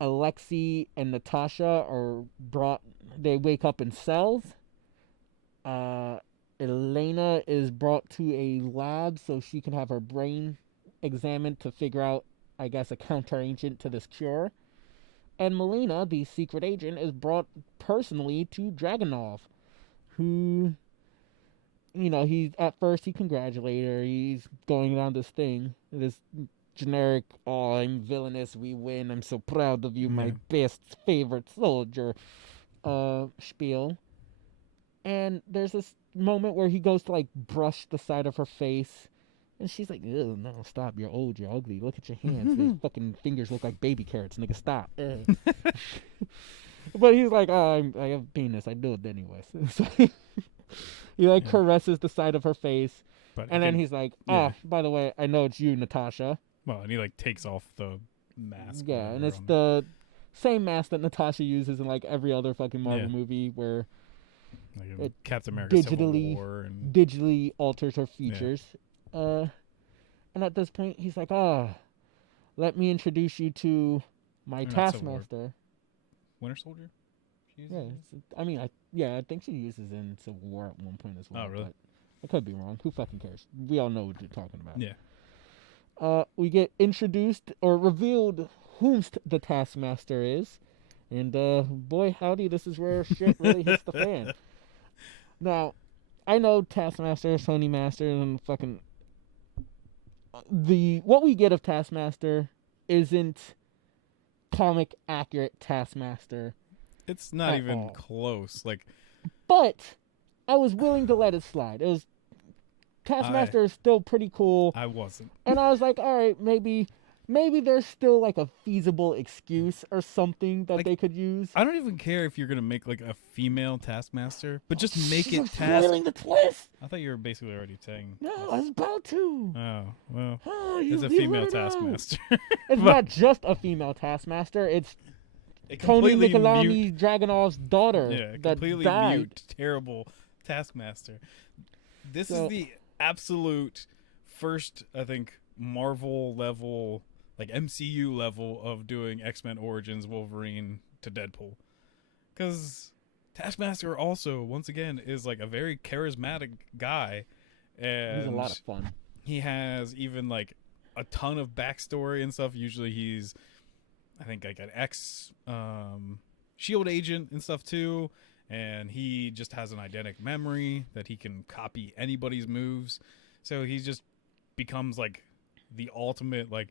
Alexei and Natasha are brought. They wake up in cells. Elena is brought to a lab so she can have her brain examined to figure out, I guess, a counter agent to this cure. And Melina, the secret agent, is brought personally to Dragunov, who, at first he congratulated her. He's going down this thing, this generic, oh, I'm villainous, we win, I'm so proud of you, my best favorite soldier, spiel. And there's this moment where he goes to, like, brush the side of her face. And she's like, "Ew, no, stop. You're old. You're ugly. Look at your hands. These fucking fingers look like baby carrots. Nigga, stop." But he's like, "Oh, I have a penis. I do it anyways." So he caresses the side of her face. But and then he's like, by the way, I know it's you, Natasha. Well, and he, like, takes off the mask. Yeah, and it's the same mask that Natasha uses in, like, every other fucking Marvel movie where like Captain America Civil War and digitally alters her features. Yeah. And at this point, he's like, let me introduce you to my Taskmaster. Winter Soldier? I think she uses it in Civil War at one point as well. Oh, really? But I could be wrong. Who fucking cares? We all know what you're talking about. Yeah. We get introduced or revealed whomst the Taskmaster is. And, boy, howdy, this is where shit really hits the fan. Now, I know Taskmaster, Sony Master, and fucking... what we get of Taskmaster isn't comic accurate Taskmaster. It's not even close. Like, but I was willing to let it slide. It was Taskmaster is still pretty cool. I wasn't. And I was like, all right, maybe there's still like a feasible excuse or something that they could use. I don't even care if you're gonna make like a female Taskmaster, but just make it Spoiling the twist. I thought you were basically already saying. No, I was about to. Oh well, it's a female Taskmaster. It's not just a female Taskmaster. It's Tony Nicolani Dragunov's daughter. Yeah, that completely died. mute, terrible Taskmaster. This is the absolute first, I think, Marvel level. Like MCU level of doing X-Men Origins Wolverine to Deadpool. Because Taskmaster also, once again, is like a very charismatic guy. And he's a lot of fun. He has even like a ton of backstory and stuff. Usually he's, I think, like an ex-SHIELD agent and stuff too. And he just has an eidetic memory that he can copy anybody's moves. So he just becomes like the ultimate, like,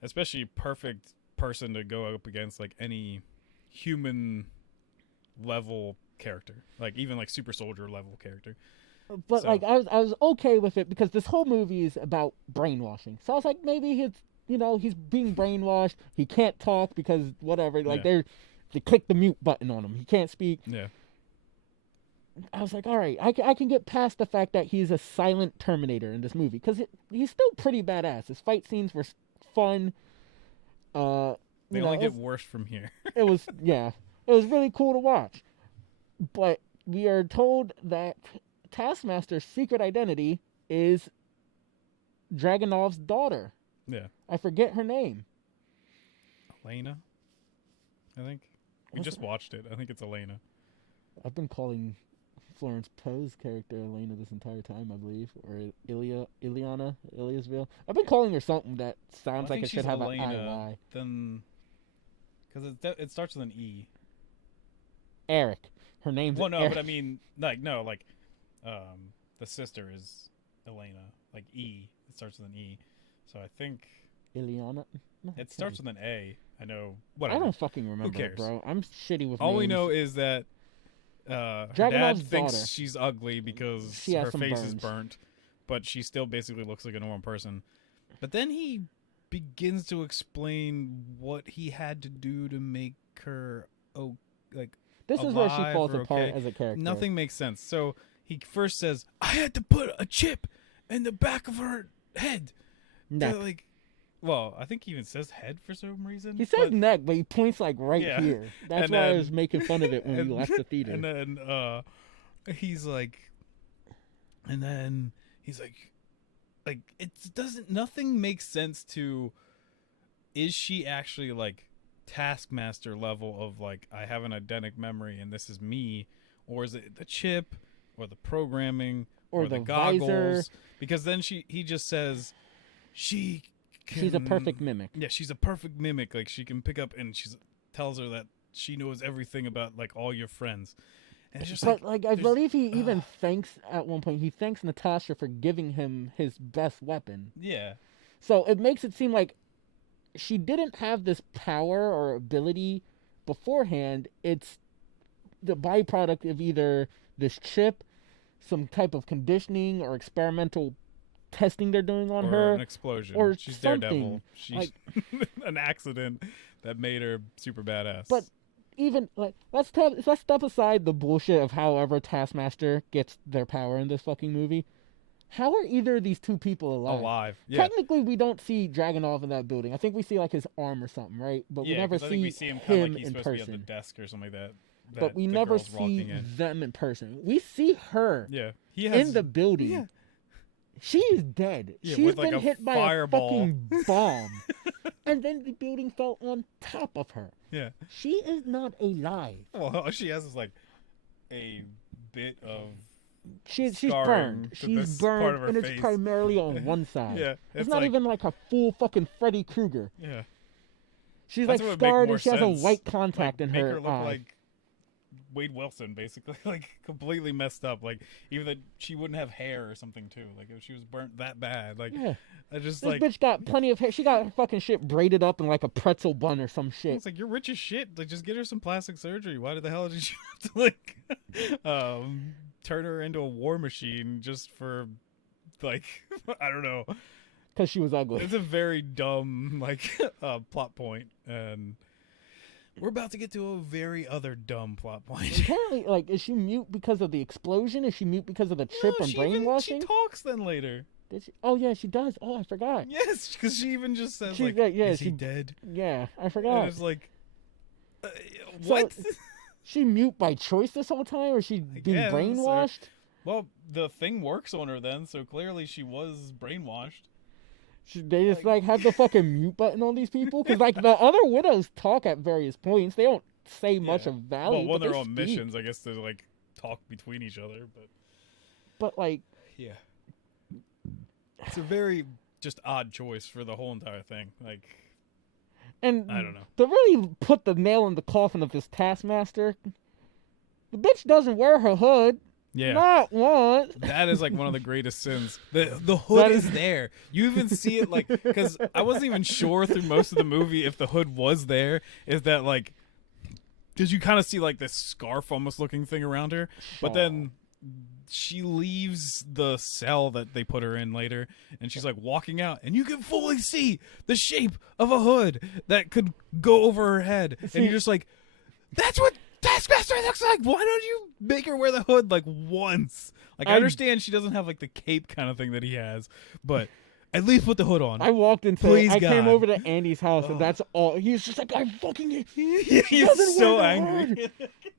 especially perfect person to go up against like any human level character, like even like super soldier level character. But like I was okay with it because this whole movie is about brainwashing. So I was like, maybe he's being brainwashed. He can't talk because whatever. Like they click the mute button on him. He can't speak. Yeah. I was like, all right, I can get past the fact that he's a silent Terminator in this movie because he's still pretty badass. His fight scenes were fun. They only get worse from here. It was really cool to watch. But we are told that Taskmaster's secret identity is Dragunov's daughter. Yeah. I forget her name. Elena, I think. We just watched it. I think it's Elena. I've been calling Florence Pugh's character Elena this entire time, I believe, or Iliasville. I've been calling her something that sounds like it should have an IY. Then, because it starts with an E. Eric. Her name's Well, no, Eric. but I mean, the sister is Elena, like E. It starts with an E, so I think Iliana. No, it starts with an A. I know. I Whatever. don't fucking remember, cares? bro. I'm shitty with All names. we know is that her Dragunov's dad thinks daughter. she's ugly because She has her some face is burns. burnt, but she still basically looks like a normal person. But then he begins to explain what he had to do to make her This is where she alive falls or apart okay. as a character. Nothing makes sense. So he first says, "I had to put a chip in the back of her head." Neck. To, well, I think he even says head for some reason. He says but- neck, but he points like right Yeah. here. That's And why I then- was making fun of it when we and- left the theater. And then he's like, it doesn't. Nothing makes sense to. Is she actually like Taskmaster level of like I have an eidetic memory and this is me, or is it the chip, or the programming, Or the the goggles? visor. Because then he just says she. She's a perfect mimic. Yeah, she's a perfect mimic. Like she can pick up and tells her that she knows everything about like all your friends. And it's just But I there's- believe he even thanks at one point. He thanks Natasha for giving him his best weapon. yeah. So it makes it seem like she didn't have this power or ability beforehand. It's the byproduct of either this chip, some type of conditioning or experimental testing they're doing on Or her. an explosion. or She's something, Daredevil. She's an accident that made her super badass. But even let's step aside the bullshit of however Taskmaster gets their power in this fucking movie. How are either of these two people alive? Yeah. Technically, we don't see Dragunov in that building. I think we see like his arm or something, right? But we Yeah, never 'cause I think we see him kind of like he's in supposed to be at person. the desk or something like that. But we the never girl's walking see in. them in person. We see her Yeah. He has in the building. Yeah. She is dead. Yeah, She's with, like, been a hit by fireball. a fucking bomb. And then the building fell on top of her. Yeah. She is not alive. Well, all she has is like a bit of She's scarring burned. to She's this part burned, of her and it's face. primarily on one side. Yeah, It's it's not like- even like a full fucking Freddy Krueger. yeah. She's That's like what would make scarred more and she has a sense. white contact in Make her her look eye. like Wade Wilson, basically, like completely messed up. Like even that she wouldn't have hair or something too. Like if she was burnt that bad, like Yeah. I just This like bitch got plenty of hair. She got her fucking shit braided up in like a pretzel bun or some shit. it's like you're rich as shit. Like just get her some plastic surgery. Why the hell did you have to like turn her into a war machine just for like I don't know. Because she was ugly. It's a very dumb like plot point, and we're about to get to a very other dumb plot point. Apparently, like, is she mute because of the explosion? Is she mute because of the chip and she brainwashing? talks then later. Did she? Oh, yeah, she does. Oh, I forgot. Yes, because she even just says She- like, yeah, "Is he she- dead?" Yeah, I And forgot. it's like, So- what? She mute by choice this whole time, or she being guess, or- brainwashed? Well, the thing works on her then, so clearly she was brainwashed. They just like have the fucking mute button on these people because like the other widows talk at various points. They don't say much Yeah. of value. Well, when but they're they on speak. missions, I guess to like talk between each other, But like, yeah, it's a very just odd choice for the whole entire thing. Like, and I don't know. to really put the nail in the coffin of this Taskmaster, the bitch doesn't wear her hood. Yeah. Not once. That is like one of the greatest sins. The hood That is is- there. You even see it like because I wasn't even sure through most of the movie if the hood was there. Is that like? Did you kind of see like this scarf almost looking thing around her? But then she leaves the cell that they put her in later, and she's like walking out, and you can fully see the shape of a hood that could go over her head, and you're just like, that's what Taskmaster looks like. Why don't you make her wear the hood like once? Like I I- understand she doesn't have like the cape kind of thing that he has, but at least put the hood on. I walked into. Please, I came God. over to Andy's house, Oh. and that's all. He's just like, I fucking. He's doesn't so wear the angry.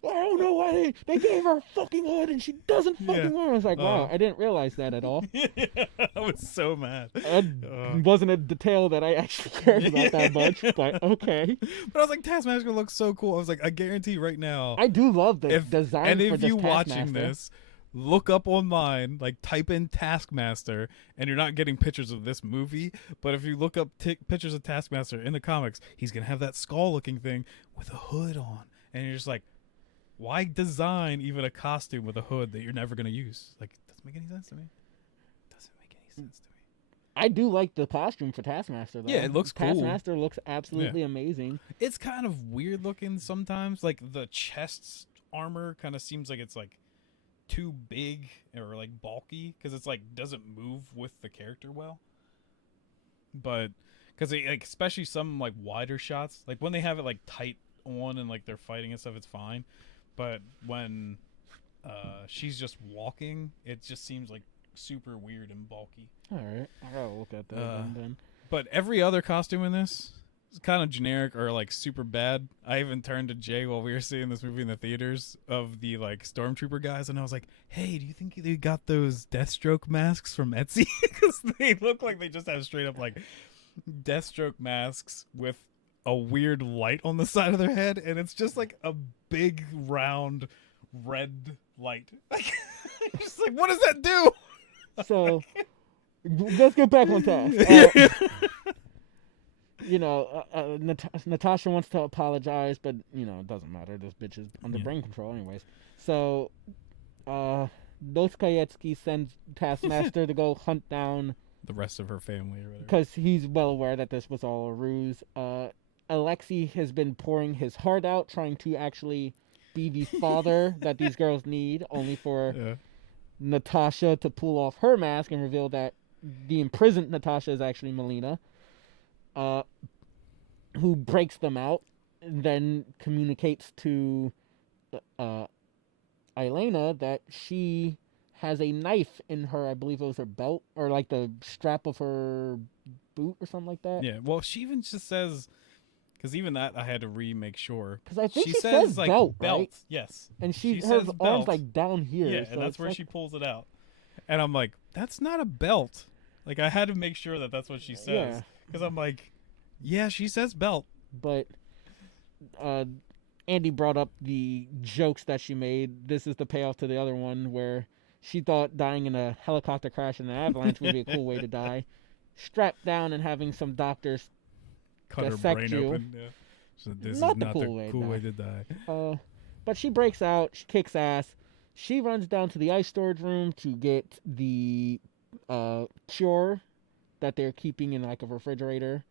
I don't know why they gave her a fucking hood and she doesn't fucking Yeah. wear it. I was like, wow, Oh. I didn't realize that at all. I was so mad. That wasn't a detail that I actually cared about that much, but okay. But I was like, Taskmaster looks so cool. I was like, I guarantee right now, I do love the if design any for of this you Taskmaster. watching this look up online, like type in Taskmaster, and you're not getting pictures of this movie. But if you look up pictures of Taskmaster in the comics, he's gonna have that skull-looking thing with a hood on, and you're just like, why design even a costume with a hood that you're never gonna use? Like, it doesn't make any sense to me. Doesn't make any sense to me. I do like the costume for Taskmaster, though. Yeah, it looks cool. Taskmaster looks absolutely amazing. It's kind of weird looking sometimes. Like the chest armor kind of seems like it's like too big or like bulky because it's like doesn't move with the character well. But because like especially some like wider shots, like when they have it like tight on and like they're fighting and stuff, it's fine. But when she's just walking, it just seems like super weird and bulky. All right, I gotta look at that then. But every other costume in this is kind of generic or like super bad. I even turned to Jay while we were seeing this movie in the theaters of the like stormtrooper guys, and I was like, "Hey, do you think they got those Deathstroke masks from Etsy? Because they look like they just have straight up like Deathstroke masks with a weird light on the side of their head, and it's just like a big round red light. Like, just like, what does that do?" So let's get back on task. Natasha wants to apologize, but it doesn't matter. This bitch is under brain control, anyways. So, Dostoevsky sends Taskmaster to go hunt down the rest of her family or whatever, because he's well aware that this was all a ruse. Alexei has been pouring his heart out, trying to actually be the father that these girls need, only for Natasha to pull off her mask and reveal that the imprisoned Natasha is actually Melina, who breaks them out and then communicates to Elena that she has a knife in her, I believe it was her belt, or like the strap of her boot or something like that. Yeah, well, she even just says, because even that I had to make sure. Because I think she says like belt, belt, right? yes. And her says arm's belt. like down here. Yeah, so and that's where like... she pulls it out. And I'm like, that's not a belt. Like, I had to make sure that that's what she says. Because I'm like, yeah, she says belt. But Andy brought up the jokes that she made. This is the payoff to the other one where she thought dying in a helicopter crash in an avalanche would be a cool way to die. Strapped down and having some doctors cut her brain open. Yeah. So this not is not the cool way to die. But she breaks out. She kicks ass. She runs down to the ice storage room to get the cure that they're keeping in like a refrigerator.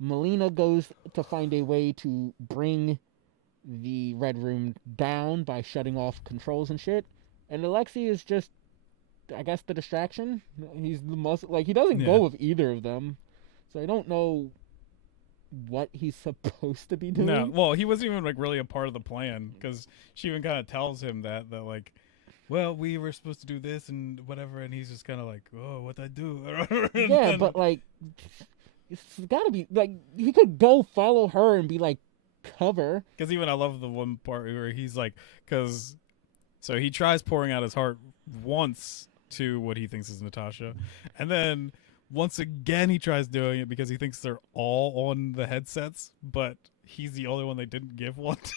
Melina goes to find a way to bring the Red Room down by shutting off controls and shit. And Alexei is just, I guess, the distraction. He's the most, like, he doesn't go with either of them. So I don't know what he's supposed to be doing. No, well, he wasn't even like really a part of the plan, because she even kind of tells him that like, well, we were supposed to do this and whatever, and he's just kind of like, oh, what'd I do? Yeah, but like, it's gotta be like, he could go follow her and be like, cover. Because even I love the one part where he's like, so he tries pouring out his heart once to what he thinks is Natasha, and then once again he tries doing it because he thinks they're all on the headsets, but he's the only one they didn't give one to.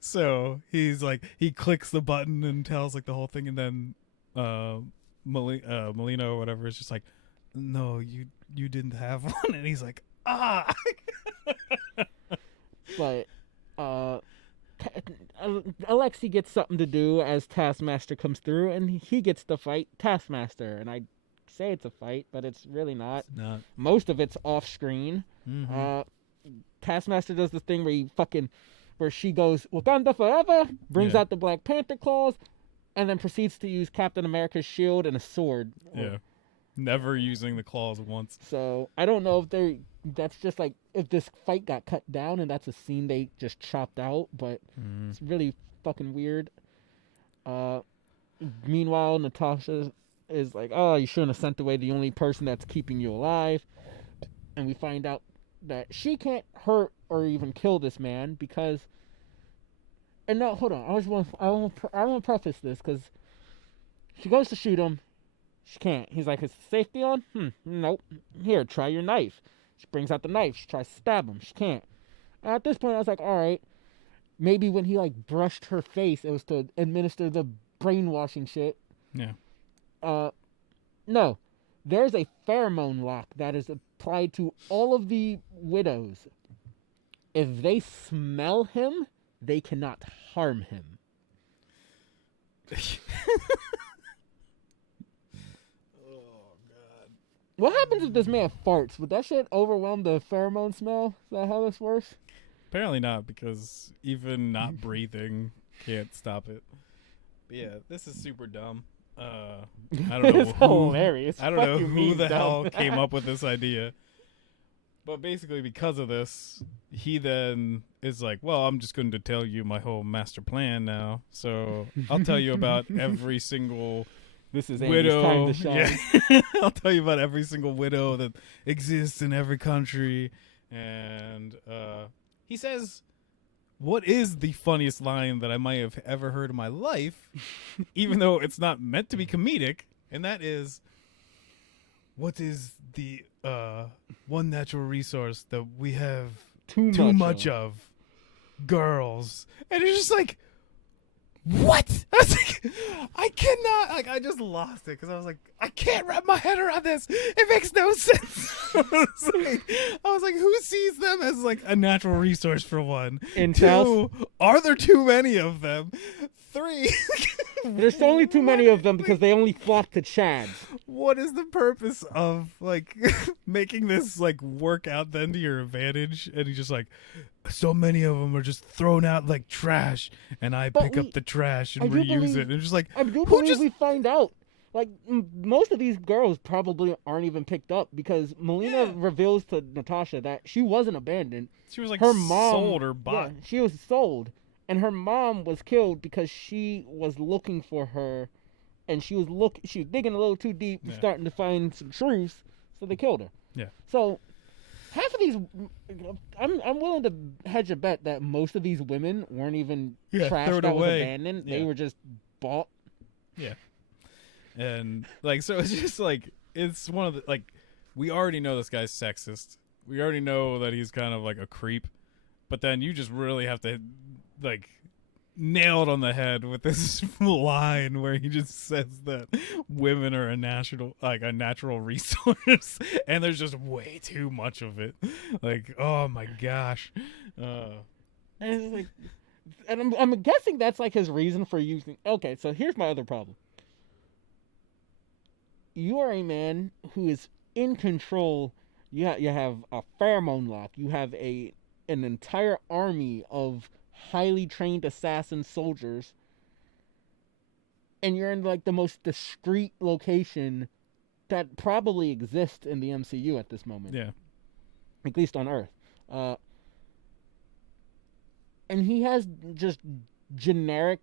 So he's like, he clicks the button and tells like the whole thing, and then Melina or whatever is just like, no, you didn't have one, and he's like, ah. But Alexei gets something to do as Taskmaster comes through, and he gets to fight Taskmaster. And I say it's a fight, but it's really not. It's not. Most of it's off screen. Mm-hmm. Taskmaster does the thing where she goes Wakanda forever, brings out the Black Panther claws, and then proceeds to use Captain America's shield and a sword. Yeah. Never using the claws once. So I don't know if that's just like if this fight got cut down and that's a scene they just chopped out, but it's really fucking weird. Meanwhile, Natasha is like, oh, you shouldn't have sent away the only person that's keeping you alive. And we find out that she can't hurt or even kill this man because... And no, hold on. I want to preface this because she goes to shoot him. She can't. He's like, is safety on? Nope. Here, try your knife. She brings out the knife. She tries to stab him. She can't. And at this point, I was like, all right. maybe when he like brushed her face, it was to administer the brainwashing shit. Yeah. No, there's a pheromone lock that is applied to all of the widows. If they smell him, they cannot harm him. Oh God. What happens if this man farts? Would that shit overwhelm the pheromone smell? Is that how this works? Apparently not, because even not breathing can't stop it. But yeah, this is super dumb. I don't know It's hilarious. I don't Fuck know you who mean the dumb. hell came up with this idea. But basically, because of this, he then is like, well, I'm just going to tell you my whole master plan now. So I'll tell you about every single This is Andy's widow. time to shine. Yeah. I'll tell you about every single widow that exists in every country. And he says, what is the funniest line that I might have ever heard in my life, even though it's not meant to be comedic, and that is, what is the one natural resource that we have too much of? Girls. And it's just like, what? I was like, I cannot, like, I just lost it because I was like, I can't wrap my head around this. It makes no sense. I was like, who sees them as like a natural resource, for one? Incels? 2, are there too many of them? 3, There's only too many of them because they only flock to Chads. what is the purpose of like making this like work out then to your advantage? And he's just like, so many of them are just thrown out like trash, and I But pick up the trash and I do reuse believe- it. And it's just like, I do who believe just we find out. Like, most of these girls probably aren't even picked up because Melina Yeah. reveals to Natasha that she wasn't abandoned. she was like Her mom sold or bought? Yeah, she was sold, and her mom was killed because she was looking for her, and she was digging a little too deep, and Yeah. starting to find some truth, so they killed her. Yeah. So half of these, I'm willing to hedge a bet that most of these women weren't even Yeah, trash thrown that was away. abandoned. They Yeah. were just bought. And like, so it's just like, it's one of the, like, we already know this guy's sexist. We already know that he's kind of like a creep, but then you just really have to like nail it on the head with this line where he just says that women are a natural resource, and there's just way too much of it. Like, oh my gosh. And it's like, and I'm guessing that's like his reason for using. Okay, so here's my other problem. You are a man who is in control. You have a pheromone lock. You have an entire army of highly trained assassin soldiers, and you're in like the most discreet location that probably exists in the MCU at this moment. Yeah. At least on Earth. And he has just generic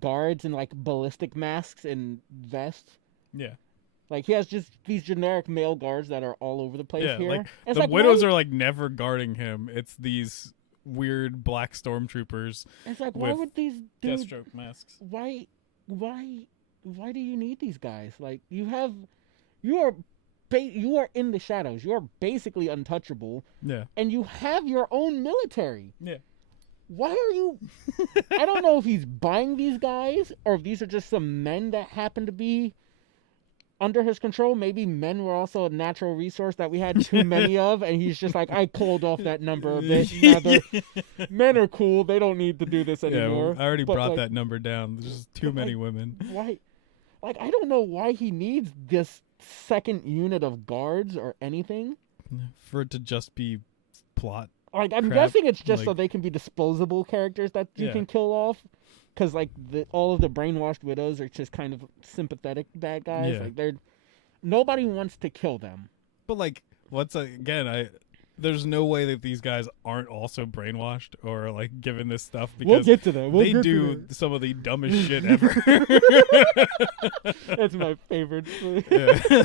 guards in like ballistic masks and vests. Yeah. Like he has just these generic male guards that are all over the place Yeah, here. like And it's the like, widows why, are like never guarding him. It's these weird black stormtroopers, it's like, why with would these dudes? Deathstroke masks. Why do you need these guys? Like you are in the shadows. You are basically untouchable, Yeah. and you have your own military. Yeah. Why are you? I don't know if he's buying these guys or if these are just some men that happen to be under his control. Maybe men were also a natural resource that we had too many of, and he's just like, I pulled off that number a bit. Men are cool. They don't need to do this Yeah, anymore. I already But, brought like, that number down. There's just too but, many like, women. Why? Like, I don't know why he needs this second unit of guards or anything. For it to just be plot. Like, I'm Crap, guessing it's just so like- they can be disposable characters that you Yeah. can kill off. Because, like, all of the brainwashed widows are just kind of sympathetic bad guys. Yeah. Like, nobody wants to kill them. But like, there's no way that these guys aren't also brainwashed or like given this stuff, We'll because get to that. they do some of the dumbest shit ever. That's my favorite. Yeah.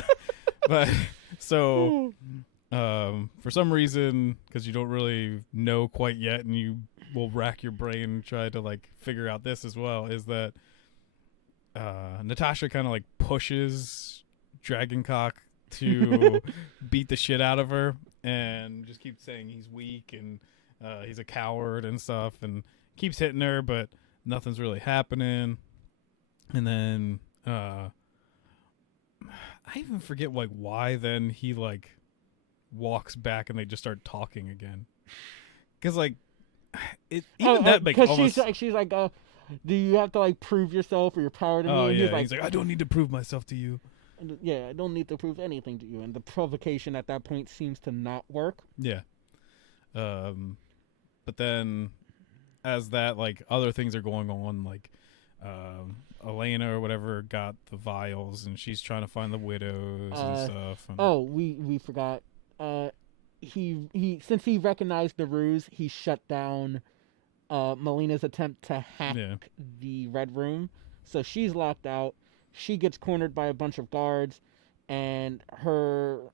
But so for some reason, because you don't really know quite yet, and you will rack your brain and try to like figure out this as well, is that Natasha kind of like pushes Dragoncock to beat the shit out of her, and just keeps saying he's weak, and he's a coward and stuff, and keeps hitting her, but nothing's really happening. And then I even forget like why then he like walks back and they just start talking again. Because like that makes because almost... she's like, do you have to like prove yourself or your power to me? Oh And yeah, he's like, I don't need to prove myself to you. Yeah, I don't need to prove anything to you. And the provocation at that point seems to not work. Yeah. But then as that, like, other things are going on, like, Elena or whatever got the vials and she's trying to find the widows and stuff. And... Oh, we forgot. He since he recognized the ruse, he shut down Melina's attempt to hack the Red Room. So she's locked out. She gets cornered by a bunch of guards, and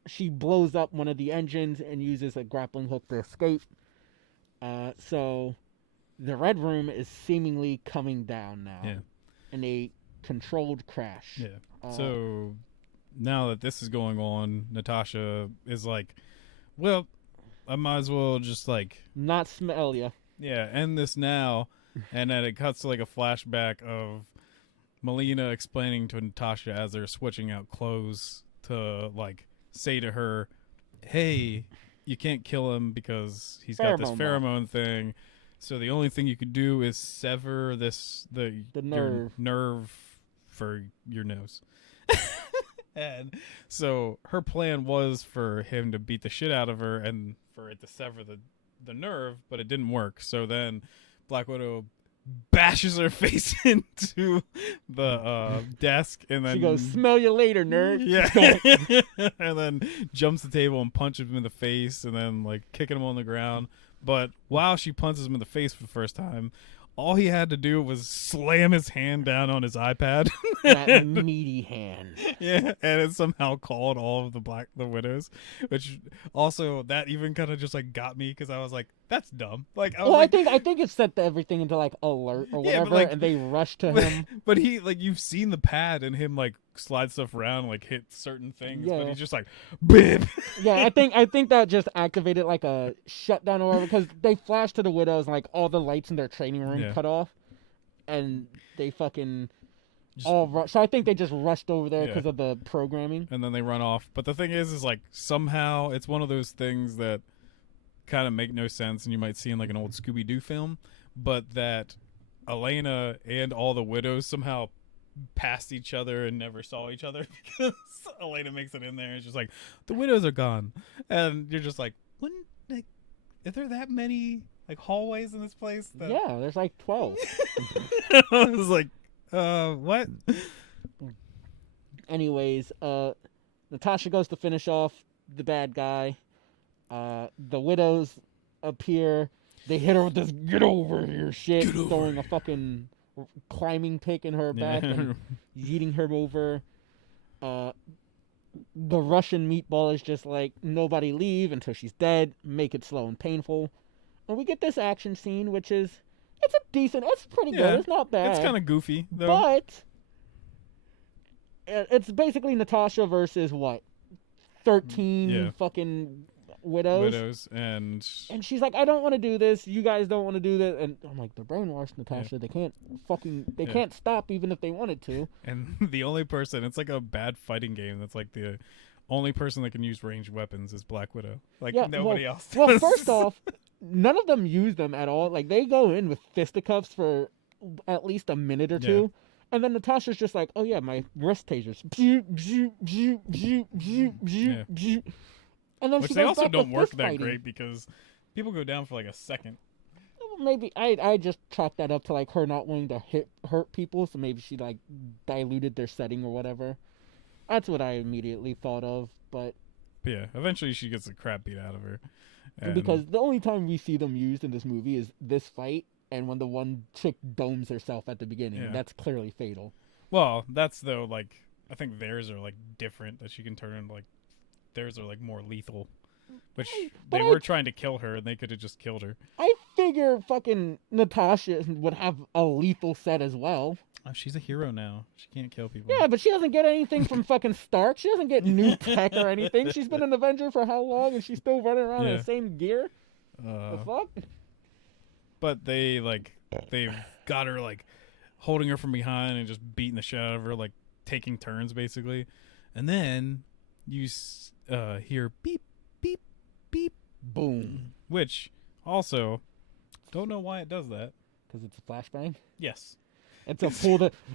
she blows up one of the engines and uses a grappling hook to escape. So the Red Room is seemingly coming down now in a controlled crash. Yeah. So now that this is going on, Natasha is like, well, I might as well just like not smell ya. Yeah, end this now. And then it cuts to like a flashback of Melina explaining to Natasha as they're switching out clothes to like say to her, hey, you can't kill him because he's got this pheromone thing. So the only thing you could do is sever the nerve for your nose. And so her plan was for him to beat the shit out of her and for it to sever the nerve, but it didn't work. So then Black Widow bashes her face into the desk, and then she goes, smell you later, nerd. Yeah. And then jumps the table and punches him in the face, and then like kicking him on the ground. But while she punches him in the face for the first time, all he had to do was slam his hand down on his iPad. That meaty hand. Yeah, and it somehow called all of the widows, which also that even kind of just like got me because I was like, that's dumb. Like, I think it set everything into like alert or whatever, and they rushed to him. But he like you've seen the pad and him like slide stuff around, like hit certain things, but he's just like, bip. Yeah, I think that just activated like a shutdown or whatever because they flashed to the widows and like all the lights in their training room cut off, and they fucking. So I think they just rushed over there because of the programming. And then they run off. But the thing is like somehow it's one of those things that kind of make no sense and you might see in like an old Scooby-Doo film, but that Elena and all the widows somehow passed each other and never saw each other because Elena makes it in there and it's just like, the widows are gone. And you're just like, are there that many like hallways in this place? Yeah, there's like 12. I was like, what? Anyways, Natasha goes to finish off the bad guy. The widows appear. They hit her with this "get over here" shit, throwing a fucking climbing pick in her back and yeeting her over. The Russian meatball is just like, nobody leave until she's dead. Make it slow and painful. And we get this action scene, which is it's pretty good. It's not bad. It's kind of goofy, though. But it's basically Natasha versus what? 13 fucking widows. And she's like, I don't want to do this. You guys don't want to do this. And I'm like, they're brainwashed, Natasha. They can't stop even if they wanted to. And the only person, it's like a bad fighting game that's like the only person that can use ranged weapons is Black Widow. Like nobody else does. Well, first off, none of them use them at all. Like, they go in with fisticuffs for at least a minute or two. And then Natasha's just like, oh yeah, my wrist tasers. And then which she they goes also back don't to work fist that fighting. great because people go down for like a second. Maybe I just chalked that up to like her not wanting to hurt people, so maybe she like diluted their setting or whatever. That's what I immediately thought of, but yeah, eventually she gets the crap beat out of her. Because the only time we see them used in this movie is this fight and when the one chick domes herself at the beginning. Yeah. That's clearly fatal. Well, that's though like I think theirs are like different that she can turn into like theirs are like more lethal. Which they were trying to kill her and they could have just killed her. I figure fucking Natasha would have a lethal set as well. Oh, she's a hero now. She can't kill people. Yeah, but she doesn't get anything from fucking Stark. She doesn't get new tech or anything. She's been an Avenger for how long and she's still running around in the same gear? The fuck? But they've got her like holding her from behind and just beating the shit out of her, like taking turns basically. And then you hear beep, beep, beep, Boom. which also don't know why it does that. Because it's a flashbang. Yes. It's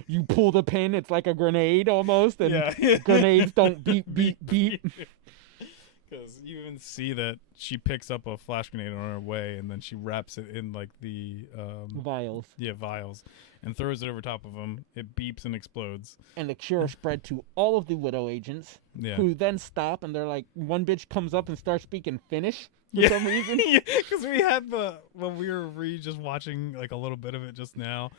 you pull the pin. It's like a grenade almost, and Yeah. grenades don't beep, beep, beep. Because you even see that she picks up a flash grenade on her way, and then she wraps it in like the Vials. vials, and throws it over top of them. It beeps and explodes. And the cure spread to all of the Widow agents, Yeah. who then stop, and they're like, one bitch comes up and starts speaking Finnish for Yeah. some reason. Because we had when we were just watching like a little bit of it just now,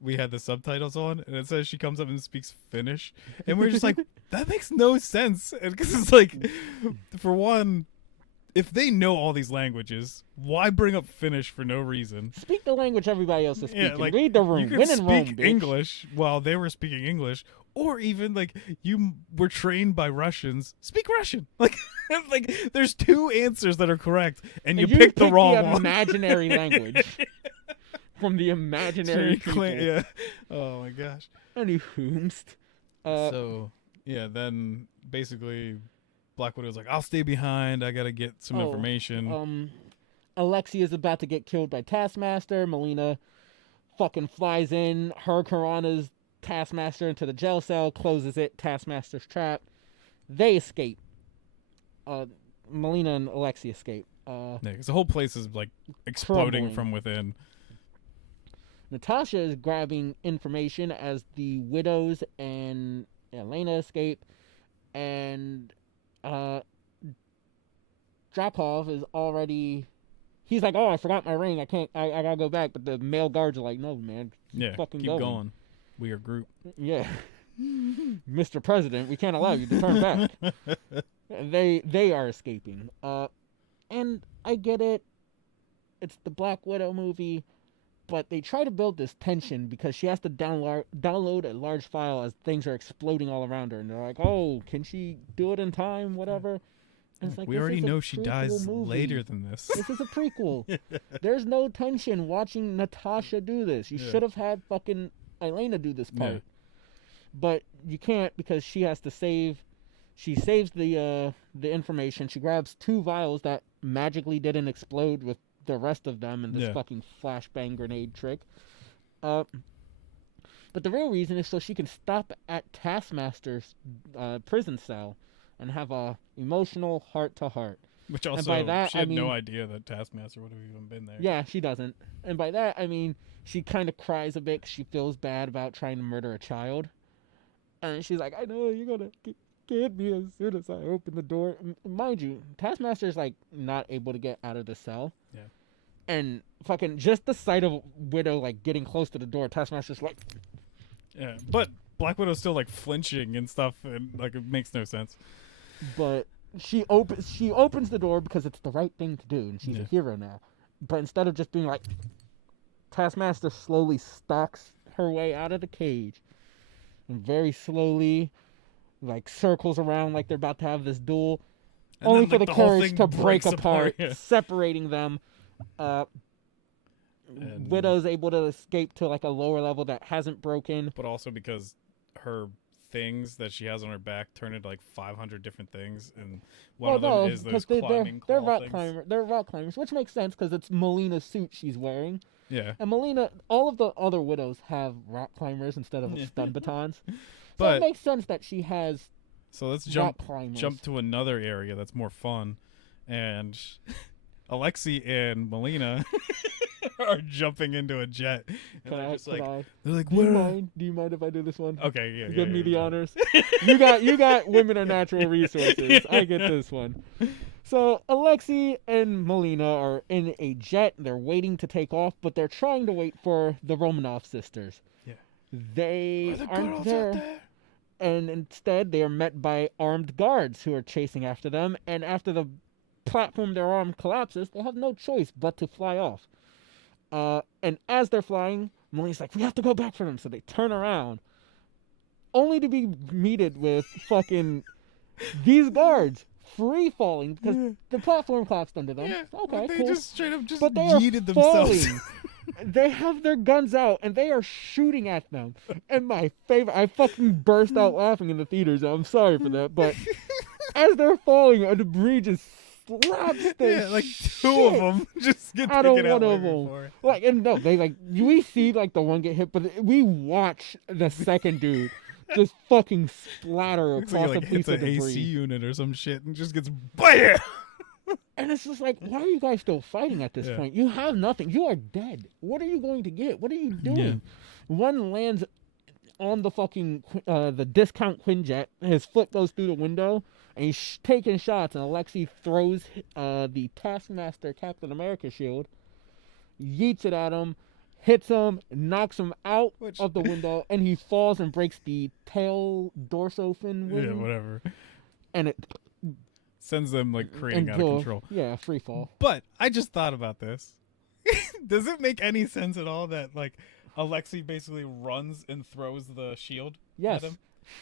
we had the subtitles on, and it says she comes up and speaks Finnish, and we're just like, that makes no sense. Because it's like, for one, if they know all these languages, why bring up Finnish for no reason? Speak the language everybody else is speaking. Yeah, like, Read the room. You could Win in Rome, speak bitch. English while they were speaking English, or even like you were trained by Russians. Speak Russian. Like, like there's two answers that are correct, and you picked the wrong one. Imaginary language from the imaginary people. Yeah. Oh my gosh. Anywho, So yeah, then basically Black Widow's like, I'll stay behind. I gotta get some information. Alexei is about to get killed by Taskmaster. Melina fucking flies in. Her Karana's Taskmaster into the jail cell, closes it. Taskmaster's trapped. They escape. Melina and Alexei escape. Yeah, because the whole place is like exploding Crumbling. from within. Natasha is grabbing information as the widows and Elena escape, and Drakov is already. He's like, "Oh, I forgot my ring. I can't. I gotta go back." But the male guards are like, "No, man. Yeah, fucking keep going. We are Groot. Yeah, Mr. President, we can't allow you to turn back." They are escaping. And I get it. It's the Black Widow movie. But they try to build this tension because she has to download a large file as things are exploding all around her. And they're like, oh, can she do it in time? Whatever. And it's like, We already know she dies later than this. This is a prequel. There's no tension watching Natasha do this. You should have had fucking Elena do this part. Yeah. But you can't because she has to save. She saves the information. She grabs 2 vials that magically didn't explode with the rest of them in this fucking flashbang grenade trick. But the real reason is so she can stop at Taskmaster's prison cell and have a emotional heart-to-heart. Which also, by that, she had I mean, no idea that Taskmaster would have even been there. Yeah, she doesn't. And by that, I mean, she kind of cries a bit 'cause she feels bad about trying to murder a child. And she's like, I know, you're going to get me as soon as I open the door. Mind you, Taskmaster's, like, not able to get out of the cell. Yeah. And fucking just the sight of Widow, like, getting close to the door, Taskmaster's like... Yeah, but Black Widow's still, like, flinching and stuff, and, like, it makes no sense. But she opens the door because it's the right thing to do, and she's a hero now. But instead of just being like... Taskmaster slowly stalks her way out of the cage. And very slowly, like, circles around like they're about to have this duel. And only then, for like, the whole courage thing to break breaks apart, yeah. separating them. Widow's able to escape to, like, a lower level that hasn't broken. But also because her things that she has on her back turn into, like, 500 different things, and one of them is those climbing they're claw rock things. climbers. They're rock climbers, which makes sense because it's Melina's suit she's wearing. Yeah. And Melina, all of the other widows have rock climbers instead of stun batons. So But it makes sense that she has so let's rock climbers. jump to another area that's more fun, and Alexei and Melina are jumping into a jet, and they're just like, they're like, Do you where? mind? Do you mind if I do this one? Okay, yeah, Give me the yeah. honors. You got women are natural resources. I get this one. So Alexei and Melina are in a jet. They're waiting to take off, but they're trying to wait for the Romanov sisters. Yeah. They Are the aren't girls there. out there? And instead they are met by armed guards who are chasing after them, and after the platform they're on collapses, they have no choice but to fly off. And as they're flying, Melina's like, we have to go back for them, so they turn around, only to be meted with fucking these guards free falling because the platform collapsed under them. Yeah. Okay, They cool. just straight up just But they are yeeted themselves. falling. They have their guns out and they are shooting at them. And my favorite, I fucking burst out laughing in the theaters. I'm sorry for that, but as they're falling, a debris just slaps the Yeah, like shit two of them just get out taken of out one way of them. before. Like, and no, they like we see like the one get hit, but we watch the second dude just fucking splatter Looks across like a he piece hits of an debris. AC unit or some shit and just gets BAM! And it's just like, why are you guys still fighting at this Yeah. point? You have nothing. You are dead. What are you going to get? What are you doing? Yeah. One lands on the fucking the discount Quinjet. His foot goes through the window, and he's taking shots. And Alexei throws the Taskmaster Captain America shield, yeets it at him, hits him, knocks him out Which- of the window, and he falls and breaks the tail dorsal fin wing. Yeah, whatever. And it Sends them like creating out of into- control. Yeah, free fall. But I just thought about this. Does it make any sense at all that like Alexei basically runs and throws the shield Yes. at him?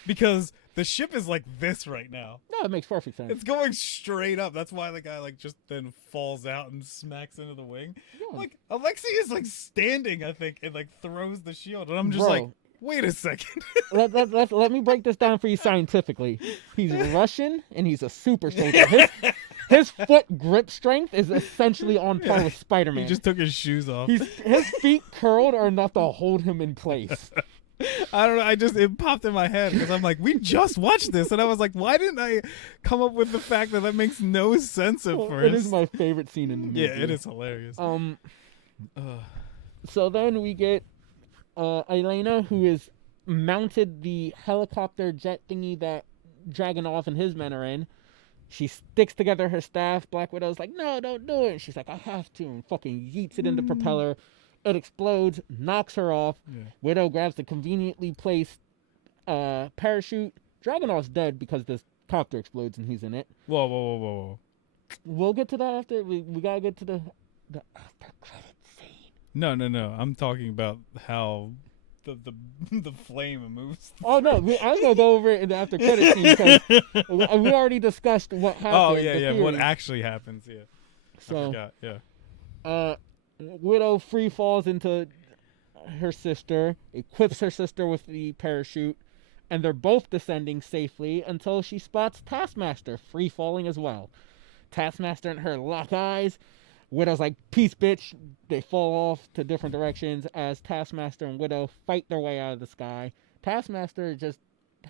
Because the ship is like this right now. No, it makes perfect sense. It's going straight up. That's why the guy like just then falls out and smacks into the wing. Yeah. Like Alexei is like standing, I think, and like throws the shield, and I'm just Bro. like, wait a second. let me break this down for you scientifically. He's Russian and he's a super soldier. His foot grip strength is essentially on par with He Spider-Man. just took his shoes off. His feet curled are enough to hold him in place. I don't know. It popped in my head because I'm like, we just watched this, and I was like, why didn't I come up with the fact that makes no sense at first? It is my favorite scene in the movie. Yeah, it is hilarious. Um. Ugh. So then we get Elena, who is mounted the helicopter jet thingy that Dragunov and his men are in. She sticks together her staff. Black Widow's like, no, don't do it. And she's like, I have to. And fucking yeets it in the propeller. It explodes, knocks her off. Yeah. Widow grabs the conveniently placed parachute. Dragunov's dead because this copter explodes and he's in it. Whoa. We'll get to that after. We gotta get to the after credit scene. No. I'm talking about how the flame moves. Oh no, I was gonna go over it in the after credit scene because we already discussed what happened. Oh the yeah. What theory. actually happens? Yeah. I So, forgot. Yeah. Widow free falls into her sister, equips her sister with the parachute, and they're both descending safely until she spots Taskmaster free falling as well. Taskmaster and her lock eyes. Widow's like, peace, bitch. They fall off to different directions as Taskmaster and Widow fight their way out of the sky. Taskmaster just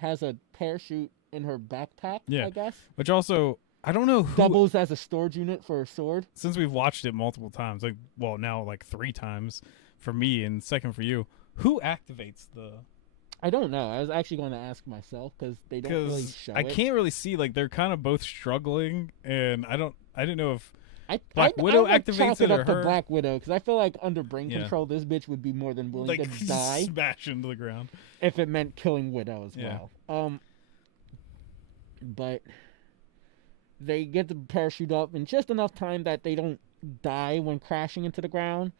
has a parachute in her backpack, Yeah. I guess. Which also, I don't know who. Doubles as a storage unit for a sword. Since we've watched it multiple times, now 3 times for me and second for you, who activates the? I don't know. I was actually going to ask myself because they don't really Because show I it. can't really see, they're kind of both struggling, and I didn't know if I Widow would activates chalk it it or up to her. Black Widow because I feel like under brain Yeah. control, this bitch would be more than willing to die smash into the ground. if it meant killing Widow as Yeah. well. But they get the parachute up in just enough time that they don't die when crashing into the ground.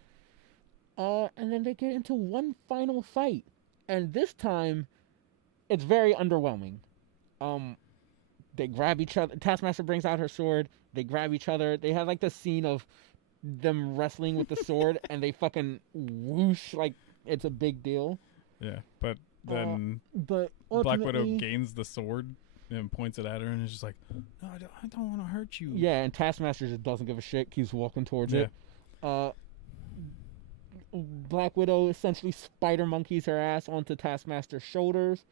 And then they get into one final fight, and this time, it's very underwhelming. They grab each other. Taskmaster brings out her sword. They grab each other. They have this scene of them wrestling with the sword, and they fucking whoosh like it's a big deal. Yeah, but then But Black Widow ultimately, gains the sword and points it at her, and is just like, "No, I don't want to hurt you." yeah, and Taskmaster just doesn't give a shit. Keeps walking towards Yeah. it. Black Widow essentially spider monkeys her ass onto Taskmaster's shoulders.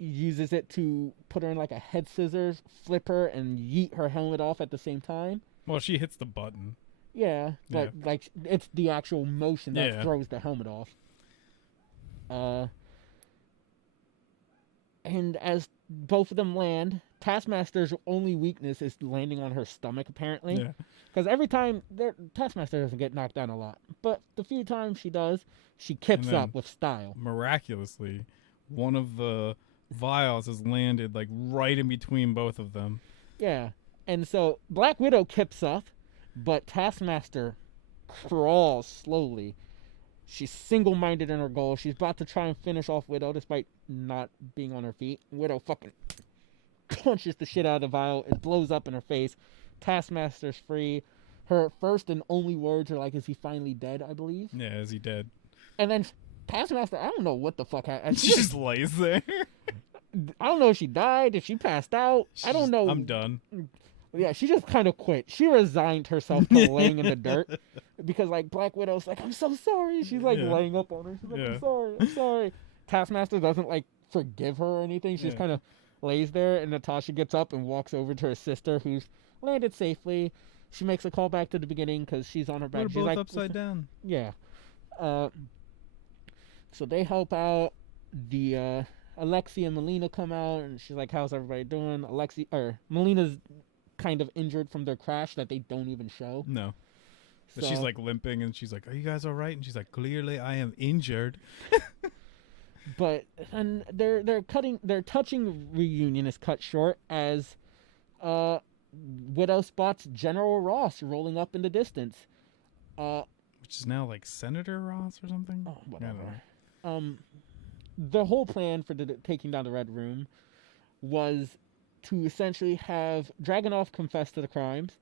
Uses it to put her in a head scissors, flip her, and yeet her helmet off at the same time. Well, she hits the button. Yeah, but it's the actual motion that Yeah. throws the helmet off. And as both of them land, Taskmaster's only weakness is landing on her stomach, apparently. Yeah. Because every time, Taskmaster doesn't get knocked down a lot. But the few times she does, she kips then- up with style. Miraculously, one of the vials has landed right in between both of them. Yeah. And so Black Widow kips up, but Taskmaster crawls slowly. She's single-minded in her goal. She's about to try and finish off Widow despite not being on her feet. Widow fucking punches the shit out of the vial. It blows up in her face. Taskmaster's free. Her first and only words are like, "Is he finally dead?" I believe. Yeah, is he dead? And then Taskmaster, I don't know what the fuck happened. She just lays there. I don't know if she died, if she passed out. I don't know. I'm done. Yeah, she just kind of quit. She resigned herself to laying in the dirt because, like, Black Widow's like, "I'm so sorry." She's like laying up on her. She's like, I'm sorry. Taskmaster doesn't like forgive her or anything. She just kind of lays there, and Natasha gets up and walks over to her sister, who's landed safely. She makes a call back to the beginning because she's on her back. We're She's both like, upside down. Yeah. So they help out. The Alexi and Melina come out, and she's like, "How's everybody doing?" Melina's kind of injured from their crash that they don't even show. No. So, But she's like limping, and she's like, "Are you guys all right?" And she's like, "Clearly, I am injured." but and their touching reunion is cut short as Widow spots General Ross rolling up in the distance. Which is now like Senator Ross or something. Oh, whatever. The whole plan for taking down the Red Room was to essentially have Dragunov confess to the crimes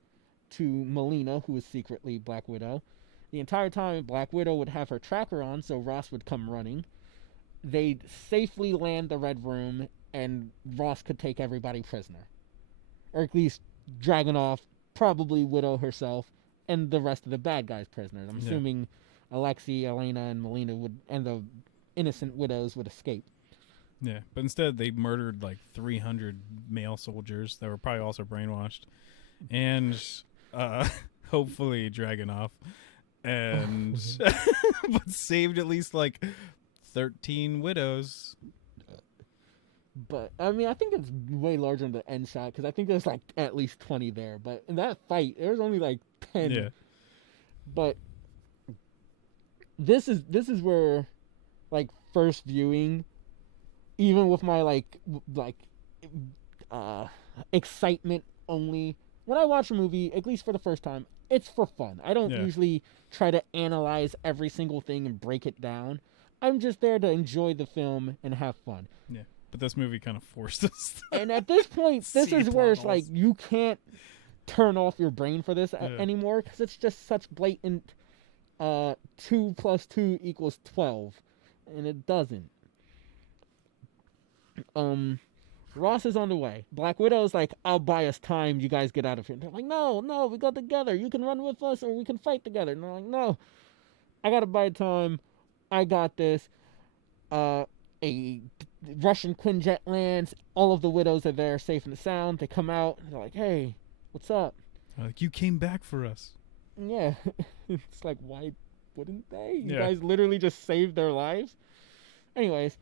to Melina, who is secretly Black Widow. The entire time, Black Widow would have her tracker on, so Ross would come running. They'd safely land the Red Room, and Ross could take everybody prisoner. Or at least Dragunov, probably Widow herself, and the rest of the bad guys prisoners. I'm assuming Alexi, Elena, and Melina and the innocent widows would escape. Yeah, but instead they murdered like 300 male soldiers that were probably also brainwashed, and hopefully Dragunov, and but saved at least like 13 widows. But I mean, I think it's way larger than the end shot because I think there's like at least 20 there. But in that fight, there was only like 10. Yeah. But this is where, like, first viewing, even with my excitement only, when I watch a movie, at least for the first time, it's for fun. I don't usually try to analyze every single thing and break it down. I'm just there to enjoy the film and have fun. Yeah. But this movie kind of forced us. And at this point, this is where it's like you can't turn off your brain for this anymore because it's just such blatant 2 + 2 = 12, and it doesn't. Ross is on the way. Black Widow's like, "I'll buy us time. You guys get out of here." And they're like, No, we go together. You can run with us, or we can fight together." And they're like, "No, I gotta buy time. I got this." A Russian Quinjet lands. All of the widows are there, safe and sound. They come out. And they're like, "Hey, what's up?" Like, "You came back for us." Yeah. It's like, why wouldn't they? You Yeah. guys literally just saved their lives. Anyways,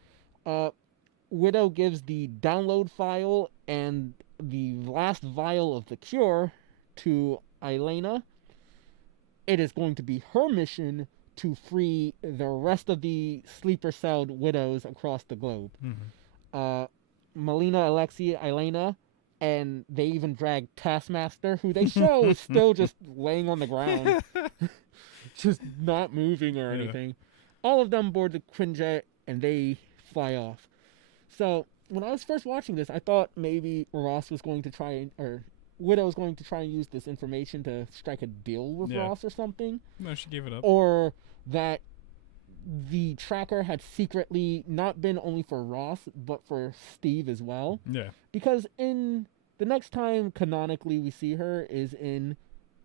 Widow gives the download file and the last vial of the cure to Elena. It is going to be her mission to free the rest of the sleeper celled widows across the globe. Mm-hmm. Melina, Alexi, Elena, and they even drag Taskmaster, who they show is still just laying on the ground, just not moving or anything. All of them board the Quinjet, and they fly off. So when I was first watching this, I thought maybe Ross was going to try, or Widow was going to try and use this information to strike a deal with Ross or something. No, she gave it up. Or that the tracker had secretly not been only for Ross, but for Steve as well. Yeah. Because in the next time canonically we see her is in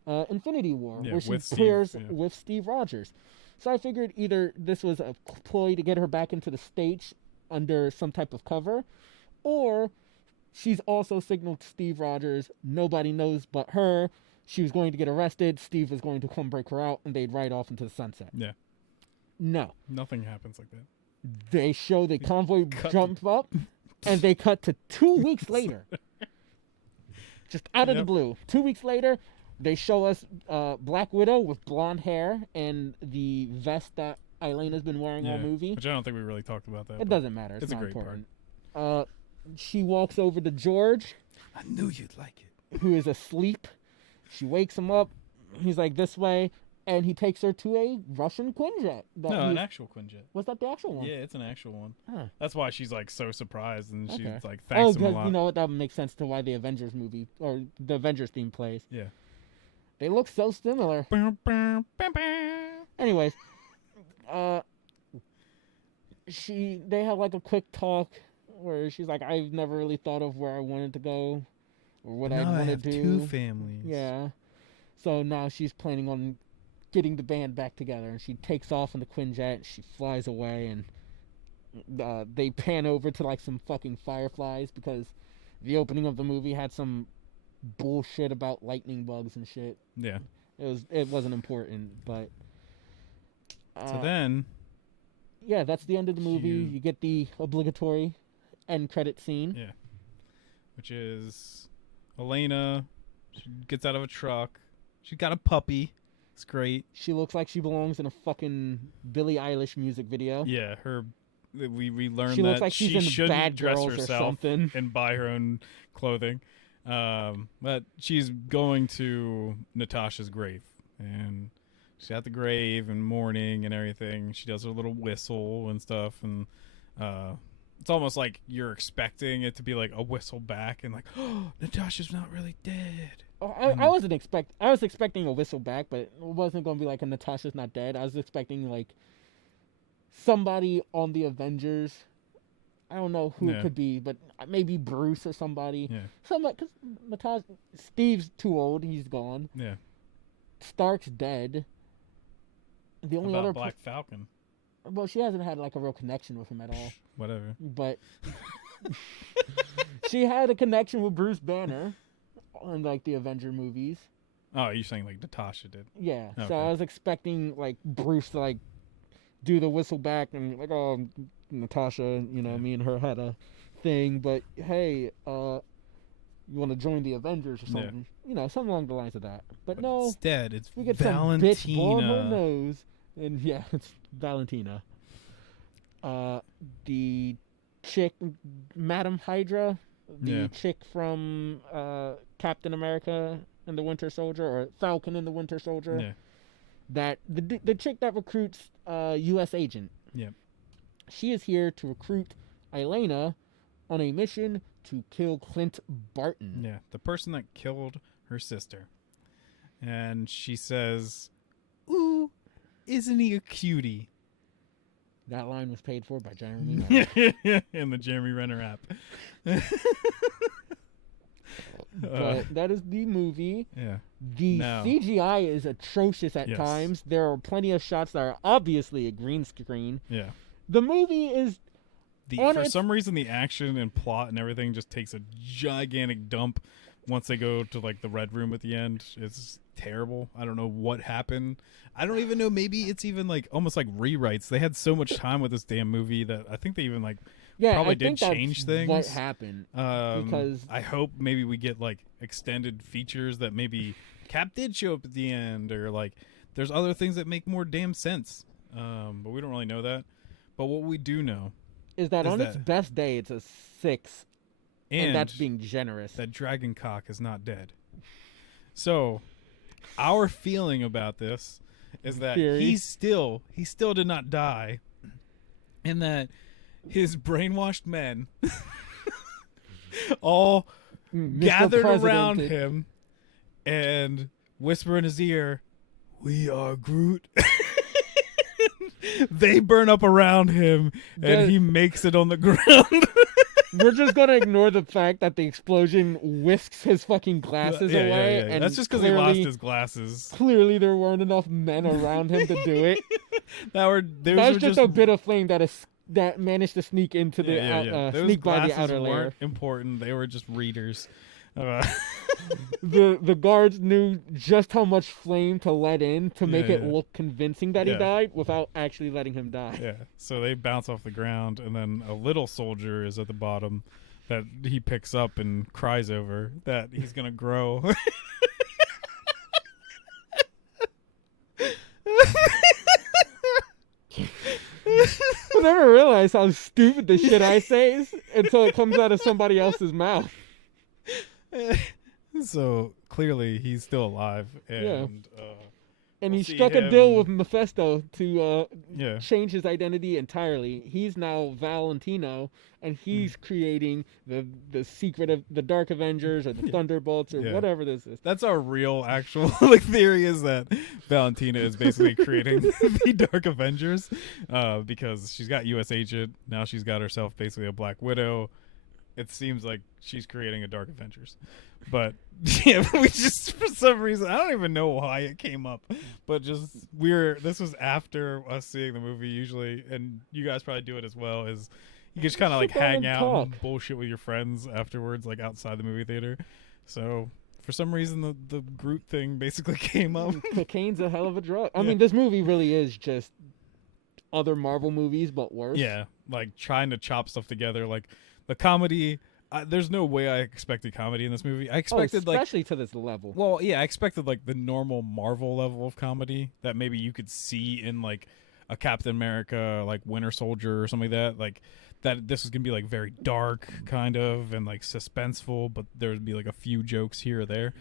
Infinity War, where she appears with Steve Rogers. So I figured either this was a ploy to get her back into the States under some type of cover, or she's also signaled to Steve Rogers, nobody knows but her. She was going to get arrested. Steve was going to come break her out, and they'd ride off into the sunset. Yeah. No. Nothing happens like that. They show the convoy jump up, and they cut to 2 weeks later. Just out of the blue. 2 weeks later, they show us Black Widow with blonde hair and the vest that Elena's been wearing all movie. Which I don't think we really talked about that. It doesn't matter. It's a not great important. She walks over to George. I knew you'd like it. Who is asleep. She wakes him up. He's like, "This way." and he takes her to a Russian Quinjet. No, an actual Quinjet. Was that the actual one? Yeah, it's an actual one. Huh. That's why she's like so surprised, and she's Okay. like, Oh, thanks him a lot. you know what? That makes sense to why the Avengers movie or the Avengers theme plays. Yeah. They look so similar. Anyways, they have like a quick talk where she's like, I've never really thought of where I wanted to go or what I want to do. Two families. Yeah. So now she's planning on getting the band back together, and she takes off in the Quinjet. She flies away, and they pan over to like some fucking fireflies because the opening of the movie had some bullshit about lightning bugs and shit. Yeah. It wasn't important, but So then, yeah, that's the end of the movie. You get the obligatory end credit scene. yeah, which is Elena. She gets out of a truck. She got a puppy. It's great. She looks like she belongs in a fucking Billie Eilish music video. Yeah, we learned She that looks like she's she in shouldn't Bad dress Girls or herself something. and buy her own clothing. But she's going to Natasha's grave, and she's at the grave and mourning and everything. She does her little whistle and stuff, and it's almost like you're expecting it to be like a whistle back and like, oh, Natasha's not really dead. I was expecting a whistle back, but it wasn't going to be like a Natasha's not dead. I was expecting like somebody on the Avengers. I don't know who it could be, but maybe Bruce or somebody. Yeah. Somebody, because Steve's too old. He's gone. Yeah. Stark's dead. The only other Black Falcon. Well, she hasn't had like a real connection with him at all. Whatever. But she had a connection with Bruce Banner in like the Avenger movies. Oh, you're saying like Natasha did? Yeah. Okay. So I was expecting like Bruce to like do the whistle back and like, oh, Natasha, me and her had a thing, but hey, you want to join the Avengers or something? Something along the lines of that. But no, instead it's we get Valentina. some bitch blowing her nose, and yeah, it's Valentina. The chick, Madam Hydra, the chick from Captain America and the Winter Soldier, or Falcon and the Winter Soldier. Yeah. That the chick that recruits U.S. agent. Yeah. She is here to recruit Elena on a mission to kill Clint Barton. Yeah, the person that killed her sister. And she says, "Ooh, isn't he a cutie?" That line was paid for by Jeremy Renner. In the Jeremy Renner app. But that is the movie. Yeah. The CGI is atrocious at times. There are plenty of shots that are obviously a green screen. Yeah. The movie is... For some reason, the action and plot and everything just takes a gigantic dump once they go to like the Red Room at the end. It's terrible. I don't know what happened. I don't even know. Maybe it's even like almost like rewrites. They had so much time with this damn movie that I think they even like probably did change things. What happened? Because I hope maybe we get like extended features that maybe Cap did show up at the end, or like there's other things that make more damn sense. But we don't really know that. But what we do know is that on its best day, it's a 6, and that's being generous. That Dragon Cock is not dead. So, our feeling about this is that he still did not die, and that his brainwashed men all gathered around him and whisper in his ear, "We are Groot." They burn up around him, and he makes it on the ground. We're just gonna ignore the fact that the explosion whisks his fucking glasses away, and that's just because he lost his glasses. Clearly, there weren't enough men around him to do it. That was just a bit of flame that managed to sneak into the sneak by the outer layer. Weren't important. They were just readers. The guards knew just how much flame to let in to make it look convincing that he died without actually letting him die. Yeah, so they bounce off the ground, and then a little soldier is at the bottom that he picks up and cries over that he's gonna grow. I never realized how stupid the shit I say is until it comes out of somebody else's mouth. So clearly he's still alive, and And We'll he see struck a deal him- with Mephisto to Yeah. change his identity entirely. He's now Valentino, and he's creating the secret of the Dark Avengers or the Thunderbolts or Yeah. whatever this is. That's our real actual like theory is that Valentina is basically creating the Dark Avengers because she's got US Agent, now she's got herself basically a Black Widow. It seems like she's creating a Dark Avengers. But yeah, we just for some reason I don't even know why it came up, but just this was after us seeing the movie usually, and you guys probably do it as well, is you just kind of like Sit down hang and out and talk. bullshit with your friends afterwards, like outside the movie theater. So for some reason the Groot thing basically came up. Cocaine's a hell of a drug. I Yeah. mean, this movie really is just other Marvel movies, but worse. Yeah, like trying to chop stuff together, like the comedy. There's no way I expected comedy in this movie. I Oh, expected like especially to this level. well, yeah, I expected like the normal Marvel level of comedy that maybe you could see in like a Captain America, like Winter Soldier or something like that. Like that this is gonna be like very dark kind of and like suspenseful, but there would be like a few jokes here or there.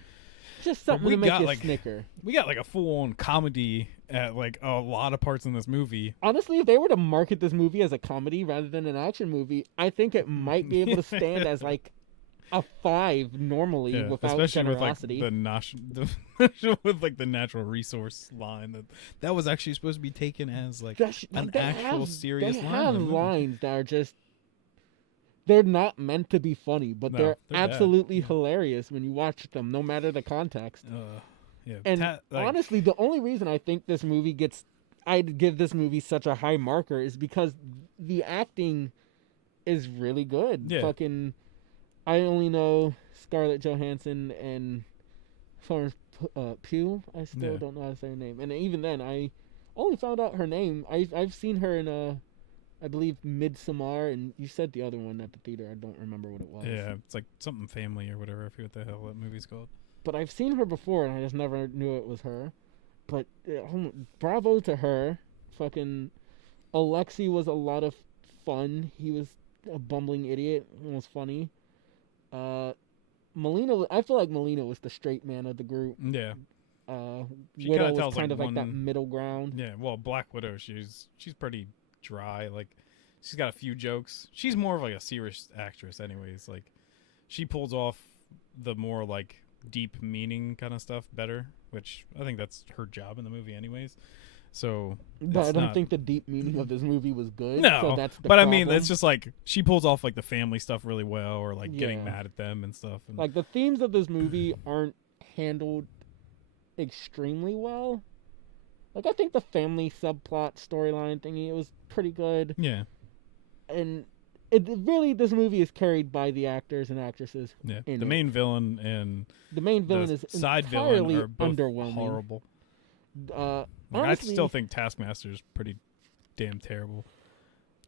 Just But something we to make got, you like- snicker. We got like a full on comedy at like a lot of parts in this movie. Honestly, if they were to market this movie as a comedy rather than an action movie, I think it might be able to stand as like a 5 normally Yeah, without especially generosity. with like with like the natural resource line that was actually supposed to be taken as like an They actual serious they line in have the movie. lines that are just they're not meant to be funny, but No, they're they're bad. absolutely hilarious when you watch them, no matter the context. Yeah, And like, honestly, the only reason I think this movie I'd give this movie such a high marker is because the acting is really good. Yeah. Fucking, I only know Scarlett Johansson and Florence Pugh. I still Yeah. don't know how to say her name, and even then, I only found out her name. I've seen her in I believe Midsommar, and you said the other one at the theater. I don't remember what it was. yeah, it's like something family or whatever. I forget what the hell that movie's called. But I've seen her before, and I just never knew it was her. But bravo to her. Fucking Alexei was a lot of fun. He was a bumbling idiot. It was funny. Melina, I feel like Melina was the straight man of the group. Yeah, She Widow kinda was tells, like, kind of like that one- middle ground. yeah. Well, Black Widow, she's pretty dry. Like she's got a few jokes. She's more of like a serious actress, anyways. Like she pulls off the more like deep meaning kind of stuff better, which I think that's her job in the movie, anyways. So But it's I don't not- think the deep meaning of this movie was good. No, so that's the but I mean, problem. it's just like she pulls off like the family stuff really well, or like getting Yeah. mad at them and stuff. And like the themes of this movie aren't handled extremely well. Like I think the family subplot storyline thingy, it was pretty good, yeah, and it really this movie is carried by the actors and actresses. yeah. in The it. main villain and The main villain the is side entirely villain are both underwhelming. horrible. Like, Like, honestly, I still think Taskmaster is pretty damn terrible,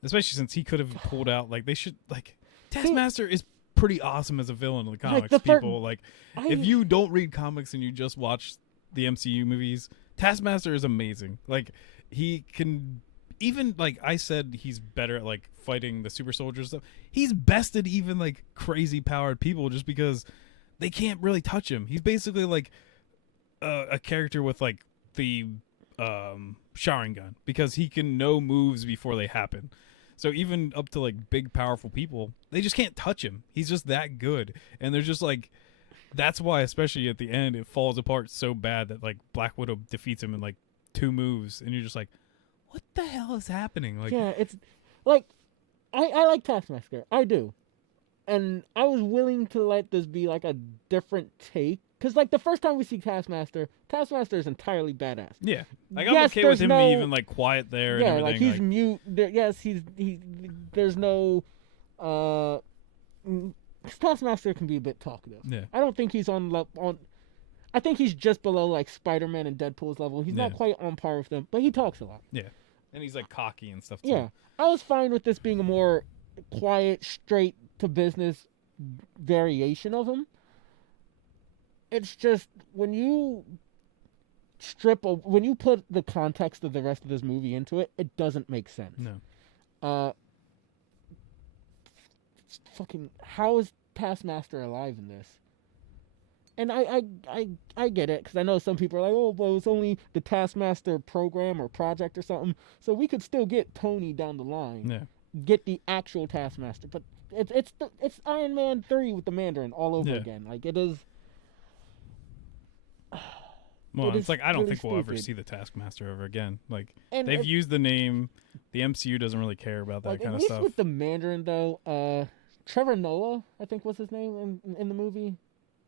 especially since he could have pulled out like they should like Taskmaster is pretty awesome as a villain in the comics. the People like I, if you don't read comics and you just watch the MCU movies, Taskmaster is amazing. Like he can even like I said he's better at like fighting the super soldiers stuff. He's bested even like crazy powered people just because they can't really touch him. He's basically like a character with like the Sharingan because he can know moves before they happen. So even up to like big powerful people, they just can't touch him. He's just that good. And they're just like that's why especially at the end it falls apart so bad that like Black Widow defeats him in like 2 moves and you're just like what the hell is happening? Like yeah, it's like I like Taskmaster, I do, and I was willing to let this be like a different take because like the first time we see Taskmaster is entirely badass. yeah. Like I'm Yes, okay with there's him no- being even like quiet there Yeah, and like everything. he's mute. Yes, he's there's no Taskmaster can be a bit talkative. yeah. I don't think he's on. I think he's just below like Spider-Man and Deadpool's level. He's not Yeah. quite on par with them, but he talks a lot. And he's like cocky and stuff too. Yeah, I was fine with this being a more quiet, straight to business variation of him. It's just when you when you put the context of the rest of this movie into it, it doesn't make sense. No. Fucking how is Taskmaster alive in this? And I get it, because I know some people are like, oh, well, it's only the Taskmaster program or project or something, so we could still get Tony down the line, Yeah. get the actual Taskmaster. But it's Iron Man 3 with the Mandarin all over Yeah. again. Like, it is. Well, It it's is like I don't really think we'll ever stupid. see the Taskmaster ever again. Like And they've used the name. The MCU doesn't really care about that like, kind at of least stuff. with the Mandarin though, Trevor Noah, I think was his name in the movie,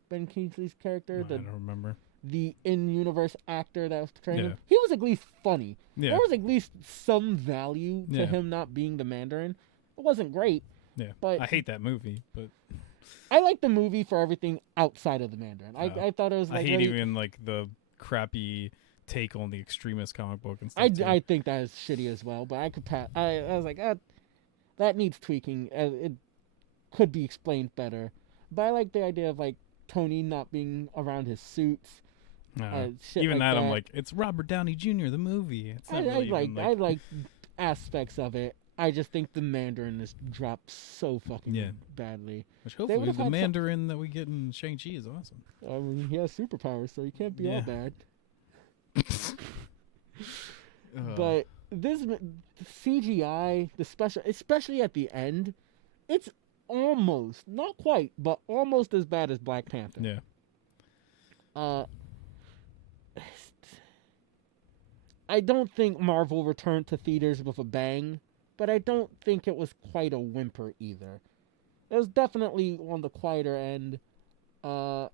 Ben Kingsley's character, I don't remember. the in-universe actor that was portraying Yeah. him. He was at least funny. Yeah. There was at least some value to Yeah. him not being the Mandarin. It wasn't great. Yeah. But I hate that movie, but I like the movie for everything outside of the Mandarin. I thought it was like I hate really, even like the crappy take on the extremist comic book and stuff. too. I think that is shitty as well. But I could I was like, that needs tweaking. It could be explained better. But I like the idea of like Tony not being around his suits. Shit even like that, I'm that. like, it's Robert Downey Jr. the movie. It's not really even, I like aspects of it. I just think the Mandarin is dropped so fucking Yeah. badly. Which hopefully would've the had some- Mandarin that we get in Shang-Chi is awesome. I mean, he has superpowers, so he can't be all Yeah. bad. But this CGI, the special, especially at the end, it's almost, not quite, but almost as bad as Black Panther. yeah. I don't think Marvel returned to theaters with a bang, but I don't think it was quite a whimper either. It was definitely on the quieter end. I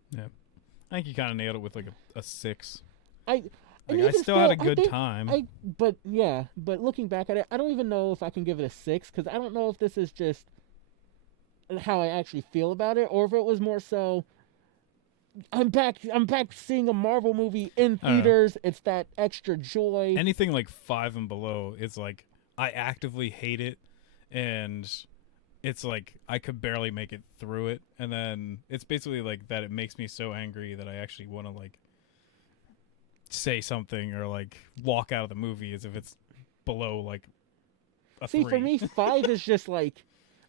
think you kind of nailed it with like a 6. I I still had a good time. But looking back at it, I don't even know if I can give it a 6, because I don't know if this is just how I actually feel about it, or if it was more so I'm back seeing a Marvel movie in I don't know. theaters. It's that extra joy. Anything like 5 and below, it's like I actively hate it, and it's like I could barely make it through it, and then it's basically like that. It makes me so angry that I actually want to like say something or like walk out of the movie as if it's below like a See, 3. for me, 5 is just like,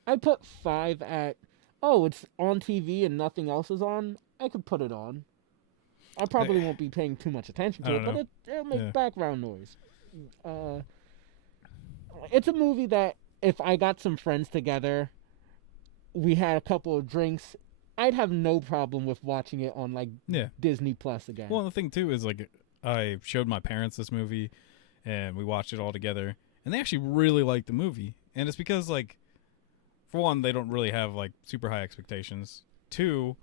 I put 5 at, oh, it's on TV and nothing else is on. I could put it on. I probably won't be paying too much attention I to it, don't but know. it'll make Yeah. background noise. It's a movie that if I got some friends together, we had a couple of drinks, I'd have no problem with watching it on like Yeah. Disney Plus again. Well, the thing too is like I showed my parents this movie, and we watched it all together, and they actually really liked the movie. And it's because like, for one, they don't really have like super high expectations. 2,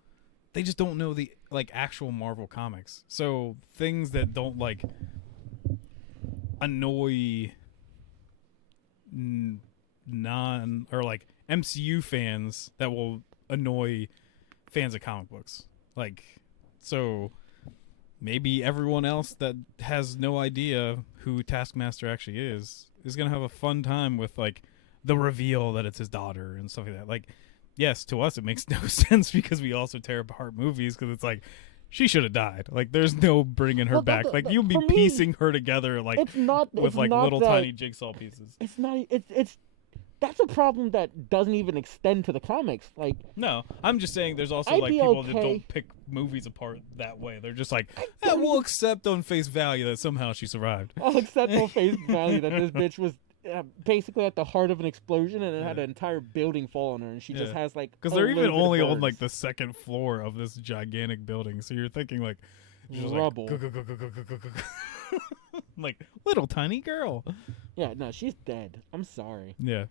they just don't know the like actual Marvel comics. So things that don't like annoy non or like MCU fans that will annoy fans of comic books. Like, so maybe everyone else that has no idea who Taskmaster actually is gonna have a fun time with like the reveal that it's his daughter and stuff like that. Like, yes, to us it makes no sense because we also tear apart movies because it's like she should have died. Like, there's no bringing her Well, back. Like, you'll be for me, piecing her together like it's not with it's like not little that, tiny jigsaw pieces. It's not. It's that's a problem that doesn't even extend to the comics. Like, No, I'm just saying there's also I'd like be people that okay. don't pick movies apart that way. They're just like, we'll accept on face value that somehow she survived. I'll accept on face value that this bitch was basically at the heart of an explosion and it had an entire building fall on her, and she just Yeah. has like Because a they're even little bit of only on like burns. the second floor of this gigantic building, so you're thinking like, she's just Rubble. like little tiny girl. Yeah, no, she's dead. I'm sorry. Yeah.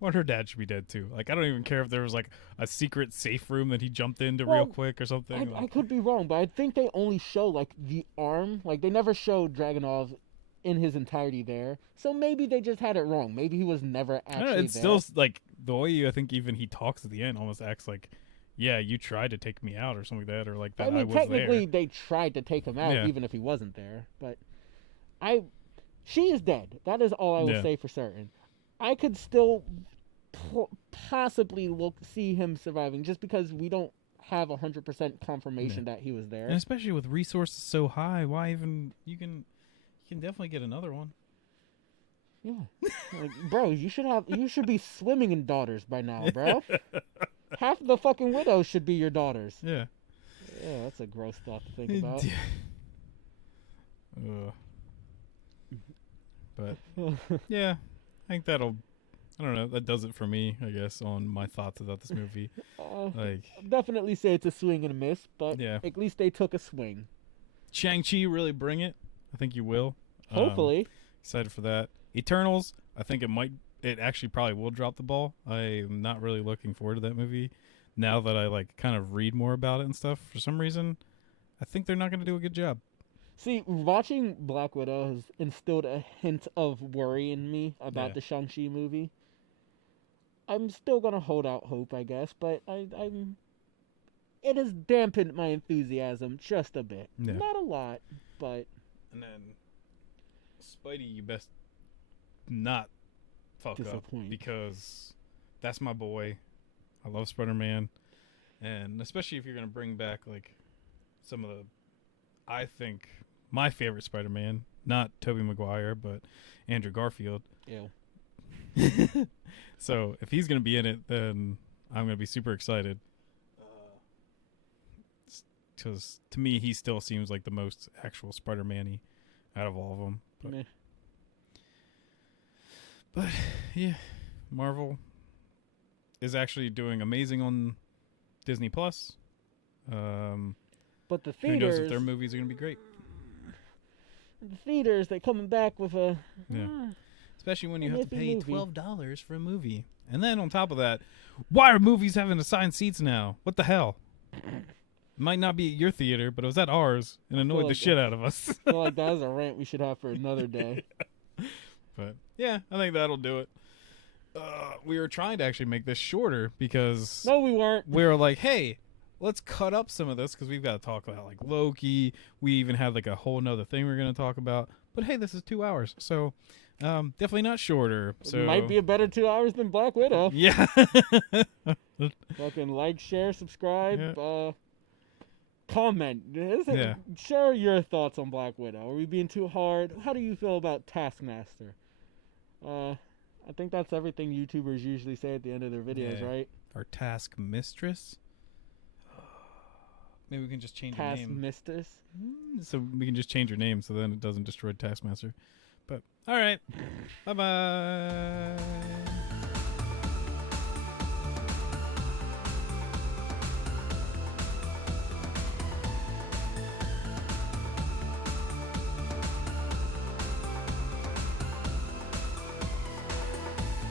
Well, her dad should be dead too. Like, I don't even care if there was like a secret safe room that he jumped into real Well, quick or something. I Like, could be wrong, but I think they only show like the arm. Like, they never showed Dragunov in his entirety there. So maybe they just had it wrong. Maybe he was never I don't know, actually it's there. still like the way I think even he talks at the end almost acts like, yeah, you tried to take me out or something like that, or like that I mean, was technically, there. they tried to take him out, Yeah. even if he wasn't there. But she is dead. That is all I will Yeah. say for certain. I could still possibly see him surviving, just because we don't have 100% confirmation that he was there. And especially with resources so high, why even you can definitely get another one. Yeah, like, bro, you should be swimming in daughters by now, bro. Half the fucking widows should be your daughters. Yeah. Yeah, that's a gross thought to think about. Ugh. But yeah, I think that'll. I don't know. That does it for me, I guess, on my thoughts about this movie. Like, Definitely say it's a swing and a miss, but yeah, at least they took a swing. Shang-Chi really bring it. I think you will. Hopefully. Excited for that. Eternals. I think it might. It actually probably will drop the ball. I'm not really looking forward to that movie. Now that I like kind of read more about it and stuff, for some reason, I think they're not going to do a good job. See, watching Black Widow has instilled a hint of worry in me about the Shang-Chi movie. I'm still gonna hold out hope, I guess, but I'm. It has dampened my enthusiasm just a bit. Yeah. Not a lot, but. And then Spidey, you best not fuck up because that's my boy. I love Spider-Man, and especially if you're gonna bring back like some of the, I think my favorite Spider-Man, not Tobey Maguire, but Andrew Garfield. Ew. So if he's gonna be in it, then I'm gonna be super excited. Because to me, he still seems like the most actual Spider-Man-y out of all of them. But yeah, Marvel is actually doing amazing on Disney Plus. But the Who theaters. knows if their movies are gonna be great? The theaters, they're coming back with a. Especially when you have to maybe pay movie. $12 for a movie. And then on top of that, why are movies having assigned seats now? What the hell? Might not be at your theater, but it was at ours and annoyed the like shit out of us. I feel like that is a rant we should have for another day. But yeah, I think that'll do it. We were trying to actually make this shorter because No, we weren't. we were like, hey, let's cut up some of this because we've got to talk about like Loki. We even had like a whole nother thing we're going to talk about. But hey, this is 2 hours, so definitely not shorter. So It might be a better 2 hours than Black Widow. yeah. Fucking like, share, subscribe, Yeah. comment. Yeah. Share your thoughts on Black Widow. Are we being too hard? How do you feel about Taskmaster? I think that's everything YouTubers usually say at the end of their videos, Yeah. right? Our task mistress. Maybe we can just change her name. Taskmistress. So we can just change her name so then it doesn't destroy Taskmaster. But all right. Bye-bye.